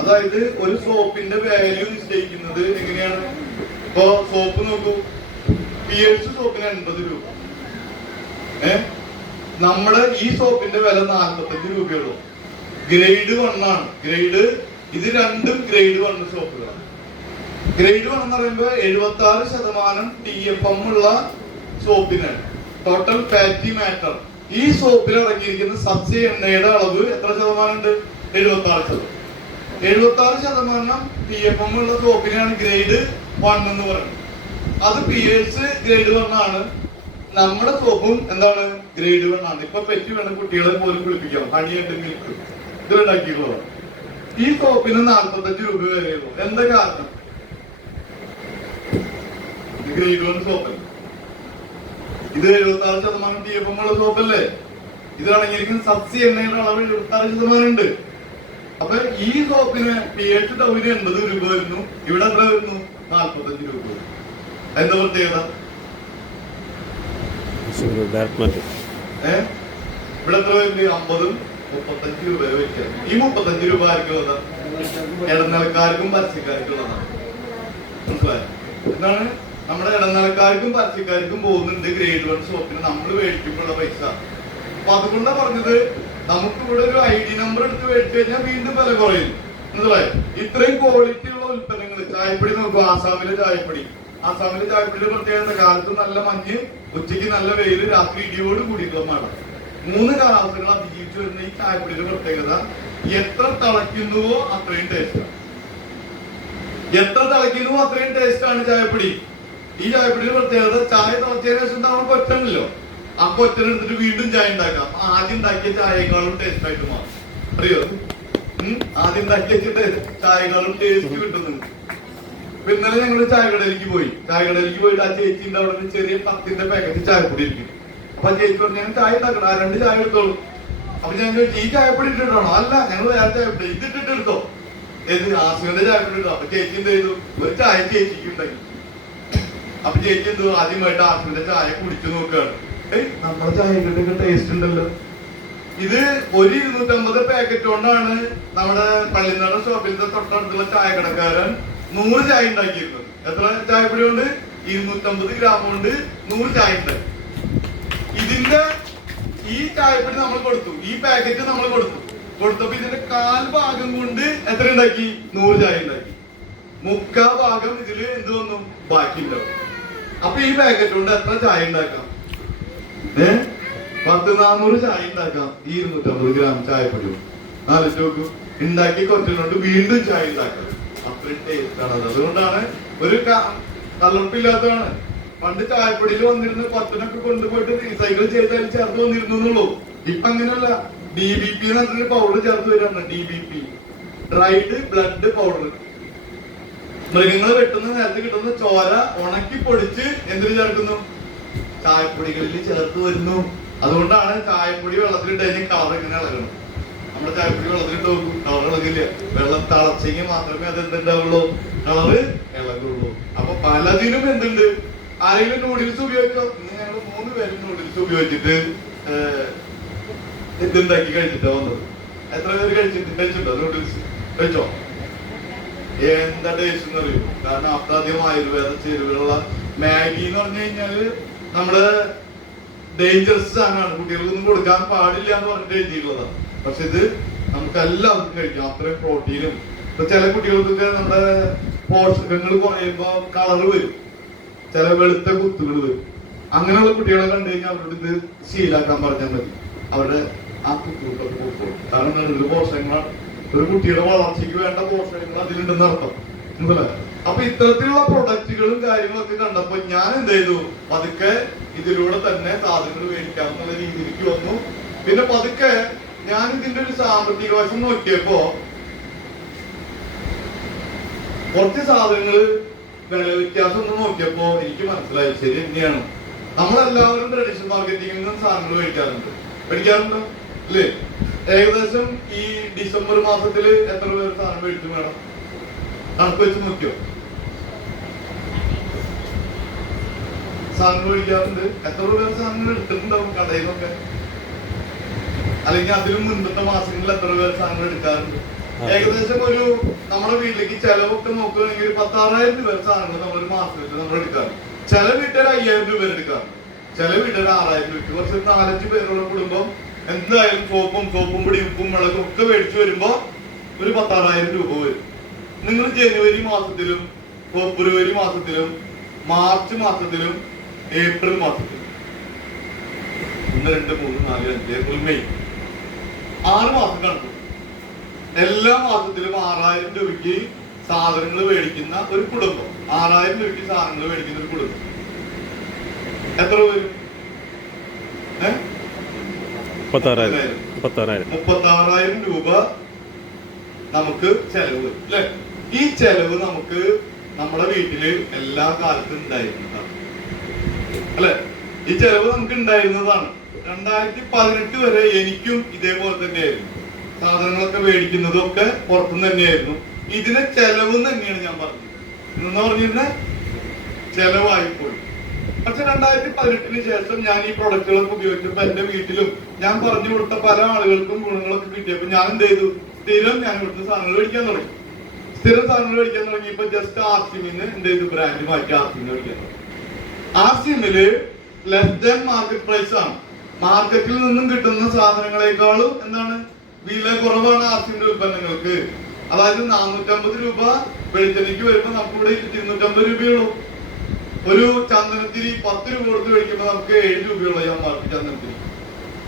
അതായത് ഒരു സോപ്പിന്റെ വാല്യൂ നിശ്ചയിക്കുന്നത് എങ്ങനെയാണ്? ഇപ്പൊ സോപ്പ് നോക്കൂ, പിയേഴ്സ് സോപ്പിന് 80 രൂപ. നമ്മുടെ ഈ സോപ്പിന്റെ വില 45 രൂപയുള്ളൂ. ഗ്രേഡ് 1 ആണ്. ഇത് രണ്ടും ഗ്രേഡ് 1 സോപ്പുകളാണ്. ഗ്രേഡ് 1 എന്ന് പറയുമ്പോൾ 76% TFM ഉള്ള സോപ്പിനാണ്, ടോട്ടൽ ഫാറ്റി മാറ്റർ. ഈ സോപ്പിൽ അടങ്ങിയിരിക്കുന്ന സസ്യ എണ്ണയുടെ അളവ് എത്ര ശതമാനം ഉണ്ട്? 76%. 76% PFM ഉള്ള സോപ്പിനാണ് ഗ്രേഡ് 1 എന്ന് പറയുന്നത്. അത് PH ഗ്രേഡ് 1 ആണ്. നമ്മുടെ സോപ്പും എന്താണ്? ഗ്രേഡ് 1 ആണ്. ഇപ്പൊ പെറ്റി വേണ്ട കുട്ടികളെ പോലും കുളിപ്പിക്കാം. ഹണി ആൻഡ് മിൽക്ക് ഇത് ഉണ്ടാക്കിയിട്ടുള്ളത്. ഈ സോപ്പിന് 45 രൂപ വരെയുള്ളൂ. എന്താ കാരണം? ഗ്രേഡ് 1 സോപ്പല്ല. ഇത് 76% PFM ഉള്ള സോപ്പല്ലേ? ഇത് അടങ്ങിയിരിക്കുന്ന സസ്യ എണ്ണയുടെ അളവ് 76% ഉണ്ട്. അപ്പൊ ഈ സോപ്പിന് PH ടൗവിന് 80 രൂപ വരുന്നു. ഇവിടെ എത്ര വരുന്നു? 45 രൂപ. എന്താ പ്രത്യേകത? ഇവിടെ എത്ര വരുന്നത്? 50 35 രൂപ വയ്ക്കാം. ഈ 35 രൂപ ആർക്കുള്ളതാ? ഇടനിലക്കാർക്കും പരസ്യക്കാർക്കുള്ളതാണ്. മനസ്സിലായോ? എന്താണ്? നമ്മുടെ ഇടനിലക്കാർക്കും പരസ്യക്കാർക്കും പോകുന്നുണ്ട് ഗ്രേഡ് 1 സോപ്പിന് നമ്മൾ മേടിക്കുമ്പോഴുള്ള പൈസ. അപ്പൊ അതുകൊണ്ടാ പറഞ്ഞത് നമുക്ക് ഇവിടെ ഒരു ID നമ്പർ എടുത്ത് മേടിച്ചു കഴിഞ്ഞാൽ വീണ്ടും വില കുറയും. മനസ്സിലായോ? ഇത്രയും ക്വാളിറ്റി ഉള്ള ഉൽപ്പന്നങ്ങൾ. ചായപ്പൊടി നോക്കൂ, ആസാമിലെ ചായപ്പൊടി. ആസാമിലെ ചായപ്പൊടിയുടെ പ്രത്യേകത കാലത്ത് നല്ല മഞ്ഞ്, ഉച്ചയ്ക്ക് നല്ല വെയില്, രാത്രി ഇടിയോട് കൂടിയിട്ടുള്ള മഴ. 3 കാലാവസ്ഥകൾ അതിജീവിച്ചു വരുന്ന ഈ ചായപ്പൊടിയുടെ പ്രത്യേകത എത്ര തിളയ്ക്കുന്നുവോ അത്രയും ടേസ്റ്റാണ്. എത്ര തിളയ്ക്കുന്നുവോ അത്രയും ടേസ്റ്റാണ് ചായപ്പൊടി. ഈ ചായപ്പൊടിയുടെ പ്രത്യേകത ചായ തിളച്ചതിന് ശേഷം നമ്മൾ കൊറ്റണല്ലോ, ആ കൊറ്റനെടുത്തിട്ട് വീണ്ടും ചായ ഉണ്ടാക്കാം. ആദ്യം ഉണ്ടാക്കിയ ചായയേക്കാളും ടേസ്റ്റ് ആയിട്ട് മാറും. അറിയോ? ആദ്യം ഉണ്ടാക്കിയ ചായയേക്കാളും ടേസ്റ്റ് കിട്ടുന്നുണ്ട്. അപ്പൊ ഇന്നലെ ഞങ്ങള് ചായക്കടയിലേക്ക് പോയിട്ട് ആ ചേച്ചിന്റെ അവിടെ ചെറിയ 10ന്റെ പാക്കറ്റ് ചായപ്പൊടി ഇരിക്കും. അപ്പൊ ആ ചേച്ചി പറഞ്ഞു ഞാൻ ചായ ഉണ്ടാക്കണം, 2 ചായ എടുത്തോളൂ. അപ്പൊ ഞാൻ ചോദിച്ചു ഈ ചായപ്പൊടി ഇട്ടിട്ടാണോ? അല്ല, ഞങ്ങൾ വേറെ ചായപ്പൊടി ഇതിട്ടിട്ട് എടുത്തോ. ഏത്? ആസിമിന്റെ ചായപ്പൊടി ഇട്ടോ. അപ്പൊ ചേച്ചി എന്ത് ചെയ്തു? ഒരു ചായ ചേച്ചിക്ക് ഉണ്ടാക്കി. അപ്പൊ ചേച്ചി എന്തു? ആദ്യമായിട്ട് ആസിമിന്റെ ചായ കുടിച്ചു നോക്കുകയാണ്. നമ്മുടെ ചായക്കൊക്കെ ടേസ്റ്റ് ഉണ്ടല്ലോ. ഇത് ഒരു 250 പാക്കറ്റ് കൊണ്ടാണ് നമ്മുടെ പള്ളിനാട് ഷോപ്പിലത്തെ തൊട്ടടുത്തുള്ള ചായക്കടക്കാരൻ 100 ചായ ഉണ്ടാക്കിയിരുന്നത്. എത്ര ചായപ്പൊടി കൊണ്ട്? 250 ഗ്രാം കൊണ്ട് 100 ചായ ഉണ്ടാക്കി. ഇതിന്റെ ഈ ചായപ്പൊടി നമ്മൾ കൊടുത്തു, ഈ പാക്കറ്റ് നമ്മൾ കൊടുത്തപ്പോ ഇതിന്റെ 1/4 ഭാഗം കൊണ്ട് എത്ര ഉണ്ടാക്കി? 100 ചായ ഉണ്ടാക്കി. 3/4 ഭാഗം ഇതില് എന്ത് വന്നു? ബാക്കി ഉണ്ടാവും. അപ്പൊ ഈ പാക്കറ്റ് കൊണ്ട് എത്ര ചായ ഉണ്ടാക്കാം? 100-400 ചായ ഉണ്ടാക്കാം ഈ 250 ഗ്രാം ചായപ്പൊടി. ആലോചിച്ച് നോക്കൂ. ഉണ്ടാക്കി കുറച്ചുകൊണ്ട് വീണ്ടും ചായ ഉണ്ടാക്കാം. അത്രയും ടേസ്റ്റ് ആണ്. അതുകൊണ്ടാണ് ഒരു കലർപ്പില്ലാത്തതാണ്. പണ്ട് ചായപ്പൊടിയിൽ വന്നിരുന്ന പത്തിനൊക്കെ കൊണ്ടുപോയിട്ട് റീസൈക്കിൾ ചെയ്ത് അതിൽ ചേർത്ത് വന്നിരുന്നുള്ളൂ. ഇപ്പൊ അങ്ങനെയല്ല. DBP എന്ന് പറഞ്ഞൊരു പൗഡർ ചേർത്ത് വരാണ്. DBP, dried blood powder. മൃഗങ്ങൾ വെട്ടുന്ന നേരത്തെ കിട്ടുന്ന ചോര ഉണക്കി പൊടിച്ച് എന്തിനു ചേർക്കുന്നു? ചായപ്പൊടികളിൽ ചേർത്ത് വരുന്നു. അതുകൊണ്ടാണ് ചായപ്പൊടി വെള്ളത്തിലിട്ട് കഴിഞ്ഞാൽ കളർ ഇങ്ങനെ ഇളകണം. നമ്മുടെ ചായപ്പൊടി വെള്ളത്തിലിട്ട് നോക്കും, കളർ ഇളകില്ല. വെള്ളം തിളച്ചെങ്കിൽ മാത്രമേ അത് എന്തുണ്ടാവുള്ളൂ? കളറ് ഇളകുള്ളൂ. അപ്പൊ പലതിനും എന്തുണ്ട്? ആരെങ്കിലും നൂഡിൽസ് ഉപയോഗിച്ചോ? ഞങ്ങൾ 3 പേരും നൂഡിൽസ് ഉപയോഗിച്ചിട്ട് ഇതുണ്ടാക്കി കഴിച്ചിട്ടാ വന്നത്. എത്ര പേര് കഴിച്ചിട്ടുണ്ടോ നൂഡിൽസ്? കഴിച്ചോ? എന്താ ടേസ്റ്റ് എന്ന് അറിയും? കാരണം അത്രയധികം ആയുർവേദ ചേരുവകളുള്ള മാഗി എന്ന് പറഞ്ഞു കഴിഞ്ഞാല് നമ്മുടെ ഡേഞ്ചറസ് സാധനമാണ്. കുട്ടികൾക്കൊന്നും കൊടുക്കാൻ പാടില്ല എന്ന് പറഞ്ഞിട്ട് എഴുതിയിട്ടുള്ളതാണ്. പക്ഷെ ഇത് നമുക്ക് എല്ലാവർക്കും കഴിക്കാം. അത്രയും പ്രോട്ടീനും. ഇപ്പൊ ചില കുട്ടികൾക്കൊക്കെ നമ്മുടെ പോഷകങ്ങൾ കുറയുമ്പോ കളറ് വരും, ചില വെളുത്ത കുത്തുകൾ വരും. അങ്ങനെയുള്ള കുട്ടികളെ കണ്ടു കഴിഞ്ഞാൽ അവരോട് ഇത് ശീലാക്കാൻ പറഞ്ഞാൽ മതി. അവരുടെ ആ കുത്തുകളൊക്കെ പോകും. കാരണം ഇത് പോഷകങ്ങളാണ്. ഒരു കുട്ടിയുടെ വളർച്ചയ്ക്ക് വേണ്ട പോഷകങ്ങൾ അതിലുണ്ടെന്ന് അർത്ഥം. മനസ്സിലായോ? അപ്പൊ ഇത്തരത്തിലുള്ള പ്രൊഡക്റ്റുകളും കാര്യങ്ങളൊക്കെ കണ്ടപ്പോ ഞാൻ എന്ത് ചെയ്തു? പതുക്കെ ഇതിലൂടെ തന്നെ സാധനങ്ങൾ മേടിക്കാമെന്നുള്ള രീതിയിലേക്ക് വന്നു. പിന്നെ പതുക്കെ ഞാൻ ഇതിന്റെ ഒരു സാമ്പത്തിക വശം നോക്കിയപ്പോ കുറച്ച് സാധനങ്ങള് വില വ്യത്യാസം ഒന്ന് നോക്കിയപ്പോ എനിക്ക് മനസ്സിലായി ശരി തന്നെയാണ്. നമ്മളെല്ലാവരും ട്രഡീഷണൽ മാർക്കറ്റിംഗിൽ നിന്നും സാധനങ്ങൾ മേടിക്കാറുണ്ടോ? അല്ലേ? ഏകദേശം ഈ ഡിസംബർ മാസത്തില് എത്ര പേര് സാധനം മേടിച്ചു വേണം? കണക്ക് വെച്ച് നോക്കിയോ? സാധനങ്ങൾ മേടിക്കാറുണ്ട്. എത്ര പേര് സാധനങ്ങൾ എടുത്തിട്ടുണ്ടാവും കടയിൽ നിന്നൊക്കെ? അല്ലെങ്കിൽ അതിലും മുൻപത്തെ മാസങ്ങളിൽ എത്ര പേര് സാധനങ്ങൾ എടുക്കാറുണ്ട്? ഏകദേശം ഒരു നമ്മുടെ വീട്ടിലേക്ക് ചെലവൊക്കെ നോക്കുകയാണെങ്കിൽ 16,000 രൂപ സാധനങ്ങൾ നമ്മളൊരു മാസത്തിൽ നമ്മൾ എടുക്കാറ്. ചില വീട്ടുകാർ 5,000 രൂപ എടുക്കാറുണ്ട്, ചില വീട്ടുകാർ 6,000 രൂപ. കുറച്ച് 4-5 പേരുള്ള കുടുംബം എന്തായാലും സോപ്പും പൊടി, ഉപ്പും മുളകും ഒക്കെ മേടിച്ചു വരുമ്പോ ഒരു 16,000 രൂപ വരും. നിങ്ങൾ ജനുവരി മാസത്തിലും ഫെബ്രുവരി മാസത്തിലും മാർച്ച് മാസത്തിലും ഏപ്രിൽ മാസത്തിൽ 1, 2, 3, 4, 5 ഏപ്രിൽ മെയ് 6 മാസം കണ്ടു. എല്ലാ മാസത്തിലും 6000 രൂപയ്ക്ക് സാധനങ്ങൾ മേടിക്കുന്ന ഒരു കുടുംബം, 6000 രൂപയ്ക്ക് സാധനങ്ങൾ മേടിക്കുന്ന ഒരു കുടുംബം എത്ര വരും? 36,000 രൂപ നമുക്ക് ചെലവ് അല്ലെ? ഈ ചെലവ് നമുക്ക് നമ്മുടെ വീട്ടില് എല്ലാ കാലത്തും ഉണ്ടായിരുന്നതാണ് അല്ലെ? ഈ ചെലവ് നമുക്ക് ഉണ്ടായിരുന്നതാണ്. 2018 വരെ എനിക്കും ഇതേപോലെ തന്നെയായിരുന്നു. സാധനങ്ങളൊക്കെ മേടിക്കുന്നതൊക്കെ പുറത്തുനിന്ന് തന്നെയായിരുന്നു. ഇതിനെ ചെലവ് തന്നെയാണ് ഞാൻ പറഞ്ഞത്. എന്ന് പറഞ്ഞിരുന്ന ചെലവായിപ്പോയി. പക്ഷെ 2018 ശേഷം ഞാൻ ഈ പ്രൊഡക്റ്റുകളൊക്കെ ഉപയോഗിച്ചപ്പോ എന്റെ വീട്ടിലും ഞാൻ പറഞ്ഞു കൊടുത്ത പല ആളുകൾക്കും ഗുണങ്ങളൊക്കെ കിട്ടിയപ്പോ ഞാൻ എന്ത് ചെയ്തു? സ്ഥിരം ഞാൻ ഇവിടുത്തെ സാധനങ്ങൾ മേടിക്കാൻ തുടങ്ങി. സ്ഥിരം സാധനങ്ങൾ മേടിക്കാൻ തുടങ്ങിയപ്പോ ജസ്റ്റ് ആർസിമിന്ന് എന്ത് ചെയ്തു? ബ്രാൻഡ് മാറ്റി ആർസിമിന് മേടിക്കാൻ തുടങ്ങി. ആർസിമില് ലെസ് ദാൻ മാർക്കറ്റ് പ്രൈസ് ആണ്. മാർക്കറ്റിൽ നിന്നും കിട്ടുന്ന സാധനങ്ങളെക്കാളും എന്താണ് വില കുറവാണ് ആർസിമിന്റെ ഉൽപ്പന്നങ്ങൾക്ക്. അതായത് 450 രൂപ വെളിച്ചെണ്ണയ്ക്ക് വരുമ്പോ നമുക്കിവിടെ 250 രൂപയുള്ളൂ. ഒരു ചന്ദനത്തിരി 10 രൂപ കൊടുത്ത് മേടിക്കുമ്പോ നമുക്ക് 7 രൂപയുള്ള എംആർപി ചന്ദനത്തിരി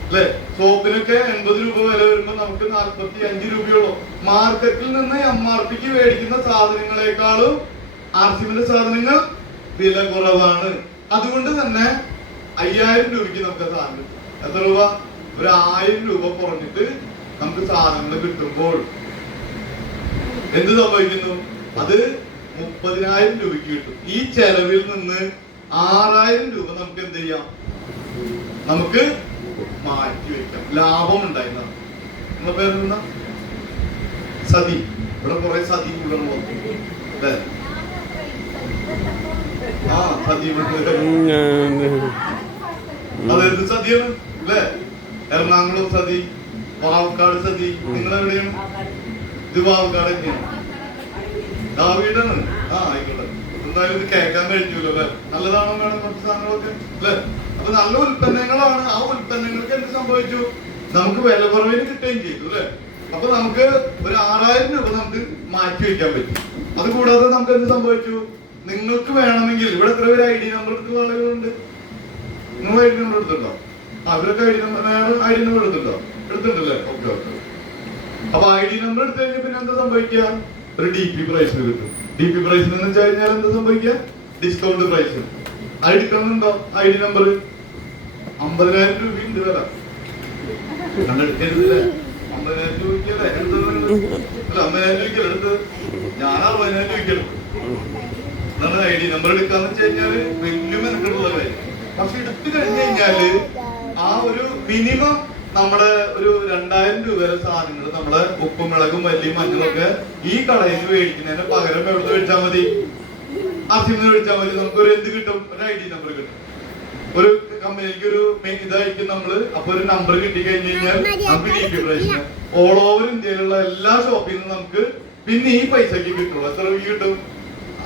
അല്ലെ? സോപ്പിനൊക്കെ 80 രൂപ വില വരുമ്പോ നമുക്ക് 45 രൂപയുള്ളൂ. മാർക്കറ്റിൽ നിന്ന് എംആർപിക്ക് മേടിക്കുന്ന സാധനങ്ങളെക്കാളും ആർസിമിന്റെ സാധനങ്ങൾ വില കുറവാണ്. അതുകൊണ്ട് തന്നെ 5000 രൂപയ്ക്ക് നമുക്ക് സാധനം എത്ര രൂപ? ഒരു 1000 രൂപ കുറഞ്ഞിട്ട് നമുക്ക് സാധനങ്ങൾ കിട്ടുമ്പോൾ എന്ത് സംഭവിക്കുന്നു? അത് 30,000 രൂപയ്ക്ക് കിട്ടും. ഈ ചെലവിൽ നിന്ന് 6000 രൂപ നമുക്ക് എന്ത് ചെയ്യാം? നമുക്ക് മാറ്റി വെക്കാം. ലാഭം ഉണ്ടായിരുന്നതാണ്. നിങ്ങളുടെ പേരെന്താ? സതി. ഇവിടെ കുറെ സതി കൂടുതൽ അല്ലേ? ആ സതി അതായത് സതിയാണ് അല്ലേ? എറണാകുളം സതി, പാവക്കാട് സതി. നിങ്ങളെവിടെയാണ്? ഇത് പാവക്കാട് തന്നെയാണ്. ആ വീടാണ്. ആ ആയിക്കോട്ടെ. എന്തായാലും ഇത് കേൾക്കാൻ കഴിയൂല്ലോ അല്ലെ? നല്ലതാണോ വേണം കുറച്ച് സാധനങ്ങളൊക്കെ അല്ലെ? അപ്പൊ നല്ല ഉൽപ്പന്നങ്ങളാണ്. ആ ഉൽപ്പന്നങ്ങൾക്ക് എന്ത് സംഭവിച്ചു? നമുക്ക് വില കുറവിന് കിട്ടുകയും ചെയ്തു അല്ലെ? അപ്പൊ നമുക്ക് ഒരു 6000 രൂപ നമുക്ക് മാറ്റി വെക്കാൻ പറ്റും. അതുകൂടാതെ നമുക്ക് എന്ത് സംഭവിച്ചു? നിങ്ങൾക്ക് വേണമെങ്കിൽ ഇവിടെ എത്ര പേര് ID നമ്പർ എടുത്തുള്ള ആളുകളുണ്ട്? നിങ്ങൾ ID നമ്പർ എടുത്തിട്ടുണ്ടോ? അവരൊക്കെ ID നമ്പർ എടുത്തിട്ടുണ്ടോ? എടുത്തിട്ടുണ്ടല്ലേ? Okay okay. അപ്പൊ ID നമ്പർ എടുത്തു കഴിഞ്ഞാൽ പിന്നെ എന്താ സംഭവിക്കുക? ഒരു DP പ്രൈസിന് കിട്ടും. DP പ്രൈസിന് എന്ന് വെച്ച് കഴിഞ്ഞാൽ എന്താ സംഭവിക്കുക? Discount price. അത് എടുക്കണമെന്നുണ്ടോ? ID നമ്പർ 50,000 രൂപയുണ്ട് വില. കണ്ടെടുക്കരുതല്ലേ? 50,000 രൂപയ്ക്കല്ലേ എടുത്തത്? അല്ല 50,000 രൂപയ്ക്കല്ല എടുത്തത്. ഞാൻ 60,000 രൂപയ്ക്ക് എടുത്തു. എന്താണ് ID നമ്പർ എടുക്കാന്ന് വെച്ച് കഴിഞ്ഞാല് വലിയ മെനക്കെട്ടുള്ള കാര്യം. പക്ഷെ എടുത്തു കഴിഞ്ഞു കഴിഞ്ഞാല് ആ ഒരു മിനിമം നമ്മുടെ ഒരു 2000 രൂപ വരെ സാധനങ്ങൾ നമ്മള് ഉപ്പും മുളകും മല്ലിയും മഞ്ഞളൊക്കെ ഈ കടയിൽ നിന്ന് മേടിക്കുന്നതിന് പകരം എവിടെ മേടിച്ചാൽ മതി? ആർസിമിന്ന് മേടിച്ചാൽ മതി. നമുക്കൊരു എന്ത് കിട്ടും? ഒരു ID നമ്പർ കിട്ടും. ഒരു കമ്പനിക്ക് ഒരു ഇതായിരിക്കും നമ്മള്. അപ്പൊ ഒരു നമ്പർ കിട്ടി കഴിഞ്ഞു കഴിഞ്ഞാൽ നമുക്ക് DP പ്രൈസിന് ഓൾ ഓവർ ഇന്ത്യയിലുള്ള എല്ലാ ഷോപ്പിൽ നിന്നും നമുക്ക് പിന്നെ ഈ പൈസക്ക് കിട്ടുള്ളൂ. എത്ര രൂപയ്ക്ക് കിട്ടും?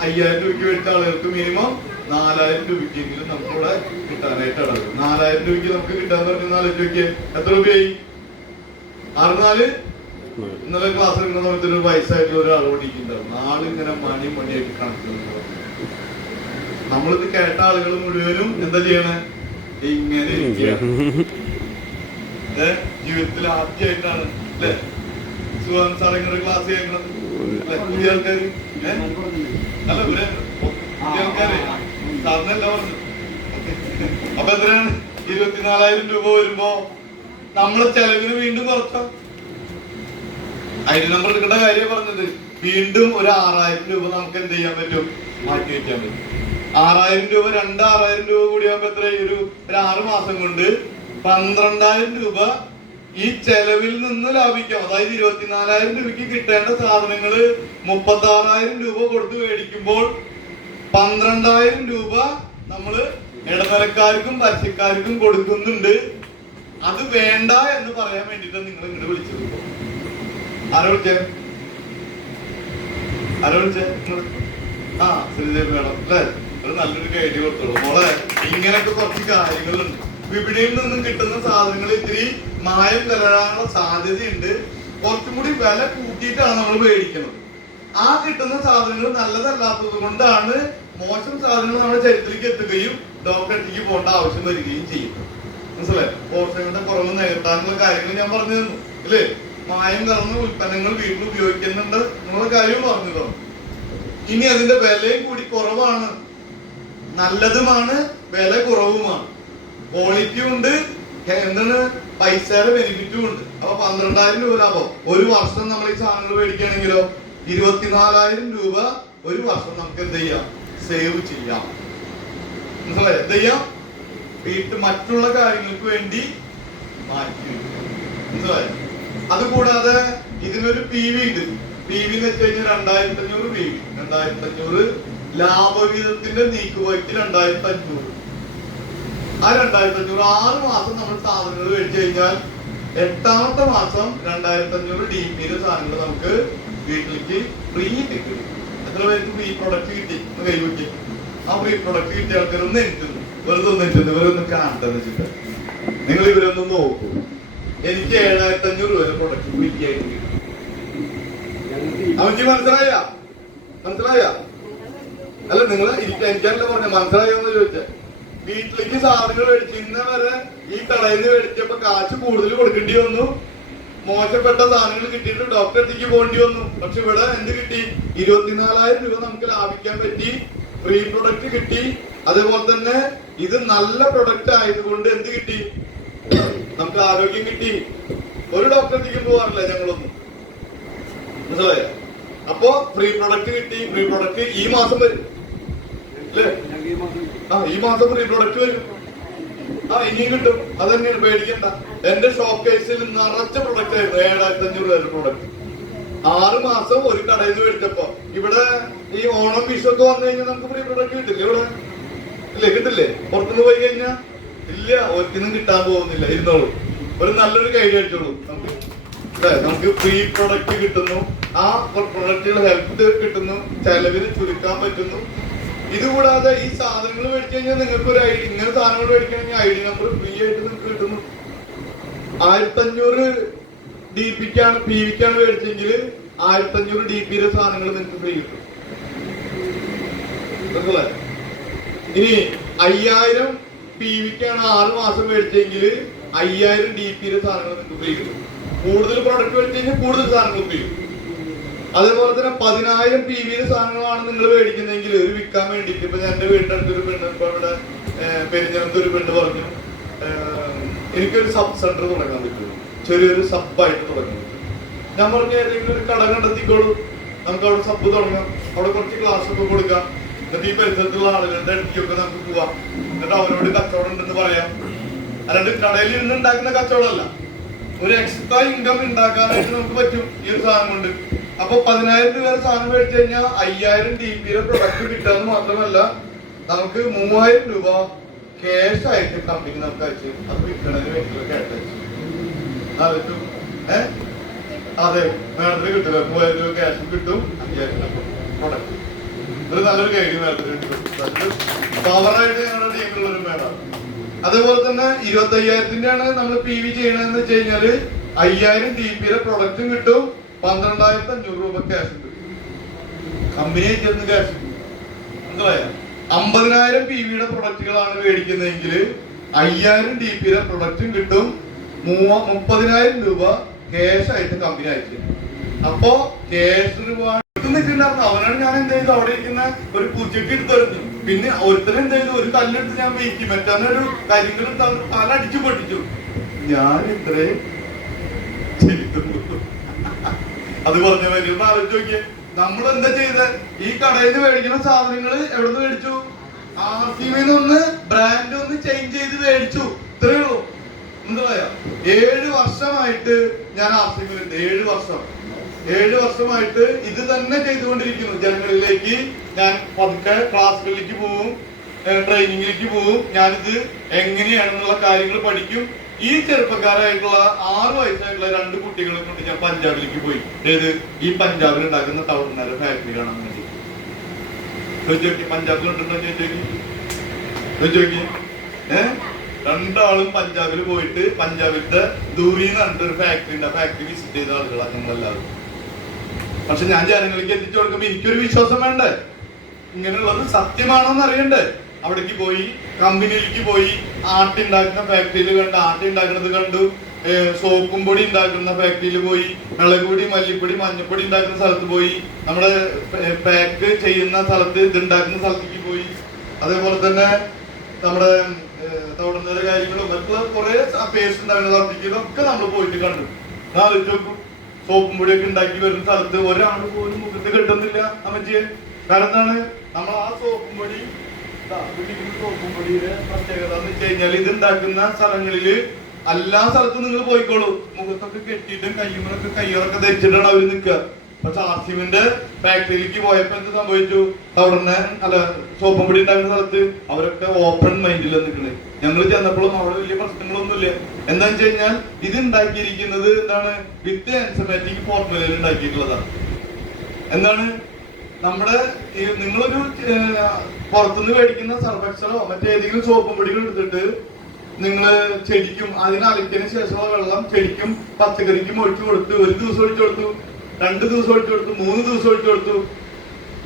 5000 രൂപയ്ക്ക് മേടിച്ച ആളുകൾക്ക് മിനിമം 4000 രൂപയ്ക്കെങ്കിലും നമുക്കിവിടെ കിട്ടാനായിട്ടാണ്. 4000 രൂപയ്ക്ക് നമുക്ക് കിട്ടാന്ന് പറഞ്ഞാൽ 4 രൂപയ്ക്ക് എത്ര രൂപയായി? 64. ഇന്നലെ ക്ലാസ് എടുക്കുന്ന സമയത്ത് ഒരു വയസ്സായിട്ടുള്ള ഒരാൾ ഓടിക്കുന്നുണ്ടാവും. നാളിങ്ങനെ മണിയായിട്ട് കണക്കുന്നുണ്ടാവും. നമ്മളിത് കേട്ട ആളുകൾ മുഴുവനും എന്താ ചെയ്യണേ? ഇങ്ങനെ ജീവിതത്തിൽ ആദ്യമായിട്ടാണ് അല്ലെ സുഹാൻ സാർ ഇങ്ങനെ ക്ലാസ് കേൾക്കണത് അല്ലെ? പുതിയ ആൾക്കാര് അല്ല ഇവരെ പുതിയ ആൾക്കാരെ സാറിനല്ല പറഞ്ഞു. അപ്പൊ എത്രയാണ്? 24,000 രൂപ വരുമ്പോ നമ്മളെ ചെലവിന് വീണ്ടും കുറച്ചോ? ID നമ്പർ എടുക്കേണ്ട കാര്യം പറഞ്ഞത്. വീണ്ടും ഒരു 6000 രൂപ നമുക്ക് എന്ത് ചെയ്യാൻ പറ്റും? മാറ്റി വെക്കാൻ പറ്റും. 6000 രൂപ 6000 രൂപ കൂടിയാകുമ്പോ എത്ര? ഒരു 6 മാസം കൊണ്ട് 12,000 രൂപ ഈ ചെലവിൽ നിന്ന് ലാഭിക്കാം. അതായത് 24,000 രൂപയ്ക്ക് കിട്ടേണ്ട സാധനങ്ങള് 36,000 രൂപ കൊടുത്ത് മേടിക്കുമ്പോൾ 12,000 രൂപ നമ്മള് ഇടനിലക്കാർക്കും പരസ്യക്കാർക്കും കൊടുക്കുന്നുണ്ട്. അത് വേണ്ട എന്ന് പറയാൻ വേണ്ടിട്ട് നിങ്ങൾ ഇങ്ങോട്ട് വിളിച്ചത്. ആരോ വിളിച്ചേ? ആ ശ്രീദേവി വേണം അല്ലെ? ഒരു നല്ലൊരു ഗൈഡ് കൊടുത്തോളൂ മോളെ. ഇങ്ങനൊക്കെ കുറച്ച് കാര്യങ്ങളുണ്ട്. വിപണിയിൽ നിന്നും കിട്ടുന്ന സാധനങ്ങൾ ഇത്തിരി മായം കലരാനുള്ള സാധ്യതയുണ്ട്. കുറച്ചും കൂടി വില കൂട്ടിയിട്ടാണ് നമ്മൾ മേടിക്കുന്നത്. ആ കിട്ടുന്ന സാധനങ്ങൾ നല്ലതല്ലാത്തത് കൊണ്ടാണ് മോശം സാധനങ്ങൾ നമ്മുടെ ശരീരത്തിലേക്ക് എത്തുകയും ഡോക്ടറെ അടുത്തേക്ക് പോകേണ്ട ആവശ്യം വരികയും ചെയ്യും. മനസ്സിലായി? പോഷകങ്ങളുടെ കുറവ് നികത്താനുള്ള കാര്യങ്ങൾ ഞാൻ പറഞ്ഞു തന്നു അല്ലേ? മായം കലർന്ന ഉൽപ്പന്നങ്ങൾ വീട്ടിൽ ഉപയോഗിക്കുന്നുണ്ട് എന്നുള്ള കാര്യവും പറഞ്ഞു തന്നു. ഇനി അതിന്റെ വിലയും കൂടി കുറവാണ്, നല്ലതുമാണ്, വില കുറവുമാണ്, ക്വാളിറ്റിയും ഉണ്ട്, എന്താണ് പൈസയുടെ ബെനിഫിറ്റും ഉണ്ട്. അപ്പൊ 12,000 രൂപ ലാഭം. ഒരു വർഷം നമ്മൾ ഈ സാധനങ്ങൾ മേടിക്കുകയാണെങ്കിലോ 24,000 രൂപ ഒരു വർഷം നമുക്ക് എന്ത് ചെയ്യാം? സേവ് ചെയ്യാം. മനസ്സിലായോ? എന്ത് ചെയ്യാം? മറ്റുള്ള കാര്യങ്ങൾക്ക് വേണ്ടി മാറ്റി വെക്കാം. മനസ്സിലായോ? അതുകൂടാതെ ഇതിനൊരു PV ഉണ്ട്. PV എന്ന് വെച്ച് കഴിഞ്ഞാൽ 2,500 PV. 2,500 ലാഭവിഹിതത്തിന്റെ നീക്കുപോയിട്ട് 2,500. ആ 2,500 6 മാസം നമ്മൾ സാധനങ്ങൾ മേടിച്ചു കഴിഞ്ഞാൽ 8ാമത്തെ മാസം 2,500 DPയുടെ സാധനങ്ങൾ നമുക്ക് വീട്ടിലേക്ക് ഫ്രീ കിട്ടും. എത്ര പേർക്ക് ഫ്രീ പ്രൊഡക്റ്റ് കിട്ടി? കൈവയ്ക്ക്. ആ ഫ്രീ പ്രൊഡക്റ്റ് കിട്ടിയ ആൾക്കാരൊന്നും എനിക്കുന്നു, വെറുതെ ഇവരൊന്നും കാണട്ടെന്ന് വെച്ചിട്ട് നിങ്ങൾ ഇവരൊന്നും നോക്കൂ. എനിക്ക് 7,500 രൂപ പ്രൊഡക്റ്റ് ഫ്രീ ആയിട്ട് കിട്ടും. അവർക്ക് മനസ്സിലായ? അല്ല നിങ്ങൾ എനിക്കല്ല പറഞ്ഞ മനസ്സിലായോന്ന് ചോദിച്ചേ. വീട്ടിലേക്ക് സാധനങ്ങൾ മേടിച്ച് ഇന്ന വരെ ഈ കടയിൽ നിന്ന് മേടിച്ചപ്പോ കാശ് കൂടുതൽ കൊടുക്കേണ്ടി വന്നു, മോശപ്പെട്ട സാധനങ്ങൾ കിട്ടിയിട്ട് ഡോക്ടറെ അടുത്തേക്ക് പോകേണ്ടി വന്നു. പക്ഷെ ഇവിടെ എന്ത് കിട്ടി? 24,000 രൂപ നമുക്ക് ലാഭിക്കാൻ പറ്റി, ഫ്രീ പ്രൊഡക്റ്റ് കിട്ടി. അതേപോലെ തന്നെ ഇത് നല്ല പ്രൊഡക്റ്റ് ആയതുകൊണ്ട് എന്ത് കിട്ടി? നമുക്ക് ആരോഗ്യം കിട്ടി. ഒരു ഡോക്ടറെ അടുത്തേക്ക് പോകാറില്ല ഞങ്ങളൊന്നും. മനസ്സിലായോ? അപ്പോ ഫ്രീ പ്രൊഡക്റ്റ് കിട്ടി. ഫ്രീ പ്രൊഡക്റ്റ് ഈ മാസം വരും അല്ലേ? ഈ മാസം ഫ്രീ പ്രൊഡക്റ്റ് വരും. ഇനിയും കിട്ടും. അത് തന്നെയാണ്, പേടിക്കണ്ട. എന്റെ ഷോപ്പ് കേസിൽ നിറച്ച പ്രൊഡക്റ്റ് ആയിരുന്നു 7,500 രൂപ പ്രൊഡക്റ്റ്. 6 മാസം ഒരു കടയിൽ നിന്ന് മേടിച്ചപ്പോ ഇവിടെ ഈ ഓണം വിഷു ഒക്കെ വന്നു കഴിഞ്ഞാൽ നമുക്ക് ഫ്രീ പ്രൊഡക്റ്റ് കിട്ടില്ല ഇവിടെ? ഇല്ലേ? കിട്ടില്ലേ? പുറത്തുനിന്ന് പോയി കഴിഞ്ഞാൽ ഇല്ല, ഒരിക്കലും കിട്ടാൻ പോകുന്നില്ല. ഇരുന്നോളൂ, ഒരു നല്ലൊരു കൈഡി അടിച്ചോളൂ. നമുക്ക് ഫ്രീ പ്രൊഡക്റ്റ് കിട്ടുന്നു, ആ പ്രൊഡക്റ്റുകൾ ഹെൽത്ത് കിട്ടുന്നു, ചെലവിന് ചുരുക്കാൻ പറ്റുന്നു. ഇതുകൂടാതെ ഈ സാധനങ്ങൾ മേടിച്ചു കഴിഞ്ഞാൽ നിങ്ങൾക്ക് ഒരു ഐഡി, ഇങ്ങനെ സാധനങ്ങൾ മേടിക്കണമെങ്കിൽ ID നമ്പർ ഫ്രീ ആയിട്ട് നിങ്ങൾക്ക് കിട്ടുന്നു. 1,500 DPക്കാണ് PVക്കാണ് മേടിച്ചെങ്കിൽ 1,500 DPയുടെ സാധനങ്ങൾ നിങ്ങൾക്ക് ഫ്രീ കിട്ടും. ഇനി 5,000 PVക്കാണ് 6 മാസം മേടിച്ചെങ്കിൽ 5,000 DPയുടെ സാധനങ്ങൾ നിങ്ങൾക്ക് ഫ്രീ കിട്ടും. കൂടുതൽ പ്രൊഡക്റ്റ് മേടിച്ചു കഴിഞ്ഞാൽ കൂടുതൽ സാധനങ്ങൾ ഫ്രീ കിട്ടും. അതേപോലെ തന്നെ 10,000 PVയുടെ സാധനങ്ങളാണ് നിങ്ങൾ മേടിക്കുന്നതെങ്കിൽ ഒരു വിൽക്കാൻ വേണ്ടിയിട്ട്, ഇപ്പൊ എന്റെ വീടിന്റെ അടുത്തൊരു പെണ്ണ്, ഇപ്പൊ ഇവിടെ പെരിഞ്ഞനത്ത് ഒരു പെണ്ണ് പറഞ്ഞു എനിക്കൊരു സബ് സെന്റർ തുടങ്ങാൻ പറ്റുള്ളൂ, ചെറിയൊരു സബായിട്ട് തുടങ്ങാൻ പറ്റും. ഞാൻ പറഞ്ഞു ഏതെങ്കിലും ഒരു കട കണ്ടെത്തിക്കോളൂ, നമുക്ക് അവിടെ സബ് തുടങ്ങാം, അവിടെ കുറച്ച് ക്ലാസ് ഒക്കെ കൊടുക്കാം, എന്നിട്ട് ഈ പരിസരത്തുള്ള ആളുകളുടെ അടുത്തേക്കൊക്കെ നമുക്ക് പോവാം, എന്നിട്ട് അവരോട് കച്ചവടം ഉണ്ടെന്ന് പറയാം. അല്ലാണ്ട് കടയിൽ ഇരുന്ന് ഉണ്ടാക്കുന്ന കച്ചവടമല്ല, ഒരു എക്സ്ട്രാ ഇൻകം ഉണ്ടാക്കാനായിട്ട് നമുക്ക് പറ്റും ഈ ഒരു സാധനം കൊണ്ട്. അപ്പൊ 10,000 രൂപ സാധനം മേടിച്ചു കഴിഞ്ഞാൽ 5,000 DPയുടെ പ്രൊഡക്റ്റ് കിട്ടാന്ന് മാത്രമല്ല നമുക്ക് 3,000 രൂപ ക്യാഷ് ആയിട്ട് കമ്പനി നമുക്ക് അയച്ചു. അത് വിൽക്കണതിന് വേണ്ടിയുള്ള ക്യാഷ് അയച്ചു. അതെ, മേഡത്തിന് കിട്ടില്ല. 3,000 രൂപ ക്യാഷും കിട്ടും, 5,000 രൂപ പ്രൊഡക്റ്റ്. ഒരു നല്ലൊരു കൈഡി മേഡത്തിന് കിട്ടും. പവറായിട്ട് ഞങ്ങളുടെ ടീമിലുള്ളൊരു മേഡം. അതേപോലെ തന്നെ 25,000-ന്റെ നമ്മൾ PV ചെയ്യണമെന്ന് വെച്ച് കഴിഞ്ഞാല് 5,000 DPയുടെ പ്രൊഡക്റ്റും കിട്ടും, 12,500 രൂപ ക്യാഷ് കിട്ടും. കമ്പനിയെ ചേർന്ന് ക്യാഷ് കിട്ടും. മനസ്സിലായോ? 50,000 PVയുടെ പ്രൊഡക്റ്റുകളാണ് മേടിക്കുന്നതെങ്കിൽ 5,000 DPയുടെ പ്രൊഡക്റ്റും കിട്ടും, 30,000 രൂപ ക്യാഷ് ആയിട്ട് കമ്പനി അയച്ചു. അപ്പോ ക്യാഷ് രൂപ നിൽക്കുന്നുണ്ടായിരുന്നു. അവനാണ് ഞാൻ എന്ത് ചെയ്തു, അവിടെ ഇരിക്കുന്ന ഒരു പൂച്ചയ്ക്ക് എടുത്തെറിഞ്ഞു. പിന്നെ ഒരുത്തരം എന്ത് ചെയ്തു, ഒരു കല്ലെടുത്ത് ഞാൻ വീക്കി, മറ്റൊരു കരിങ്കലെടുത്ത് അവർ തല അടിച്ചു പൊട്ടിച്ചു. ഞാൻ ഇത്രയും അത് പറഞ്ഞ വലിയ ആലോചിച്ച് നോക്കിയേ. നമ്മൾ എന്താ ചെയ്ത, ഈ കടയിൽ നിന്ന് മേടിക്കുന്ന സാധനങ്ങൾ എവിടെ നിന്ന് മേടിച്ചു? RCBയിൽ നിന്ന് ബ്രാൻഡ് ഒന്ന് ചേഞ്ച് ചെയ്ത് മേടിച്ചു. ഇത്രയേ ഉള്ളൂ. എന്താ 7 വർഷമായിട്ട് ഞാൻ RCBയിലുണ്ട്. 7 വർഷമായിട്ട് ഇത് തന്നെ ചെയ്തുകൊണ്ടിരിക്കുന്നു. ജനങ്ങളിലേക്ക് ഞാൻ പതുക്കെ ക്ലാസ്സുകളിലേക്ക് പോവും, ട്രെയിനിങ്ങിലേക്ക് പോവും. ഞാനിത് എങ്ങനെയാണെന്നുള്ള കാര്യങ്ങൾ പഠിക്കും. ഈ ചെറുപ്പക്കാരായിട്ടുള്ള 6 വയസ്സായിട്ടുള്ള 2 കുട്ടികളെ കൊണ്ട് ഞാൻ പഞ്ചാബിലേക്ക് പോയി. ഈ പഞ്ചാബിൽ ഉണ്ടാക്കുന്ന ടൗണിനര ഫാക്ടറി കാണാൻ വേണ്ടി. പഞ്ചാബിലുണ്ടോ ചോദിച്ചോക്കി. 2 പഞ്ചാബിൽ പോയിട്ട് പഞ്ചാബിലത്തെ ദൂരി എന്ന് പറഞ്ഞിട്ടൊരു ഫാക്ടറി ഉണ്ട്. ആ ഫാക്ടറി വിസിറ്റ് ചെയ്ത ആളുകളാണ് ഞങ്ങളെല്ലാവരും. പക്ഷെ ഞാൻ ജനങ്ങളിലേക്ക് എത്തിച്ചു കൊടുക്കുമ്പോ എനിക്കൊരു വിശ്വാസം വേണ്ടേ? ഇങ്ങനെയുള്ളത് സത്യമാണോന്ന് അറിയണ്ടേ? അവിടേക്ക് പോയി, കമ്പനിയിലേക്ക് പോയി, ആട്ടി ഉണ്ടാക്കുന്ന ഫാക്ടറിയിൽ കണ്ട് ആട്ടി ഉണ്ടാക്കുന്നത് കണ്ടു, സോപ്പും പൊടി ഉണ്ടാക്കുന്ന ഫാക്ടറിയിൽ പോയി, മുളക് പൊടി, മല്ലിപ്പൊടി, മഞ്ഞപ്പൊടി ഉണ്ടാക്കുന്ന സ്ഥലത്ത് പോയി, നമ്മുടെ പാക്ക് ചെയ്യുന്ന സ്ഥലത്ത് ഇത് ഉണ്ടാക്കുന്ന സ്ഥലത്തേക്ക് പോയി, അതേപോലെ തന്നെ നമ്മുടെ തവിടുന്നതിന്റെ കാര്യങ്ങളും മറ്റുള്ള കുറെ പേസ്റ്റ് ഉണ്ടാക്കുന്ന സ്ഥലത്തേക്ക് ഇതൊക്കെ നമ്മൾ പോയിട്ട് കണ്ടു. ആലോചിച്ച് നോക്കും, സോപ്പും പൊടിയൊക്കെ ഉണ്ടാക്കി വരുന്ന സ്ഥലത്ത് ഒരാൾ പോലും മുഖത്ത് കിട്ടുന്നില്ല അമ്മച്ചിയെ. കാരണം എന്താണ്? നമ്മൾ ആ സോപ്പും പൊടി സോപ്പും പൊടിയുടെ പ്രത്യേകത എന്ന് വെച്ച് കഴിഞ്ഞാൽ ഇത് ഉണ്ടാക്കുന്ന സ്ഥലങ്ങളില് എല്ലാ സ്ഥലത്തും നിങ്ങൾ പോയിക്കോളൂ, മുഖത്തൊക്കെ കെട്ടിയിട്ടും കയ്യുമൊക്കെ കയ്യൊക്കെ ധരിച്ചിട്ടാണ് അവർ നിൽക്കുക. പക്ഷെ ആർസിമിന്റെ ഫാക്ടറിയിലേക്ക് പോയപ്പോ എന്ത് സംഭവിച്ചു? അവിടെ അല്ല സോപ്പും പൊടി ഉണ്ടാക്കുന്ന സ്ഥലത്ത് അവരൊക്കെ ഓപ്പൺ മൈൻഡിൽ നിൽക്കണേ. ഞങ്ങൾ ചെന്നപ്പോഴും അവിടെ വലിയ പ്രശ്നങ്ങളൊന്നുമില്ല. എന്താന്ന് വെച്ച് കഴിഞ്ഞാൽ ഇത് ഉണ്ടാക്കിയിരിക്കുന്നത് എന്താണ്? വിത്ത് എൻസമാറ്റിക് ഫോർമുലയിൽ ഉണ്ടാക്കിയിട്ടുള്ളതാണ്. എന്താണ്? നമ്മുടെ നിങ്ങളൊരു പുറത്തുനിന്ന് മേടിക്കുന്ന സർഫെക്സലോ മറ്റേതെങ്കിലും സോപ്പും പൊടികൾ എടുത്തിട്ട് നിങ്ങൾ ചെടിക്കും അതിന് അലക്കിയതിനു ശേഷമുള്ള വെള്ളം ചെടിക്കും പച്ചക്കറിക്കും ഒഴിച്ചു കൊടുത്ത് 1 ദിവസം ഒഴിച്ചു കൊടുത്തു, 2 ദിവസം ഒഴിച്ചു കൊടുത്തു, 3 ദിവസം ഒഴിച്ചു കൊടുത്തു,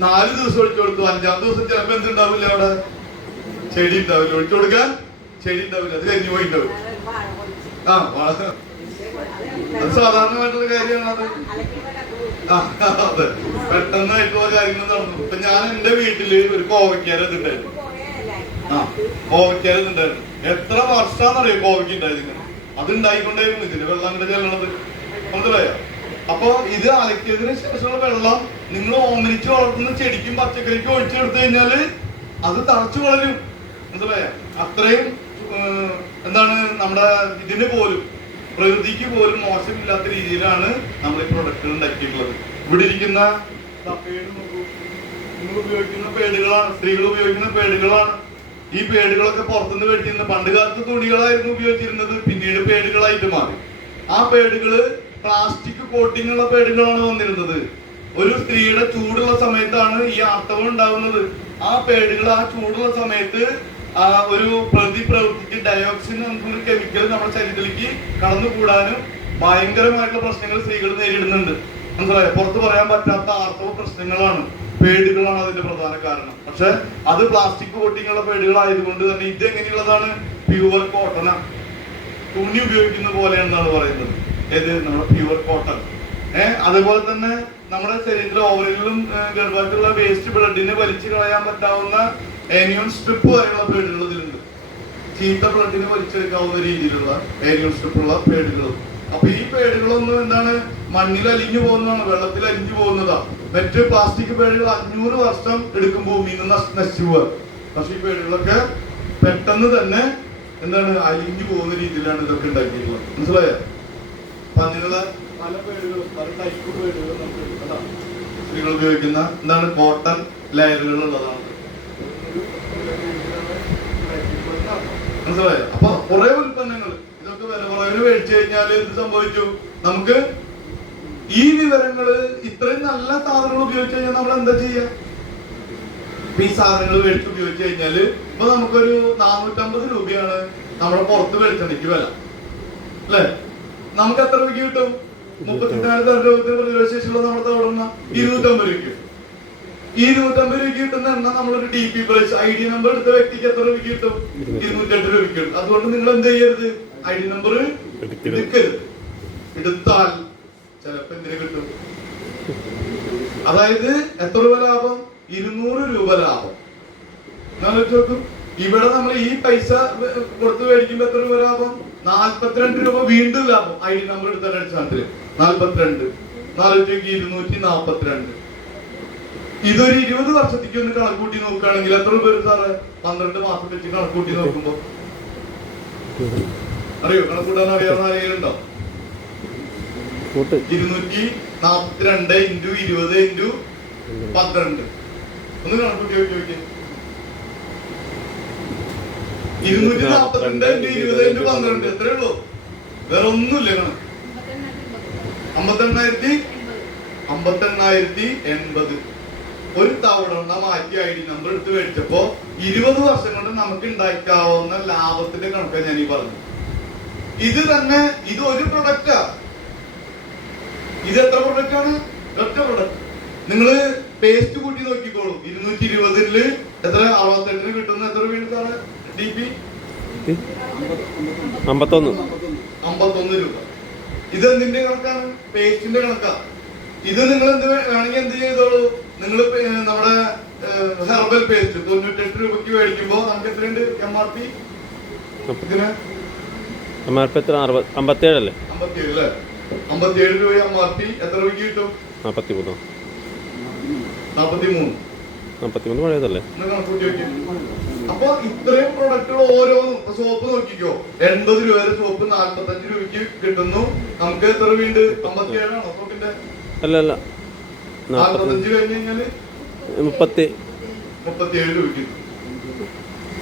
4 ദിവസം ഒഴിച്ചു കൊടുത്തു, 5-ാം ദിവസം ചിലപ്പോ എന്തുണ്ടാവില്ല, അവിടെ ചെടി ഉണ്ടാവില്ല, ഒഴിച്ചു കൊടുക്കാൻ ചെടി ഉണ്ടാവില്ല, അത് കരിഞ്ഞു പോയിണ്ടാവും. അത് സാധാരണമായിട്ടുള്ള കാര്യമാണത്. അതെ, പെട്ടെന്നായിട്ടുള്ള കാര്യങ്ങൾ നടന്നു. ഇപ്പൊ ഞാൻ എന്റെ വീട്ടില് ഒരു കോവയ്ക്കാര ഇതുണ്ടായിരുന്നു. കോവയ്ക്കാര ഇതുണ്ടായിരുന്നു. എത്ര വർഷാന്നറിയോ കോവയ്ക്ക് ഉണ്ടായിരുന്നു? അത് ഉണ്ടായിക്കൊണ്ടേയിരുന്നു. ഇതിന് വെള്ളം അങ്ങോട്ട് ചെല്ലണത് മനസ്സിലായോ? അപ്പൊ ഇത് അലക്കിയതിനു ശേഷമുള്ള വെള്ളം നിങ്ങൾ ഓമനിച്ച് വളർത്തുന്ന ചെടിക്കും പച്ചക്കറിക്കും ഒഴിച്ചെടുത്തു കഴിഞ്ഞാല് അത് തളച്ചു വളരും. മനസ്സിലായോ? അത്രയും എന്താണ് നമ്മുടെ ഇതിന് പോലും പ്രകൃതിക്ക് പോലും മോശമില്ലാത്ത രീതിയിലാണ് നമ്മൾ ഈ പ്രൊഡക്റ്റുകൾ ഉണ്ടാക്കിയിട്ടുള്ളത്. ഇവിടെ ഇരിക്കുന്ന നിങ്ങൾ ഉപയോഗിക്കുന്ന പേടുകളാണ്, സ്ത്രീകൾ ഉപയോഗിക്കുന്ന പേടുകളാണ്. ഈ പേടുകളൊക്കെ പുറത്തുനിന്ന് മേടിച്ചിരുന്നത് പണ്ട് കാലത്ത് തുണികളായിരുന്നു ഉപയോഗിച്ചിരുന്നത്, പിന്നീട് പേടുകളായിട്ട് മാറി. ആ പേടുകള് പ്ലാസ്റ്റിക് കോട്ടിംഗ് ഉള്ള പേടുകളാണ് വന്നിരുന്നത്. ഒരു സ്ത്രീയുടെ ചൂടുള്ള സമയത്താണ് ഈ ആർത്തവം ഉണ്ടാകുന്നത്. ആ പേടുകൾ ആ ചൂടുള്ള സമയത്ത് ഒരു പ്രവർത്തിച്ച് ഡയോക്സിൻ നമുക്കൊരു കെമിക്കൽ നമ്മുടെ ശരീരത്തിലേക്ക് കടന്നുകൂടാനും ഭയങ്കരമായിട്ടുള്ള പ്രശ്നങ്ങൾ സ്ത്രീകൾ നേരിടുന്നുണ്ട്. മനസ്സിലായോ? പുറത്ത് പറയാൻ പറ്റാത്ത ആർത്തവ പ്രശ്നങ്ങളാണ്, പേടുകളാണ് അതിന്റെ പ്രധാന കാരണം. പക്ഷെ അത് പ്ലാസ്റ്റിക് കോട്ടിങ്ങുള്ള പേടുകളായതുകൊണ്ട് തന്നെ ഇത് എങ്ങനെയുള്ളതാണ്? പ്യുവർ കോട്ടൺ, തുണി ഉപയോഗിക്കുന്ന പോലെയാണെന്നാണ് പറയുന്നത്. ഏത്? നമ്മുടെ പ്യുവർ കോട്ടൺ. അതുപോലെ തന്നെ നമ്മുടെ ശരീരത്തിലെ ഓവറിലും ഗർഭത്തിലുള്ള വേസ്റ്റ് ബ്ലഡിനെ വലിച്ചു കളയാൻ പറ്റാവുന്ന ഏനിയോൺ സ്ട്രിപ്പ് വരെയുള്ള പേടുകൾ ഇതിലുണ്ട്. ചീത്ത ബ്ലഡിനെ വലിച്ചെടുക്കാവുന്ന രീതിയിലുള്ള ഏനിയോൺ സ്ട്രിപ്പുള്ള പേടുകൾ. അപ്പൊ ഈ പേടുകളൊന്നും എന്താണ്? മണ്ണിൽ അലിഞ്ഞു പോകുന്നതാണ്, വെള്ളത്തിൽ അലിഞ്ഞു പോകുന്നതാ. മറ്റ് പ്ലാസ്റ്റിക് പേടുകൾ 500 വർഷം എടുക്കും ഭൂമിയിൽ നിന്ന് നശിച്ചു പോവാ. പക്ഷെ ഈ പേടുകളൊക്കെ പെട്ടെന്ന് തന്നെ എന്താണ് അലിഞ്ഞു പോകുന്ന രീതിയിലാണ് ഇതൊക്കെ ഉണ്ടാക്കിയിട്ടുള്ളത്. മനസ്സിലായോ? അപ്പൊ അങ്ങനെയുള്ള പല പേടുകളും പല ടൈപ്പ് പേടുകളും നമുക്ക് എടുക്കണം. സ്ത്രീകൾ ഉപയോഗിക്കുന്ന എന്താണ് കോട്ടൺ ലെയറുകൾ ഉള്ളതാണ്. മനസ്സിലായോ? അപ്പൊ കുറെ ഉൽപ്പന്നങ്ങൾ ഇതൊക്കെ വില കുറവിന് മേടിച്ചു കഴിഞ്ഞാൽ എന്ത് സംഭവിച്ചു? നമുക്ക് ഈ വിവരങ്ങള് ഇത്രയും നല്ല സാധനങ്ങൾ ഉപയോഗിച്ച് കഴിഞ്ഞാൽ നമ്മൾ എന്താ ചെയ്യാ? ഈ സാധനങ്ങൾ മേടിച്ച് ഉപയോഗിച്ച് കഴിഞ്ഞാല് ഇപ്പൊ നമുക്കൊരു 450 രൂപയാണ് നമ്മുടെ പുറത്ത് വെളിച്ചെണ്ണയ്ക്ക് വില, അല്ലെ? നമുക്ക് എത്ര രൂപയ്ക്ക് കിട്ടും? 34,000 രൂപ പ്രതിരോധശേഷിയുള്ള നമ്മുടെ തവണ 250 രൂപയ്ക്ക്. ഈ 250 രൂപയ്ക്ക് കിട്ടുന്ന എണ്ണ നമ്മളൊരു DP പ്രൈസ് ID നമ്പർ എടുത്ത വ്യക്തിക്ക് എത്ര രൂപയ്ക്ക് കിട്ടും? 208 രൂപയ്ക്ക് കിട്ടും. അതുകൊണ്ട് നിങ്ങൾ എന്ത് ചെയ്യരുത്? ID നമ്പർ എടുക്കരുത്. എടുത്താൽ ചിലപ്പോ എന്തിനു കിട്ടും? അതായത് എത്ര രൂപ ലാഭം? 200 രൂപ ലാഭം. നോക്കും, ഇവിടെ നമ്മൾ ഈ പൈസ കൊടുത്ത് മേടിക്കുമ്പോ എത്ര രൂപ ലാഭം? 42 രൂപ വീണ്ടും ലാഭം. ID നമ്പർ എടുത്ത അടിസ്ഥാനത്തില് 42, 242. ഇതൊരു 20 വർഷത്തേക്ക് ഒന്ന് കണക്കൂട്ടി നോക്കുകയാണെങ്കിൽ എത്ര രൂപ വരും സാറ്? 12 മാസം വെച്ച് കണക്കൂട്ടി നോക്കുമ്പോ അറിയോ? കണക്കൂട്ടാൻ അറിയാവുന്ന ആരെങ്കിലും 242 ഇൻറ്റു 20 ഇൻറ്റു 12 ഒന്ന് കണക്കൂട്ടി നോക്കി. 242 ഇൻറ്റു 20 ഇൻറ്റു 12 എത്രയേ ഉള്ളൂ? വേറെ ഒന്നുമില്ല. 58,080. ഒരു തവണ മാറ്റി ID നമ്പർ എടുത്ത് മേടിച്ചപ്പോ 20 വർഷം കൊണ്ട് നമുക്ക് ഉണ്ടാക്കാവുന്ന ലാഭത്തിന്റെ കണക്കാണ് ഞാൻ ഈ പറഞ്ഞത്. ഇത് തന്നെ ഇത് ഒരു പ്രൊഡക്റ്റാ. ഇത് എത്ര പ്രൊഡക്റ്റ് ആണ്? ഒറ്റ പ്രൊഡക്റ്റ്. നിങ്ങള് പേസ്റ്റ് കൂട്ടി നോക്കിക്കോളൂ. 220 എത്ര 68 കിട്ടുന്ന എത്ര വീണിട്ടാണ് DP 51 രൂപ. ഇത് എന്തിന്റെ കണക്കാണ്? പേസ്റ്റിന്റെ കണക്കാ. ഇത് നിങ്ങൾ എന്ത് വേണമെങ്കിൽ എന്ത് ചെയ്തോളൂ, നിങ്ങൾ നമ്മുടെ ഹെർബൽ പേസ്റ്റ് 98 രൂപയ്ക്ക് മേടിക്കുമ്പോ നമുക്ക് എത്രയുണ്ട് MRP? ഇതിന് MRP എത്ര 57 അല്ലേ? 57 അല്ലേ? 57 രൂപ MRP. എത്ര രൂപയ്ക്ക് കിട്ടും? 43 പഴയതല്ലേ? അപ്പൊ ഇത്രയും പ്രൊഡക്റ്റുകൾ ഓരോന്നും. സോപ്പ് നോക്കിക്കോ, 80 രൂപയുടെ സോപ്പ് 45 രൂപയ്ക്ക് കിട്ടുന്നു. നമുക്ക് എത്ര രൂപയുണ്ട്? 57 ആണോ സോപ്പിന്റെ? അല്ല 45 കഴിഞ്ഞ് കഴിഞ്ഞാല് 37 രൂപയ്ക്ക്.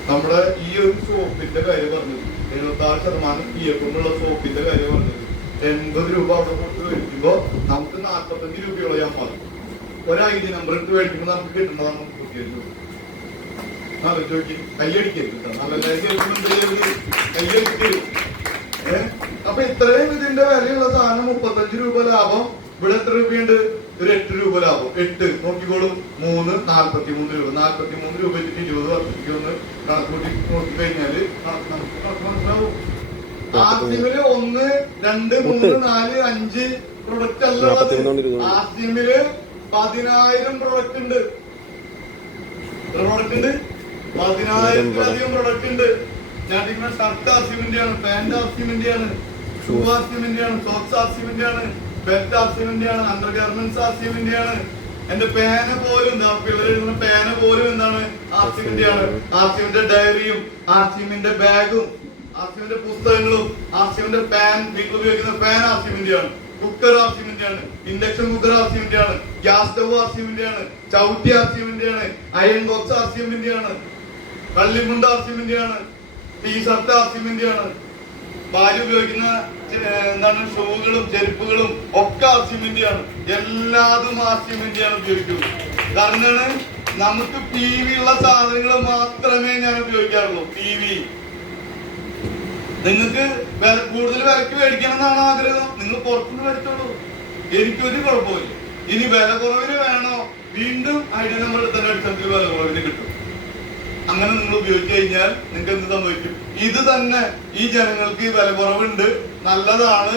നമ്മുടെ ഈ ഒരു സോപ്പിന്റെ കാര്യം പറഞ്ഞത് 76% PF ഉള്ള സോപ്പിന്റെ കാര്യം പറഞ്ഞത് 80 രൂപ അവിടെ കൊടുത്ത് മേടിക്കുമ്പോ നമുക്ക് 45 രൂപയോളം ഞാൻ മാറും. ഒരു ID നമ്പർ എടുത്ത് മേടിക്കുമ്പോ നമുക്ക് കിട്ടുന്നതാണ് 37 രൂപ. കയ്യടിക്കരുത്, നല്ല കയ്യടിക്കരുത്. അപ്പൊ ഇത്രയും ഇതിന്റെ വിലയുള്ള സാധനം 35 രൂപ ലാഭം. ഇവിടെ എത്ര രൂപയുണ്ട്? ഒരു 8 രൂപ ലാഭം. 8 നോക്കിക്കോളും. 3 43 രൂപ. 43 രൂപ വെച്ചിട്ട് 20 വർഷത്തേക്ക് ഒന്ന് കണക്കൂട്ടി നോക്കിക്കഴിഞ്ഞാല് നമുക്ക് കണക്ക് മനസ്സിലാവും. ആർസിഎമ്മില് 1 2 3 4 5 പ്രൊഡക്റ്റ് അല്ല. ആർസിഎമ്മില് 10,000 പ്രൊഡക്റ്റ് ഉണ്ട്. 10,000-ലധികം പ്രൊഡക്റ്റ് ഉണ്ട്. ഞാൻ ഷർട്ട് ആർസിഎമ്മിന്റെ ആണ്, പാന്റ് ആർസിഎമ്മിന്റെ ആണ്, ഷൂ ആർസിഎമ്മിന്റെ ആണ്, സോക്സ് ആർസിഎമ്മിന്റെ ആണ്, ബെൽറ്റ് ആർസിഎമ്മിന്റെ ആണ്, അണ്ടർ ഗാർമെന്റ്സ് ആർസിഎമ്മിന്റെ ആണ്. എന്റെ പേന പോലും പിള്ളേർ എഴുതുന്ന പേന പോലും എന്താണ്? ആർസിഎമ്മിന്റെ ആണ്. ആർസിഎമ്മിന്റെ ഡയറിയും ആർസിഎമ്മിന്റെ ബാഗും ആർസിഎമ്മിന്റെ പുസ്തകങ്ങളും ആർസിഎമ്മിന്റെ പാൻ, വീട്ടിൽ ഉപയോഗിക്കുന്ന പാൻ ആർസിഎമ്മിന്റെ ആണ്. കുക്കർ ആർസിഎമ്മിന്റെ ആണ്. ഇൻഡക്ഷൻ കുക്കർ ആർസിഎമ്മിന്റെ ആണ്. ഗ്യാസ് സ്റ്റവ് ആർസിഎമ്മിന്റെ ആണ്. ചവിട്ടി ആർസിഎമ്മിന്റെ ആണ്. അയൺ ബോക്സ് ആർസിഎമ്മിന്റെ ആണ്. കള്ളിമുണ്ട് ആർസിഎമ്മിന്റെ ആണ്. ടീഷർട്ട് ആർസിഎമ്മിന്റെ ആണ്. ഭാര്യ ഉപയോഗിക്കുന്ന എന്താണ് ഷൂകളും ചെരുപ്പുകളും ഒക്കെ ആർസിഎമ്മിന്റെ ആണ്. എല്ലാതും ആർസിഎമ്മിന്റെ ആണ് ഉപയോഗിക്കുന്നത്. കാരണം നമുക്ക് PV ഉള്ള സാധനങ്ങൾ മാത്രമേ ഞാൻ ഉപയോഗിക്കാറുള്ളൂ. PV നിങ്ങൾക്ക് കൂടുതൽ വിലക്ക് മേടിക്കണം എന്നാണ് ആഗ്രഹം, നിങ്ങൾ പുറത്തുനിന്ന് മേടിച്ചോളൂ, എനിക്കൊരു കുഴപ്പമില്ല. ഇനി വില കുറവിന് വേണോ, വീണ്ടും ID നമ്പർ എടുത്തന്നെ അടിസ്ഥാനത്തിൽ വില കുറവിന് കിട്ടും. അങ്ങനെ നിങ്ങൾ ഉപയോഗിച്ച് കഴിഞ്ഞാൽ നിങ്ങൾക്ക് എന്ത് സംഭവിക്കും? ഇത് തന്നെ ഈ ജനങ്ങൾക്ക് ഈ വില കുറവുണ്ട്, നല്ലതാണ്,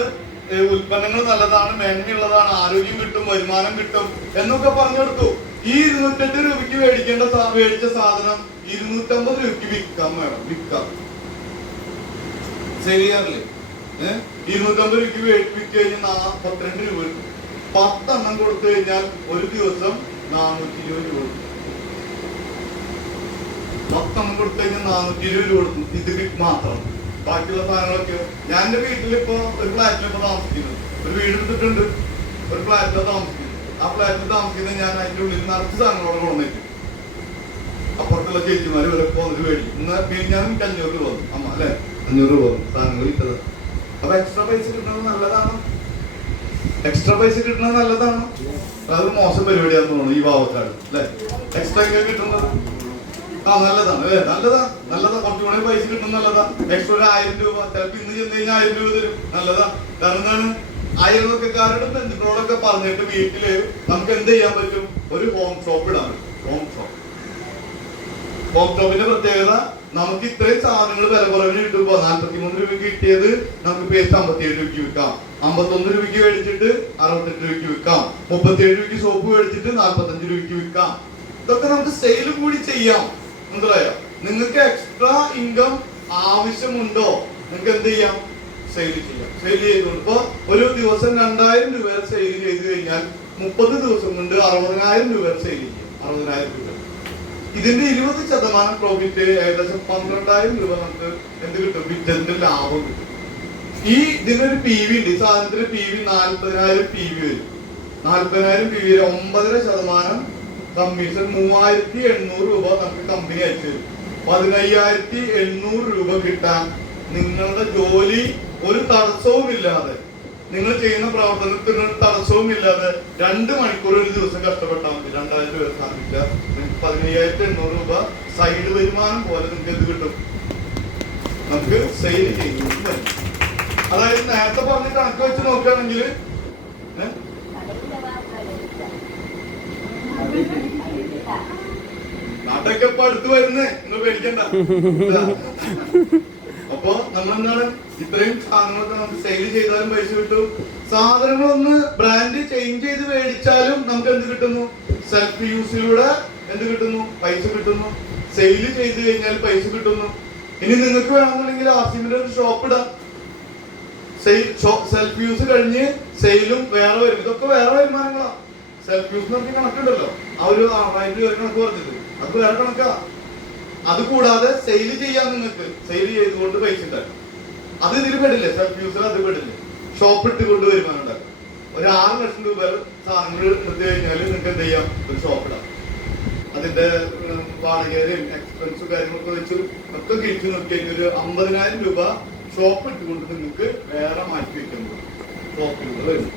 ഉൽപ്പന്നങ്ങൾ നല്ലതാണ്, മേന്മയുള്ളതാണ്, ആരോഗ്യം കിട്ടും, വരുമാനം കിട്ടും എന്നൊക്കെ പറഞ്ഞു കൊടുത്തു. ഈ 208 രൂപയ്ക്ക് മേടിച്ച സാധനം 250 രൂപയ്ക്ക് വിൽക്കാൻ വേണം. ശരിയാറില്ലേ? 250 രൂപയ്ക്ക് വിറ്റ് കഴിഞ്ഞാൽ 42 രൂപ കിട്ടും. 10 എണ്ണം കൊടുത്തു കഴിഞ്ഞാൽ ഒരു ദിവസം 420 രൂപ കൊടുക്കും. 10 എണ്ണം കൊടുത്തു കഴിഞ്ഞാൽ 420 രൂപ കൊടുക്കും. ഇത് മാത്രം. ബാക്കിയുള്ള സാധനങ്ങളൊക്കെ ഞാൻ എന്റെ വീട്ടിലിപ്പോ ഒരു ഫ്ലാറ്റിലിപ്പോ താമസിക്കുന്നത്, ഒരു വീട് എടുത്തിട്ടുണ്ട്, ഒരു ഫ്ലാറ്റിലാണ് താമസിക്കുന്നത്. ആ ഫ്ലാറ്റിൽ താമസിക്കുന്നത് ഞാൻ അതിന്റെ ഉള്ളിൽ നിറച്ച് സാധനങ്ങളോട് കൊണ്ടുവന്നിട്ട് അപ്പുറത്തുള്ള ചേച്ചിമാര് ഇവരൊക്കെ വന്നിട്ട് മേടിക്കും. ഞാൻ 500 രൂപ വന്നു അമ്മ അല്ലെ, 500 രൂപ സാധനങ്ങൾ ഇട്ടത്. അപ്പൊ എക്സ്ട്രാ പൈസ കിട്ടുന്നത് നല്ലതാണോ? അത് മോശം പരിപാടിയാന്ന് തോന്നുന്നു ഈ ഭാവക്കാട് അല്ലെ. എക്സ്ട്രാ കിട്ടുന്നത് നല്ലതാണ്, കുറച്ചുകൂടെ പൈസ കിട്ടും, നല്ലതാ. എക്സ്ട്രാ ഒരു 1000 രൂപ ചിലപ്പോ ഇന്ന് ചെന്ന് കഴിഞ്ഞാൽ 1000 രൂപ തരും, നല്ലതാ. കാരണം എന്താണ്? അയൽവക്കക്കാരുടെ ബന്ധുക്കളോടൊക്കെ പറഞ്ഞിട്ട് വീട്ടില് നമുക്ക് എന്ത് ചെയ്യാൻ പറ്റും? ഒരു ഹോം ഷോപ്പ് ഇടാൻ പറ്റും. ഹോം ഷോപ്പിന്റെ പ്രത്യേകത, നമുക്ക് ഇത്രയും സാധനങ്ങൾ വില കുറവിന് കിട്ടുമ്പോ 43 രൂപയ്ക്ക് കിട്ടിയത് നമുക്ക് പേസ്റ്റ് 57 രൂപയ്ക്ക് വിൽക്കാം. 51 രൂപയ്ക്ക് മേടിച്ചിട്ട് 68 രൂപയ്ക്ക് വിൽക്കാം. 37 രൂപയ്ക്ക് സോപ്പ് മേടിച്ചിട്ട് 45 രൂപയ്ക്ക് വിൽക്കാം. ഇതൊക്കെ നമുക്ക് സെയിൽ കൂടി ചെയ്യാം. മനസ്സിലായോ? നിങ്ങൾക്ക് എക്സ്ട്രാ ഇൻകം ആവശ്യമുണ്ടോ? നിങ്ങൾക്ക് എന്ത് ചെയ്യാം? സെയിൽ ചെയ്യാം. സെയിൽ ചെയ്തുകൊണ്ട് ഇപ്പൊ ഒരു ദിവസം 2000 രൂപ സെയിൽ ചെയ്ത് കഴിഞ്ഞാൽ 30 ദിവസം കൊണ്ട് 60,000 രൂപ സെയിൽ ചെയ്യാം. 60,000 രൂപ. ഇതിന്റെ 20% പ്രോഫിറ്റ് ഏകദേശം 12,000 രൂപ നമുക്ക് എന്ത് കിട്ടും? വിറ്റതിന്റെ ലാഭം കിട്ടും. ഇതിനൊരു PV ഉണ്ട്. ഈ സാധനത്തിന് PV 40,000 PV വരും. 40,000 PV 9.5% കമ്മീഷൻ 3,800 രൂപ നമുക്ക് കമ്പനി അയച്ചു തരും. 15,800 രൂപ കിട്ടാൻ നിങ്ങളുടെ ജോലി ഒരു തടസ്സവും ഇല്ലാതെ, നിങ്ങൾ ചെയ്യുന്ന പ്രവർത്തനത്തിന് ഒരു തടസ്സവും ഇല്ലാതെ 2 മണിക്കൂർ ഒരു ദിവസം കഷ്ടപ്പെട്ടാൽ മതി. 2,000 രൂപ സാധിക്കില്ല. 15,800 രൂപ സൈഡ് വരുമാനം പോലെ നിങ്ങൾക്ക് എന്ത് കിട്ടും? നമുക്ക് സെയിൽ ചെയ്യുന്നത് മതി. അതായത് നേരത്തെ പറഞ്ഞ് കണക്ക് വെച്ച് നോക്കുകയാണെങ്കിൽ നാട്ടൊക്കെ ഇപ്പൊ അടുത്ത് വരുന്നേ, നിങ്ങൾ പേടിക്കണ്ട. അപ്പൊ നമ്മളെന്താണ് ഇത്രയും സാധനങ്ങളൊക്കെ നമുക്ക് സെയിൽ ചെയ്താലും പൈസ കിട്ടും. സാധനങ്ങളൊന്ന് ബ്രാൻഡ് ചേഞ്ച് ചെയ്ത് മേടിച്ചാലും നമുക്ക് എന്ത് കിട്ടുന്നു? സെൽഫ് യൂസിലൂടെ എന്ത് കിട്ടുന്നു? പൈസ കിട്ടുന്നു. സെയിൽ ചെയ്ത് കഴിഞ്ഞാൽ പൈസ കിട്ടുന്നു. ഇനി നിങ്ങൾക്ക് വേണമെന്നുണ്ടെങ്കിൽ ആസിമിന്റെ ഒരു ഷോപ്പ് ഇടാം. സെൽഫ് യൂസ് കഴിഞ്ഞ് സെയിലും വേറെ വരും. ഇതൊക്കെ വേറെ വരുമാനങ്ങളാ. സെൽഫ് യൂസ് നമുക്ക് കണക്കുണ്ടല്ലോ, ആ ഒരു 1000 രൂപ കണക്ക് പറഞ്ഞത്, അത് വേറെ കണക്കാ. അത് കൂടാതെ സെയിൽ ചെയ്യാൻ നിങ്ങൾക്ക് സെയിൽ ചെയ്തുകൊണ്ട് പൈസ ഉണ്ടാക്കും. അത് ഇതിൽ പെടില്ലേ? സെൽഫ് യൂസർ അത് പെടില്ലേ? ഷോപ്പ് ഇട്ടുകൊണ്ട് വരുമാനം ഉണ്ടാക്കും. ഒരു 6 ലക്ഷം രൂപ സാധനങ്ങൾ എടുത്തു കഴിഞ്ഞാൽ നിങ്ങൾക്ക് എന്ത് ചെയ്യാം? ഒരു ഷോപ്പ് ഇടാം. അതിന്റെ വാടകയും എക്സ്പെൻസും കാര്യങ്ങളൊക്കെ വെച്ച് ഒക്കെ കിഴിച്ചു നോക്കി കഴിഞ്ഞാൽ ഒരു 50,000 രൂപ ഷോപ്പ് ഇട്ടുകൊണ്ട് നിങ്ങൾക്ക് വേറെ മാറ്റി വെക്കാൻ പോകും. ഷോപ്പിലൂടെ വരും.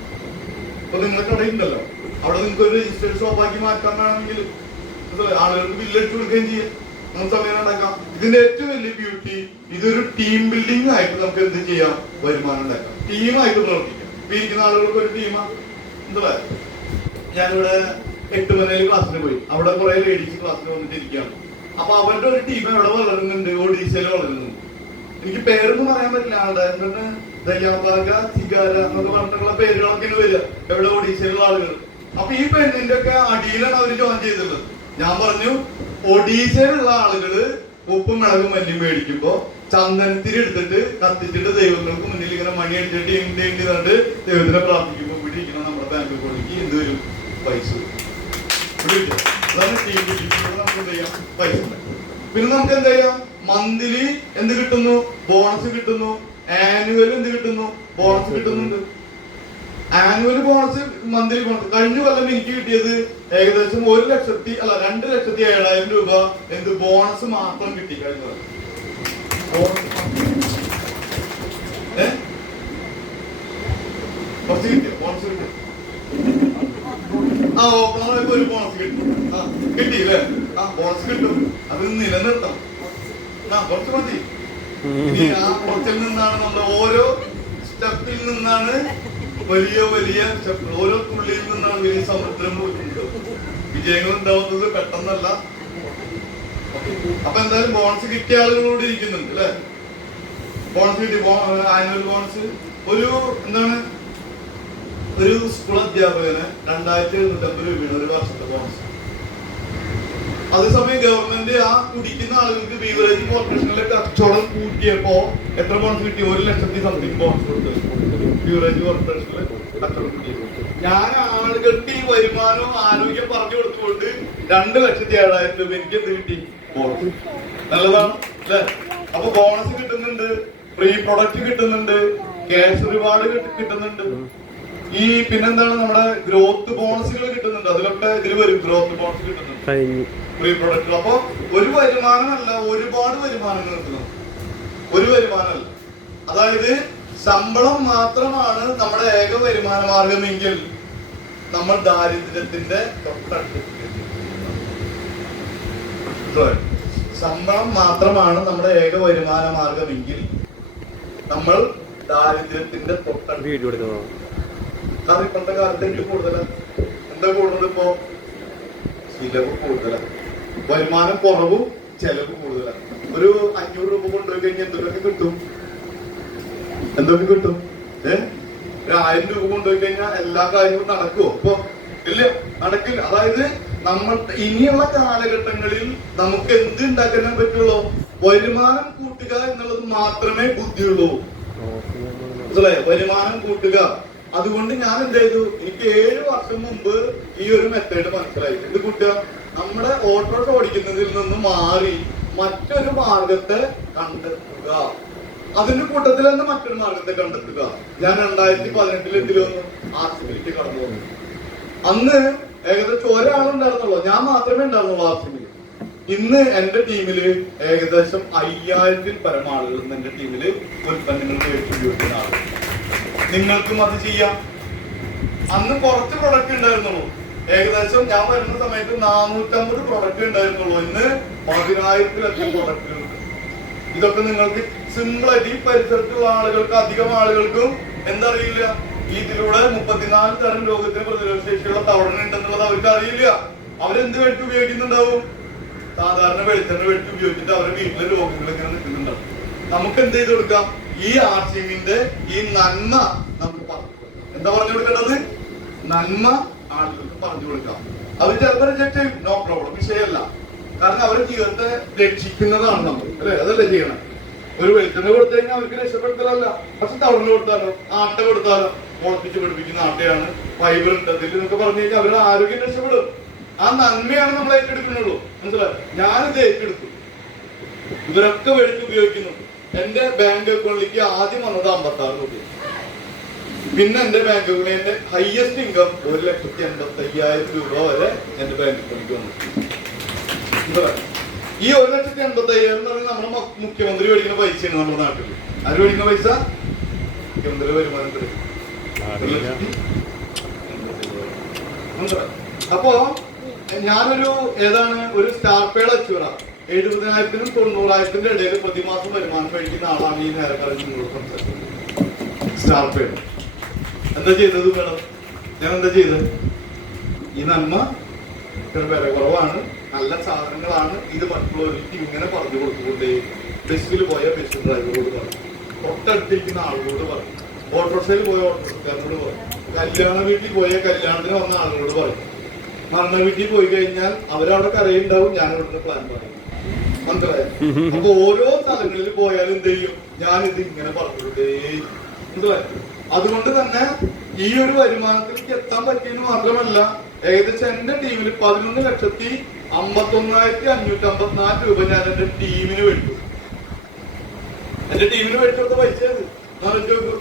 അപ്പൊ നിങ്ങൾക്ക് അവിടെ ഉണ്ടല്ലോ, അവിടെ നിങ്ങൾക്ക് ഒരു രജിസ്റ്റേഡ് ഷോപ്പാക്കി മാറ്റാൻ വേണമെങ്കിൽ ആളുകൾക്ക് ബില്ലടിച്ചു കൊടുക്കുകയും ചെയ്യാം. നമുക്ക് സമയം ഉണ്ടാക്കാം. ഇതിന്റെ ഏറ്റവും വലിയ ബ്യൂട്ടി, ഇതൊരു ടീം ബിൽഡിംഗ് ആയിട്ട് നമുക്ക് എന്ത് ചെയ്യാം? വരുമാനം ഉണ്ടാക്കാം. ടീമായിട്ട് പ്രവർത്തിക്കാം. ഇപ്പൊ ഇരിക്കുന്ന ആളുകൾക്ക് ഒരു ടീമാണ്. എന്താ, ഞാനിവിടെ 8 മണിയിൽ ക്ലാസ്സിന് പോയി. അവിടെ കുറെ ലേഡീസ് ക്ലാസ്സിന് വന്നിട്ടിരിക്കുകയാണ്. അപ്പൊ അവരുടെ ഒരു ടീം എവിടെ വളരുന്നുണ്ട്? ഒഡീഷയിൽ വളരുന്നുണ്ട്. എനിക്ക് പേരൊന്നും പറയാൻ പറ്റില്ല ആളുടെ. എന്താണ് ദയ്യാപാക, ചിഗാര എന്നൊക്കെ പറഞ്ഞിട്ടുള്ള പേരുകളൊക്കെയാണ് വരിക. എവിടെ? ഒഡീഷയിലുള്ള ആളുകൾ. അപ്പൊ ഈ പെണ്ണിന്റെ ഒക്കെ അടിയിലാണ് അവർ ജോയിൻ ചെയ്തിട്ടുള്ളത്. ഞാൻ പറഞ്ഞു, ഒഡീഷയിലുള്ള ആളുകള് ഉപ്പും മുളകും മല്ലിയും മേടിക്കുമ്പോ ചന്ദനത്തിരി എടുത്തിട്ട് കത്തിച്ചിട്ട് ദൈവങ്ങൾക്ക് മുന്നിൽ ഇങ്ങനെ മണി അടിച്ചിട്ട് ഇണ്ടിട്ട് ദൈവത്തിനെ പ്രാർത്ഥിക്കുമ്പോ ഇവിടെ ഇരിക്കുന്ന നമ്മുടെ ബാങ്ക് അക്കൗണ്ടിലേക്ക് എന്ത് വരും? പൈസ വരും. നമുക്ക് എന്ത് ചെയ്യാം? പൈസ ഉണ്ടാക്കും. പിന്നെ നമുക്ക് എന്ത് ചെയ്യാം? മന്ത്ലി എന്ത് കിട്ടുന്നു? ബോണസ് കിട്ടുന്നു. ആനുവൽ എന്ത് കിട്ടുന്നു? ബോണസ് കിട്ടുന്നുണ്ട്. Annual bonus, monthly bonus. കഴിഞ്ഞ കൊല്ലം എനിക്ക് കിട്ടിയത് ഏകദേശം 2,07,000 രൂപ എന്ത് ബോണസ് മാത്രം കിട്ടി. കഴിഞ്ഞ കൊല്ലം കുറച്ച് കിട്ടിയോ? ബോണസ് കിട്ടി. ഓപ്പണറായപ്പോ ഒരു ബോണസ് കിട്ടി. കിട്ടി അല്ലേ? ബോണസ് കിട്ടും. അത് നിലനിർത്തണം. കുറച്ച് മതി. ഇനി ആ കുറച്ചിൽ നിന്നാണ് നമ്മുടെ ഓരോ സ്റ്റെപ്പിൽ നിന്നാണ് വലിയ വലിയ സ്റ്റെപ്പ്. ഓരോ തുള്ളിയിൽ നിന്നാണ് വലിയ സമുദ്രം പോയിട്ടുണ്ട്. വിജയങ്ങൾ ഉണ്ടാവുന്നത് പെട്ടെന്നല്ല. അപ്പൊ എന്തായാലും ബോണസ് കിട്ടിയ ആളുകളോട് ഇരിക്കുന്നുണ്ട് അല്ലെ? ബോണസ് കിട്ടി. ആനുവൽ ബോണസ് ഒരു എന്താണ്, ഒരു സ്കൂൾ അധ്യാപകന് 2,750 രൂപയാണ് ഒരു വർഷത്തെ ബോണസ്. അതേസമയം ഗവൺമെന്റ് ആ കുടിക്കുന്ന ആളുകൾക്ക് ബീവറേജ് കോർപ്പറേഷനിലെ കച്ചവടം കൂട്ടിയപ്പോ എത്ര ബോണസ് കിട്ടി? 1,00,000 സംതിങ് ബോണസ് കൊടുത്തത് ബീവറേജ് കോർപ്പറേഷനിൽ കച്ചവടം കൂട്ടിയപ്പോ. ഞാൻ ആളുകൾക്ക് ഈ വരുമാനവും ആരോഗ്യം പറഞ്ഞു കൊടുത്തുകൊണ്ട് 2,07,000 രൂപ എനിക്ക് എന്ത് കിട്ടി? ബോണസ്. നല്ലതാണ് അല്ലെ? അപ്പൊ ബോണസ് കിട്ടുന്നുണ്ട്, ഫ്രീ പ്രൊഡക്റ്റ് കിട്ടുന്നുണ്ട്, ക്യാഷ് റിവാർഡ് കിട്ടുന്നുണ്ട്. ഈ പിന്നെന്താണ്, നമ്മുടെ ഗ്രോത്ത് ബോണസുകൾ കിട്ടുന്നുണ്ട്. അതിലൊക്കെ ഇതിൽ വരും. ഗ്രോത്ത് ബോണസ് കിട്ടുന്നുണ്ട്, ഫ്രീ പ്രൊഡക്റ്റ്. അപ്പൊ ഒരു വരുമാനമല്ല, ഒരുപാട് വരുമാനങ്ങൾ കിട്ടുന്നു. ഒരു വരുമാനമല്ല. അതായത് ശമ്പളം മാത്രമാണ് നമ്മുടെ ഏക വരുമാന മാർഗമെങ്കിൽ നമ്മൾ ദാരിദ്ര്യത്തിന്റെ തൊട്ടടുത്ത്. ശമ്പളം മാത്രമാണ് നമ്മുടെ ഏക വരുമാന മാർഗമെങ്കിൽ നമ്മൾ ദാരിദ്ര്യത്തിന്റെ തൊട്ടടുത്ത്. കാരണം ഇപ്പോഴത്തെ കാലത്ത് എനിക്ക് കൂടുതലാണ്. എന്താ കൂടുതൽ? ഇപ്പോ ചിലവ് കൂടുതലാണ്. വരുമാനം കുറവും ചെലവ് കൂടുതലാണ്. ഒരു 500 രൂപ കൊണ്ടുപോയി കഴിഞ്ഞാൽ എന്തൊക്കെ കിട്ടും? എന്തൊക്കെ കിട്ടും? ഒരു 1000 രൂപ കൊണ്ടുപോയി കഴിഞ്ഞാൽ എല്ലാ കാര്യങ്ങളും നടക്കുമോ? ഇപ്പൊ ഇല്ല, നടക്കില്ല. അതായത് നമ്മൾ ഇനിയുള്ള കാലഘട്ടങ്ങളിൽ നമുക്ക് എന്ത് ഉണ്ടാക്കാനേ പറ്റുള്ളൂ? വരുമാനം കൂട്ടുക എന്നുള്ളത് മാത്രമേ ബുദ്ധിയുള്ളൂ. മനസ്സിലായോ? വരുമാനം കൂട്ടുക. അതുകൊണ്ട് ഞാൻ എന്ത് ചെയ്തു? എനിക്ക് 7 വർഷം മുമ്പ് ഈ ഒരു മെത്തേഡ് മനസ്സിലായി. എന്ത് കൂട്ടുക? നമ്മുടെ ഓട്ടോസ് ഓടിക്കുന്നതിൽ നിന്ന് മാറി മറ്റൊരു മാർഗത്തെ കണ്ടെത്തുക. അതിന്റെ കൂട്ടത്തിൽ തന്നെ മറ്റൊരു മാർഗത്തെ കണ്ടെത്തുക. ഞാൻ 2018 എന്തിൽ വന്നു? ആർസിബിലേക്ക് കടന്നു വന്നു. അന്ന് ഏകദേശം ഒരാളുണ്ടായിരുന്നുള്ളൂ, ഞാൻ മാത്രമേ ഉണ്ടായിരുന്നുള്ളൂ ആർസിബിൽ. ഇന്ന് എന്റെ ടീമില് ഏകദേശം 5000-ൽ പരം ആളുകൾ എന്റെ ടീമില് ഉൽപ്പന്നങ്ങൾ ഉപയോഗിക്കുന്ന ആളുകൾ. നിങ്ങൾക്കും അത് ചെയ്യാം. അന്ന് കുറച്ച് പ്രൊഡക്റ്റ് ഉണ്ടായിരുന്നുള്ളൂ. ഏകദേശം ഞാൻ വരുന്ന സമയത്ത് 450 പ്രൊഡക്റ്റ് ഉണ്ടായിരുന്നുള്ളൂ. ഇന്ന് 10,000-ലധികം പ്രൊഡക്റ്റുകളുണ്ട്. ഇതൊക്കെ നിങ്ങൾക്ക് സിമ്പിളായിട്ട് ഈ പരിസരത്തുള്ള ആളുകൾക്ക്, അധികം ആളുകൾക്കും എന്തറിയില്ല, ഇതിലൂടെ 34 തരം രോഗത്തിന് പ്രതിരോധ ശേഷിയുള്ള തവണ ഉണ്ടെന്നുള്ളത് അവർക്ക് അറിയില്ല. അവരെന്ത് വെട്ടി ഉപയോഗിക്കുന്നുണ്ടാവും? സാധാരണ വെളിച്ചെണ്ണ വെട്ടി ഉപയോഗിച്ചിട്ട് അവരുടെ വീട്ടിലെ രോഗങ്ങൾ ഇങ്ങനെ നിൽക്കുന്നുണ്ടാവും. നമുക്ക് എന്ത് ചെയ്ത് കൊടുക്കാം? ഈ ആർസിഎമ്മിന്റെ ഈ നന്മ നമുക്ക് പറഞ്ഞു എന്താ പറഞ്ഞു കൊടുക്കേണ്ടത്? നന്മ ആളുകൾക്ക് പറഞ്ഞു കൊടുക്കാം. അവർ ചിലപ്പോൾ റിജക്ട് ചെയ്യും, നോ പ്രോബ്ലം, വിഷയമല്ല. കാരണം അവരുടെ ജീവിതത്തെ രക്ഷിക്കുന്നതാണ് നമ്മൾ, അല്ലെ? അതല്ലേ ചെയ്യണം. ഒരു വെളിച്ചെണ്ണ കൊടുത്തു കഴിഞ്ഞാൽ അവർക്ക് രക്ഷപ്പെടുത്തലല്ല. പക്ഷെ തവറിന് കൊടുത്താലോ, ആട്ട കൊടുത്താലോ, മുളപ്പിച്ച് പിടിപ്പിക്കുന്ന ആട്ടയാണ്, ഫൈബർ ഉണ്ടതിൽ എന്നൊക്കെ പറഞ്ഞു കഴിഞ്ഞാൽ അവരുടെ ആരോഗ്യം രക്ഷപ്പെടും. ആ നന്മയാണ് നമ്മൾ ഏറ്റെടുക്കുന്നുള്ളൂ. മനസ്സിലായി? ഞാനിത് ഏറ്റെടുത്തു. ഇവരൊക്കെ വെളിച്ച് ഉപയോഗിക്കുന്നുണ്ട്. എന്റെ ബാങ്ക് അക്കൗണ്ടിലേക്ക് ആദ്യം വന്നത് 56 രൂപ. പിന്നെ എന്റെ ബാങ്ക് അക്കൗണ്ടിൽ എന്റെ ഹയസ്റ്റ് ഇൻകം 1,85,000 രൂപ വരെ എന്റെ ബാങ്ക് അക്കൗണ്ടിലേക്ക് വന്നു. ഈ 1,85,000 എന്ന് പറയുന്നത് നമ്മുടെ മുഖ്യമന്ത്രി മേടിക്കുന്ന പൈസയാണ് നമ്മുടെ നാട്ടിൽ. ആര് മേടിക്കുന്ന പൈസ? മുഖ്യമന്ത്രി വരുമാനം. അപ്പോ ഞാനൊരു ഒരു സ്റ്റാർ പേഡ് അച്ചൂറാണ്. 70,000-നും 90,000-ന്റെ ഇടയിൽ പ്രതിമാസം വരുമാനം മേടിക്കുന്ന ആളാണ് ഈ നേരക്കാലം നിങ്ങളോട് സംസാരിക്കുന്നത്. സ്റ്റാർ പേഡ് എന്താ ചെയ്തത് മേഡം? ഞാൻ എന്താ ചെയ്തത്? ഈ നന്മ ഇത്ര വില കുറവാണ്, നല്ല സാധനങ്ങളാണ്, ഇത് മറ്റുള്ളവർക്ക് ഇങ്ങനെ പറഞ്ഞു കൊടുത്തുകൊണ്ടേ. ബസ്സിൽ പോയ ബസ് ഡ്രൈവറോട് പറഞ്ഞു, തൊട്ടടുത്തിരിക്കുന്ന ആളുകളോട് പറഞ്ഞു, ഓട്ടോറിക്ഷയിൽ പോയ ഓട്ടോറിക്ഷക്കാരനോട് പറഞ്ഞു, കല്യാണ വീട്ടിൽ പോയ കല്യാണത്തിന് വന്ന ആളുകളോട് പറഞ്ഞു, മരണ വീട്ടിൽ പോയി കഴിഞ്ഞാൽ അവരവിടെ കരയുണ്ടാവും, ഞാൻ ഇവിടുന്ന് പ്ലാൻ പറയും. മനസ്സിലായോ? അപ്പൊ ഓരോ സ്ഥലങ്ങളിൽ പോയാലും എന്ത് ചെയ്യും? ഞാനിത് ഇങ്ങനെ പറഞ്ഞിട്ടേ. മനസ്സിലായോ? അതുകൊണ്ട് തന്നെ ഈ ഒരു വരുമാനത്തിലേക്ക് എത്താൻ പറ്റിയെന്ന് മാത്രമല്ല, ഏകദേശം എന്റെ ടീമിൽ 11,51,554 രൂപ ഞാൻ എന്റെ ടീമിന് മേടിച്ചു. എന്റെ ടീമിന് മേടിച്ചെടുത്ത പൈസ നോക്കൂ.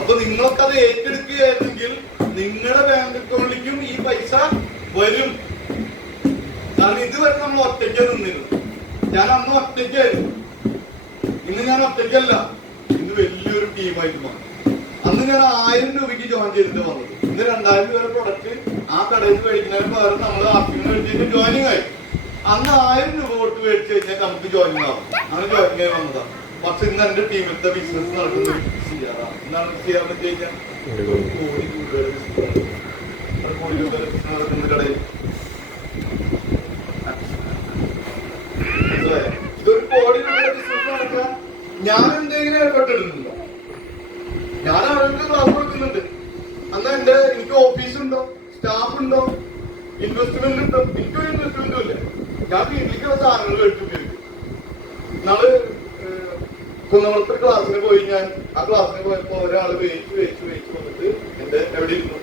അപ്പൊ നിങ്ങളൊക്കെ അത് ഏറ്റെടുക്കുകയായിരുന്നെങ്കിൽ നിങ്ങളുടെ ബാങ്ക് അക്കൗണ്ടിലേക്കും ഈ പൈസ വരും. കാരണം ഇതുവരെ നമ്മൾ ഒറ്റയ്ക്ക് നിന്നിരുന്നു. ഞാൻ അന്ന് ഒറ്റയ്ക്കായിരുന്നു. ഇന്ന് ഞാൻ ഒറ്റയ്ക്കല്ല, ഇന്ന് വലിയൊരു ടീമായിട്ട് മാറി. അന്ന് ഞാൻ 1000 രൂപയ്ക്ക് ജോയിൻ ചെയ്തിട്ട് വന്നത്. ഇന്ന് 2000 രൂപ പ്രൊഡക്റ്റ് ആ കടയിൽ നിന്ന് മേടിക്കുന്നതിന് പകരം നമ്മൾ ആർട്ടിന് മേടിച്ചിട്ട് ജോയിനിങ് ആയി. അന്ന് 1000 രൂപ കൊടുത്ത് മേടിച്ചു കഴിഞ്ഞാൽ നമുക്ക് ജോയിനിങ് ആവും. അങ്ങനെ ജോയിനിങ് ആയി വന്നതാണ്. പക്ഷെ ഇന്ന് എന്റെ ടീമിലത്തെ ബിസിനസ് നടക്കുന്നത് എന്താണ് ചെയ്യാന്ന് വെച്ച് കഴിഞ്ഞാൽ 1 കോടി രൂപയുടെ ബിസിനസ് നടക്കുന്ന കടയിൽ. ഇതൊരു കോടി രൂപയുടെ ബിസിനസ് നടക്കാൻ ഞാൻ എന്തെങ്കിലും ഏർപ്പെട്ടിടുന്നുണ്ടോ? ഞാൻ അവർക്ക് ക്ലാസ് കൊടുക്കുന്നുണ്ട്. അന്ന് എനിക്ക് ഓഫീസുണ്ടോ, സ്റ്റാഫ് ഉണ്ടോ, ഇൻവെസ്റ്റ്മെന്റ് ഉണ്ടോ? എനിക്കൊരു ഇൻവെസ്റ്റ്മെന്റും ഇല്ല. ഞാൻ വീട്ടിലേക്കുള്ള സാധനങ്ങൾ എടുത്ത് ഉപയോഗിക്കും. നാള് കുന്നമളത്ത് ക്ലാസ്സിന് പോയി. ഞാൻ ആ ക്ലാസ്സിന് പോയപ്പോ ഒരാള് വേയിച്ച് വന്നിട്ട് എന്റെ എവിടെ ഇരുന്നു,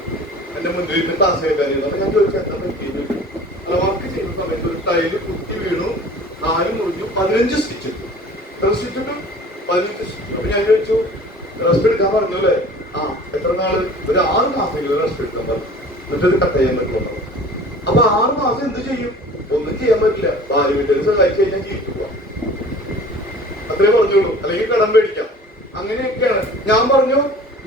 എന്റെ മുന്നിൽ ഇരുന്ന് ക്ലാസ് കേൾക്കാനിരുന്നു. അപ്പൊ ഞാൻ ചോദിച്ചു എന്താ പറ്റിയെന്ന്. അല്ല, വർക്ക് ചെയ്യുന്ന സമയത്ത് ഒരു ടൈല് കുത്തി വീണു, 4 മുറിഞ്ഞു, 15 സ്റ്റിച്ച് ഇട്ടു. എത്ര സ്റ്റിച്ച് ഇട്ടു? 15 സ്റ്റിച്ച്. അപ്പൊ ഞാൻ ചോദിച്ചു റെസ്റ്റ് എടുക്കാൻ പറഞ്ഞു അല്ലേ? ആ, എത്ര നാള്? ഒരു 6 മാസമെങ്കിലും റെസ്റ്റ് എടുക്കാൻ പറഞ്ഞു. എന്നിട്ട് കട്ട് ചെയ്യാൻ പറ്റുമോ? അപ്പൊ 6 മാസം എന്ത് ചെയ്യും? ഒന്നും ചെയ്യാൻ പറ്റില്ല. ഭാര്യ വീട്ടിൽ സഹായിച്ചു കഴിഞ്ഞാൽ ജീവിച്ചു പോവാം. അത്രേ പറഞ്ഞോളൂ. അല്ലെങ്കിൽ കടം മേടിക്കാം. അങ്ങനെയൊക്കെയാണ്. ഞാൻ പറഞ്ഞു,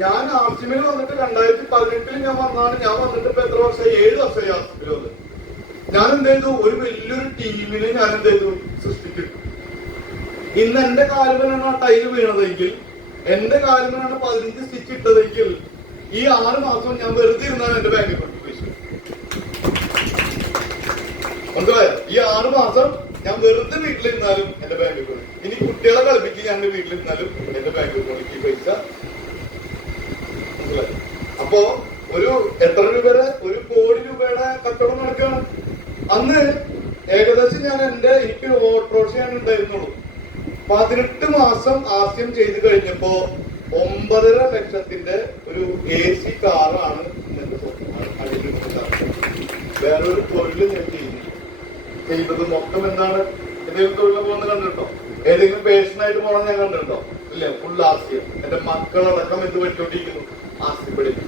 ഞാൻ ആർസിമിൽ വന്നിട്ട് 2018 ഞാൻ വന്നതാണ്. ഞാൻ വന്നിട്ട് ഇപ്പൊ എത്ര വർഷമായി? 7 വർഷമായി ആർസിമിൽ വന്നിട്ട്. ഞാൻ എന്ത് ചെയ്തു? ഒരു വലിയൊരു ടീമിനെ ഞാൻ എന്ത് ചെയ്തു? സൃഷ്ടിക്കും. ഇന്ന് എന്റെ കാലുമലാണ് ആ ടൈല് വീണതെങ്കിൽ, എന്റെ കാലുമലാണ് 15 സ്റ്റിച്ച് ഇട്ടതെങ്കിൽ, ഈ 6 മാസം ഞാൻ വെറുതെ ഇരുന്നാണ് എന്റെ ബാങ്ക് അക്കൗണ്ടിൽ പൈസ. മനസ്സിലായോ? ഈ 6 മാസം ഞാൻ വെറുതെ വീട്ടിലിരുന്നാലും എന്റെ ബാങ്ക് അക്കൗണ്ടിൽ. ഇനി കുട്ടികളെ കളിപ്പിച്ച് ഞാൻ എന്റെ വീട്ടിലിരുന്നാലും എന്റെ ബാങ്ക് അക്കൗണ്ടിലേക്ക് പൈസ. മനസ്സിലായോ? അപ്പോ എത്ര രൂപയുടെ 1 കോടി രൂപയുടെ കച്ചവടം നടക്കുകയാണ്. അന്ന് ഏകദേശം എനിക്ക് ഓട്ടോറിക്ഷയാണ് ഉണ്ടായിരുന്നുള്ളൂ. 18 മാസം ആദ്യം ചെയ്ത് കഴിഞ്ഞപ്പോ 9.5 ലക്ഷത്തിന്റെ ഒരു AC കാറാണ് വേറൊരു തൊഴിൽ ഞാൻ ചെയ്തത്. മൊത്തം എന്താണ്? ഏതെങ്കിലും തൊഴിൽ പോകുന്ന കണ്ടിട്ടുണ്ടോ? ഏതെങ്കിലും പേഷനായിട്ട് പോകണം ഞാൻ കണ്ടിട്ടുണ്ടോ? ഇല്ല, ഫുൾ ആസ്യം. എന്റെ മക്കളടക്കം എന്ത് പറ്റിക്കൊണ്ടിരിക്കുന്നു? ആസ്യം പഠിക്കും.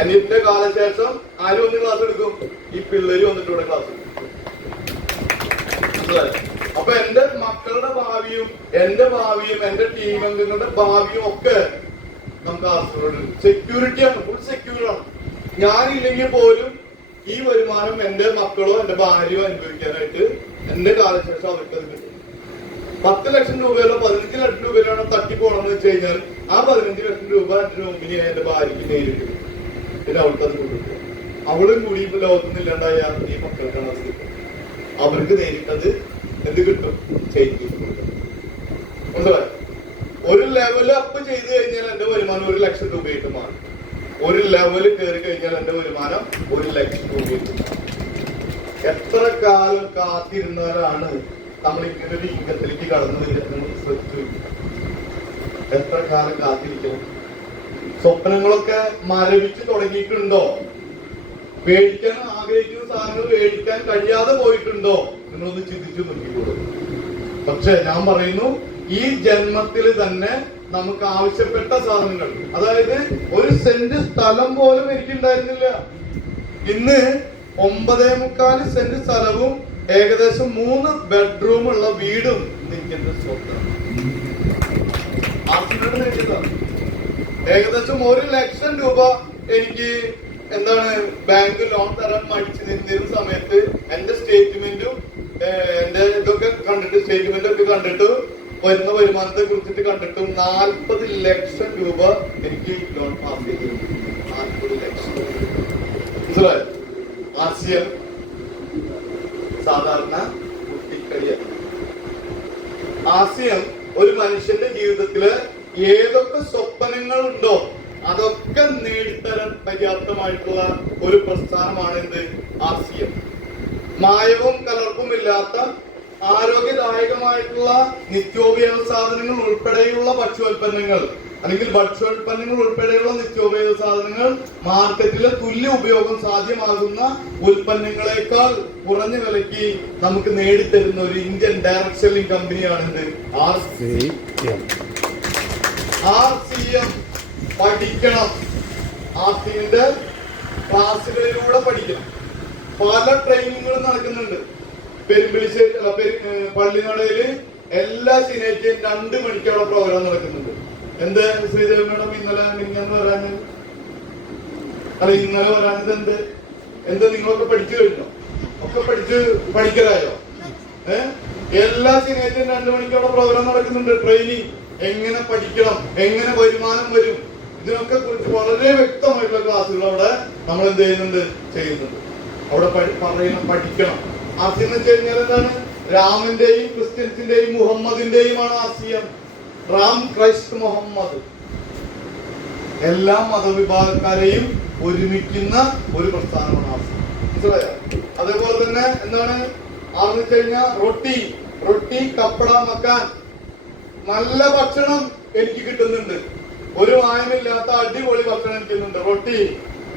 എന്റെ കാലശേഷം ആരും ഒന്ന് ക്ലാസ് എടുക്കും? ഈ പിള്ളേര് വന്നിട്ട് ഇവിടെ ക്ലാസ് എടുക്കും. അപ്പൊ എന്റെ മക്കളുടെ ഭാവിയും എന്റെ ടീം അംഗങ്ങളുടെ ഭാവിയും ഒക്കെ നമുക്ക് ആസ്വദിക്കും. സെക്യൂരിറ്റിയാണ്, ഫുൾ സെക്യൂറാണ്. ഞാനില്ലെങ്കിൽ പോലും ഈ വരുമാനം എന്റെ മക്കളോ എന്റെ ഭാര്യയോ അനുഭവിക്കാനായിട്ട് എന്റെ കാലശേഷം അവർക്ക് അത് കിട്ടും. 10 ലക്ഷം രൂപയിലോ 15 ലക്ഷം രൂപയിലാണോ തട്ടിപ്പോണെന്ന് വെച്ച് കഴിഞ്ഞാൽ ആ 15 ലക്ഷം രൂപ എന്റെ നോമിനിയായ എന്റെ ഭാര്യയ്ക്ക് നേരിട്ട് പിന്നെ അവൾക്ക് അത് കൊടുക്കും. അവളും കൂടി ഇപ്പൊ ലോകത്തുനിന്ന് ഇല്ലാണ്ടായാൽ ഈ മക്കൾക്കാണ് അത് കിട്ടും. അവർക്ക് നേരിട്ടത് എന്ത് കിട്ടും? ചെയ്തു മനസ്സിലായി? ഒരു ലെവൽ അപ്പ് ചെയ്ത് കഴിഞ്ഞാൽ എന്റെ വരുമാനം 1 ലക്ഷം രൂപയായിട്ട് മാറും. ഒരു ലെവൽ കയറി കഴിഞ്ഞാൽ എന്റെ വരുമാനം 1 ലക്ഷം രൂപയായിട്ട് മാറും. എത്ര കാലം കാത്തിരുന്നാലാണ് നമ്മൾ ഇങ്ങനെ ഒരു ഇംഗത്തിലേക്ക് കടന്നു വരുന്നത്? ശ്രദ്ധിച്ചു. എത്ര കാലം കാത്തിരിക്കണം? സ്വപ്നങ്ങളൊക്കെ മരവിച്ച് തുടങ്ങിയിട്ടുണ്ടോ? മേടിക്കാൻ ആഗ്രഹിക്കുന്ന സാധനങ്ങൾ മേടിക്കാൻ കഴിയാതെ പോയിട്ടുണ്ടോ? നിങ്ങളൊന്ന് ചിന്തിച്ചു നോക്കിക്കോളൂ. പക്ഷെ ഞാൻ പറയുന്നു, ഈ ജന്മത്തിൽ തന്നെ നമുക്ക് ആവശ്യപ്പെട്ട സാധനങ്ങൾ, അതായത് 1 സെന്റ് സ്ഥലം പോലും എനിക്കുണ്ടായിരുന്നില്ല. ഇന്ന് 9.25 സെന്റ് സ്ഥലവും ഏകദേശം 3 ബെഡ്റൂം ഉള്ള വീടും എനിക്കെന്റെ സ്വന്തം. ഏകദേശം 1 ലക്ഷം രൂപ എനിക്ക് എന്താണ് ബാങ്ക് ലോൺ തരാൻ മടിച്ചു നിന്നിരുന്ന സമയത്ത് എന്റെ സ്റ്റേറ്റ്മെന്റും എന്റെ ഇതൊക്കെ കണ്ടിട്ട്, സ്റ്റേറ്റ്മെന്റ് ഒക്കെ കണ്ടിട്ട്, വരുന്ന വരുമാനത്തെ കുറിച്ചിട്ട് കണ്ടിട്ടും 40 ലക്ഷം രൂപ എനിക്ക് ലോൺ പാസ് ചെയ്തിട്ടുണ്ട്. 40 ലക്ഷം. മനസ്സിലായോ? ആശയം സാധാരണ കുട്ടിക്കളിയാണ്. ആശയം ഒരു മനുഷ്യന്റെ ജീവിതത്തില് ഏതൊക്കെ സ്വപ്നങ്ങൾ ഉണ്ടോ അതൊക്കെ നേടിത്തരാൻ പര്യാപ്തമായിട്ടുള്ള ഒരു പ്രസ്ഥാനമാണ് എന്ത്? ആശയം. മായവും കലർപ്പും ഇല്ലാത്ത ആരോഗ്യദായകമായിട്ടുള്ള നിത്യോപയോഗ സാധനങ്ങൾ ഉൾപ്പെടെയുള്ള ഭക്ഷ്യോൽപ്പന്നങ്ങൾ അല്ലെങ്കിൽ ഭക്ഷ്യോൽപ്പന്നങ്ങൾ ഉൾപ്പെടെയുള്ള നിത്യോപയോഗ സാധനങ്ങൾ മാർക്കറ്റിലെ തുല്യ ഉപയോഗം സാധ്യമാകുന്ന ഉൽപ്പന്നങ്ങളെക്കാൾ കുറഞ്ഞ വിലയ്ക്ക് നമുക്ക് നേടിത്തരുന്ന ഒരു ഇന്ത്യൻ ഡയറക്ട് സെല്ലിംഗ് കമ്പനിയാണെന്ത്? RCM. പഠിക്കണം. ആർസിഎമ്മിന്റെ ക്ലാസുകളിലൂടെ പഠിക്കണം. പല ട്രെയിനിങ്ങുകളും നടക്കുന്നുണ്ട്. പെരുമ്പിളിശ്ശേരി പള്ളിനടയില് എല്ലാ ശനിയാഴ്ചയും 2 മണിക്കവിടെ പ്രോഗ്രാം നടക്കുന്നുണ്ട്. എന്ത് ശ്രീദേവി മേഡം ഇന്നലെ മിനിഞ്ഞാന്ന് വരാന്? അല്ല, ഇന്നലെ വരാനത് എന്ത് നിങ്ങളൊക്കെ പഠിച്ചു കഴിഞ്ഞോ? ഒക്കെ പഠിക്കലായോ? എല്ലാ ശനിയാഴ്ചയും 2 മണിക്കവിടെ പ്രോഗ്രാം നടക്കുന്നുണ്ട്. ട്രെയിനിങ് എങ്ങനെ പഠിക്കണം, എങ്ങനെ വരുമാനം വരും, ഇതിനൊക്കെ കുറിച്ച് വളരെ വ്യക്തമായിട്ടുള്ള ക്ലാസ്സുകൾ അവിടെ നമ്മൾ എന്ത് ചെയ്യുന്നുണ്ട്. അവിടെ പഠിക്കണം. ആർസിയം എന്ന് വെച്ച് കഴിഞ്ഞാൽ എന്താണ്? രാമന്റെയും ക്രിസ്ത്യൻസിന്റെയും മുഹമ്മദിന്റെയുമാണ് ആർസിയം. റാം, ക്രൈസ്റ്റ്, മുഹമ്മദ്, എല്ലാ മതവിഭാഗക്കാരെയും ഒരുമിക്കുന്ന ഒരു പ്രസ്ഥാനമാണ് ആർസിയം. മനസ്സിലായോ? അതേപോലെ തന്നെ എന്താണ് ആർന്ന് വെച്ച് കഴിഞ്ഞാൽ റൊട്ടി, കപ്പട, മക്കാൻ, നല്ല ഭക്ഷണം എനിക്ക് കിട്ടുന്നുണ്ട്. ഒരു മായമില്ലാത്ത അടിപൊളി ഭക്ഷണം എനിക്ക് കിട്ടുന്നുണ്ട്. റൊട്ടി,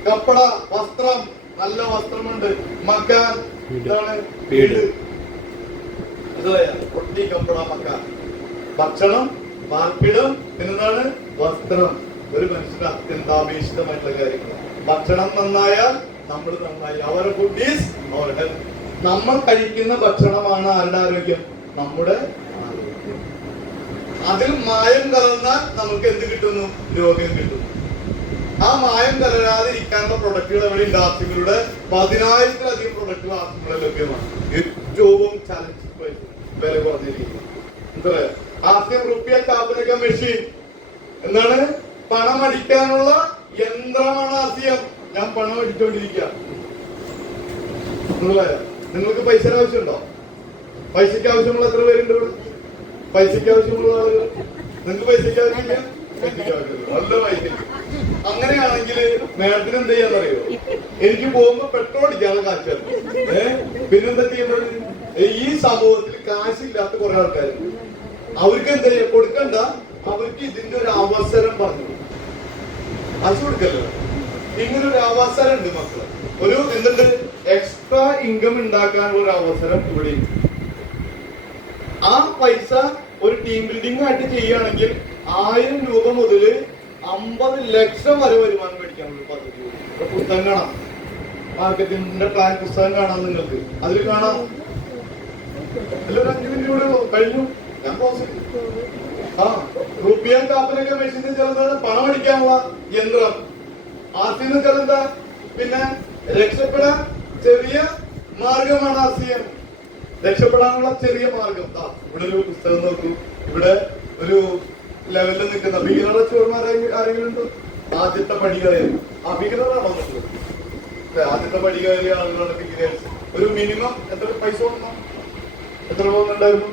കപ്പട, വസ്ത്രം, നല്ല വസ്ത്രമുണ്ട്. മക്കാൻ, ഇതാണ് വീട്. റൊട്ടി, കപ്പട, മക്കാൻ, ഭക്ഷണം, പാർപ്പിടം, പിന്നെന്താണ്? വസ്ത്രം. ഒരു മനുഷ്യന് അത്യന്താപേക്ഷിതമായിട്ടുള്ള കാര്യങ്ങൾ. ഭക്ഷണം നന്നായാൽ നമ്മൾ നന്നായി. അവർ ഫുഡ് ഈസ് അവർ ഹെൽത്ത്. നമ്മൾ കഴിക്കുന്ന ഭക്ഷണമാണ് ആരുടെ ആരോഗ്യം? നമ്മുടെ ആരോഗ്യം. അതിൽ മായം കലർന്നാൽ നമുക്ക് എന്ത് കിട്ടുന്നു? രോഗം കിട്ടുന്നു. ആ മായം കലരാതിരിക്കാനുള്ള പ്രൊഡക്റ്റുകൾ എവിടെ ഉണ്ട്? ആർസികളുടെ 10,000-ലധികം പ്രൊഡക്റ്റുകൾ ആർസികളെ ലഭ്യമാണ്. ഏറ്റവും ചലഞ്ച് വില കുറഞ്ഞിരിക്കുന്നു. എന്താ പറയാ? ആർസിയം റുപ്പിയ കാപ്പിനൊക്കെ മെഷീൻ എന്താണ്? പണം അടിക്കാനുള്ള യന്ത്രമാണ് ആർസിയം. ഞാൻ പണം അടിച്ചുകൊണ്ടിരിക്കുക. നിങ്ങൾക്ക് പൈസ ആവശ്യമുണ്ടോ? പൈസക്ക് ആവശ്യമുള്ള എത്ര പേരുണ്ട് ഇവിടെ? പൈസക്ക് ആവശ്യമുള്ള ആളുകൾ? നിങ്ങൾക്ക് പൈസക്ക് ആവശ്യമില്ല? നല്ല പൈസ. അങ്ങനെയാണെങ്കിൽ മേഡത്തിന് എന്ത് ചെയ്യാന്നറിയോ? എനിക്ക് പോകുമ്പോ പെട്രോൾ അടിക്കാനുള്ള കാശ്. പിന്നെന്താ ചെയ്യുന്നത്? ഈ സമൂഹത്തിൽ കാശില്ലാത്ത കുറെ ആൾക്കാരുണ്ട്. അവർക്ക് എന്താ ചെയ്യാ? കൊടുക്കണ്ട. അവർക്ക് ഇതിന്റെ ഒരു അവസരം പറഞ്ഞു. കാശ് കൊടുക്കല്ലോ. ഇങ്ങനൊരു അവസരം ഉണ്ട് മക്കള്. ഒരു എന്തുണ്ട്? എക്സ്ട്രാ ഇൻകം ഉണ്ടാക്കാനുള്ള ഒരു അവസരം ഇവിടെ. ആ പൈസ ഒരു ടീം ബിൽഡിംഗ് ആയിട്ട് ചെയ്യുകയാണെങ്കിൽ 1000 രൂപ മുതൽ 50 ലക്ഷം വരെ വരുമാനം മേടിക്കാനുള്ള പദ്ധതി. പുസ്തകം കാണാം, മാർക്കറ്റിംഗിന്റെ പ്ലാൻ പുസ്തകം കാണാം. നിങ്ങൾക്ക് അതിൽ കാണാം. ഒരു 5 മിനിറ്റ് കൂടെ കഴിഞ്ഞു. ഞാൻ റുപ്പിയ കാപ്പിനൊക്കെ മെഷീൻ ചേർന്നാണ് പണം അടിക്കാനുള്ള യന്ത്രം. ആർസിന്ന് ചേർന്നെന്താ? പിന്നെ രക്ഷപ്പെടാൻ ചെറിയ മാർഗമാണ് ആർസിയം. രക്ഷപ്പെടാനുള്ള ചെറിയ മാർഗം. ഇവിടെ ഒരു പുസ്തകം നോക്കൂ. ഇവിടെ ഒരു ലെവലിൽ നിൽക്കുന്ന ബിഗിനർ ചോർമാർ ആരെങ്കിലും ഉണ്ടോ? ആദ്യത്തെ പടി കളയും. ആ ബിഗിനറാണോ? ആദ്യത്തെ പടി കയറിയ ആളുകളുടെ ബിഗിനേഴ്സ് ഒരു മിനിമം എത്ര പൈസ വന്നോ, എത്ര പോകുന്നുണ്ടായിരുന്നു?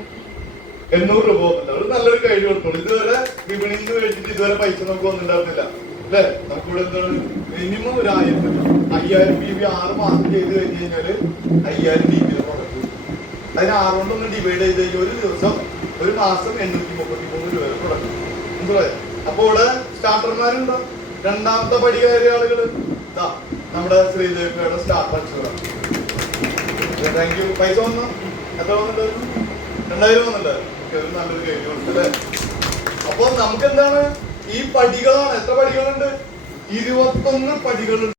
800 രൂപ പോകുന്നുണ്ട്. ഒരു നല്ലൊരു കഴിവ് കൊടുത്തോളൂ. ഇതുവരെ വിപണിയിൽ നിന്ന് മേടിച്ചിട്ട് ഇതുവരെ പൈസ നമുക്ക് വന്നിട്ടുണ്ടായിരുന്നില്ല അല്ലേ? നമുക്കിവിടെ എന്താണ് മിനിമം ഒരു 5000 PV 6 മാസം ചെയ്ത് കഴിഞ്ഞ് കഴിഞ്ഞാല് 5000 DP പ്രൊഡക്റ്റ്. അതിന് 6 കൊണ്ടൊന്ന് ഡിവൈഡ് ചെയ്ത് കഴിഞ്ഞാൽ ഒരു ദിവസം ഒരു മാസം 833 രൂപ പ്രൊഡക്റ്റ്. മനസ്സിലായോ? അപ്പൊ ഇവിടെ സ്റ്റാർട്ടർമാരുണ്ടോ? രണ്ടാമത്തെ പടി കയറിയ ആളുകൾ ഇതാ നമ്മുടെ ശ്രീദേവിയുടെ സ്റ്റാർട്ടർ അടിച്ചതാണ്. Thank you. പൈസ വന്നോ? എത്ര വന്നിട്ടുണ്ടായിരുന്നു? 2000 വന്നിട്ടുണ്ടായിരുന്നു. ഒരു നല്ലൊരു കഴിഞ്ഞു കൊടുത്തല്ലേ? അപ്പൊ നമുക്ക് എന്താണ് ഈ പടികളാണ്. എത്ര പടികളുണ്ട്? 21 പടികളുണ്ട്.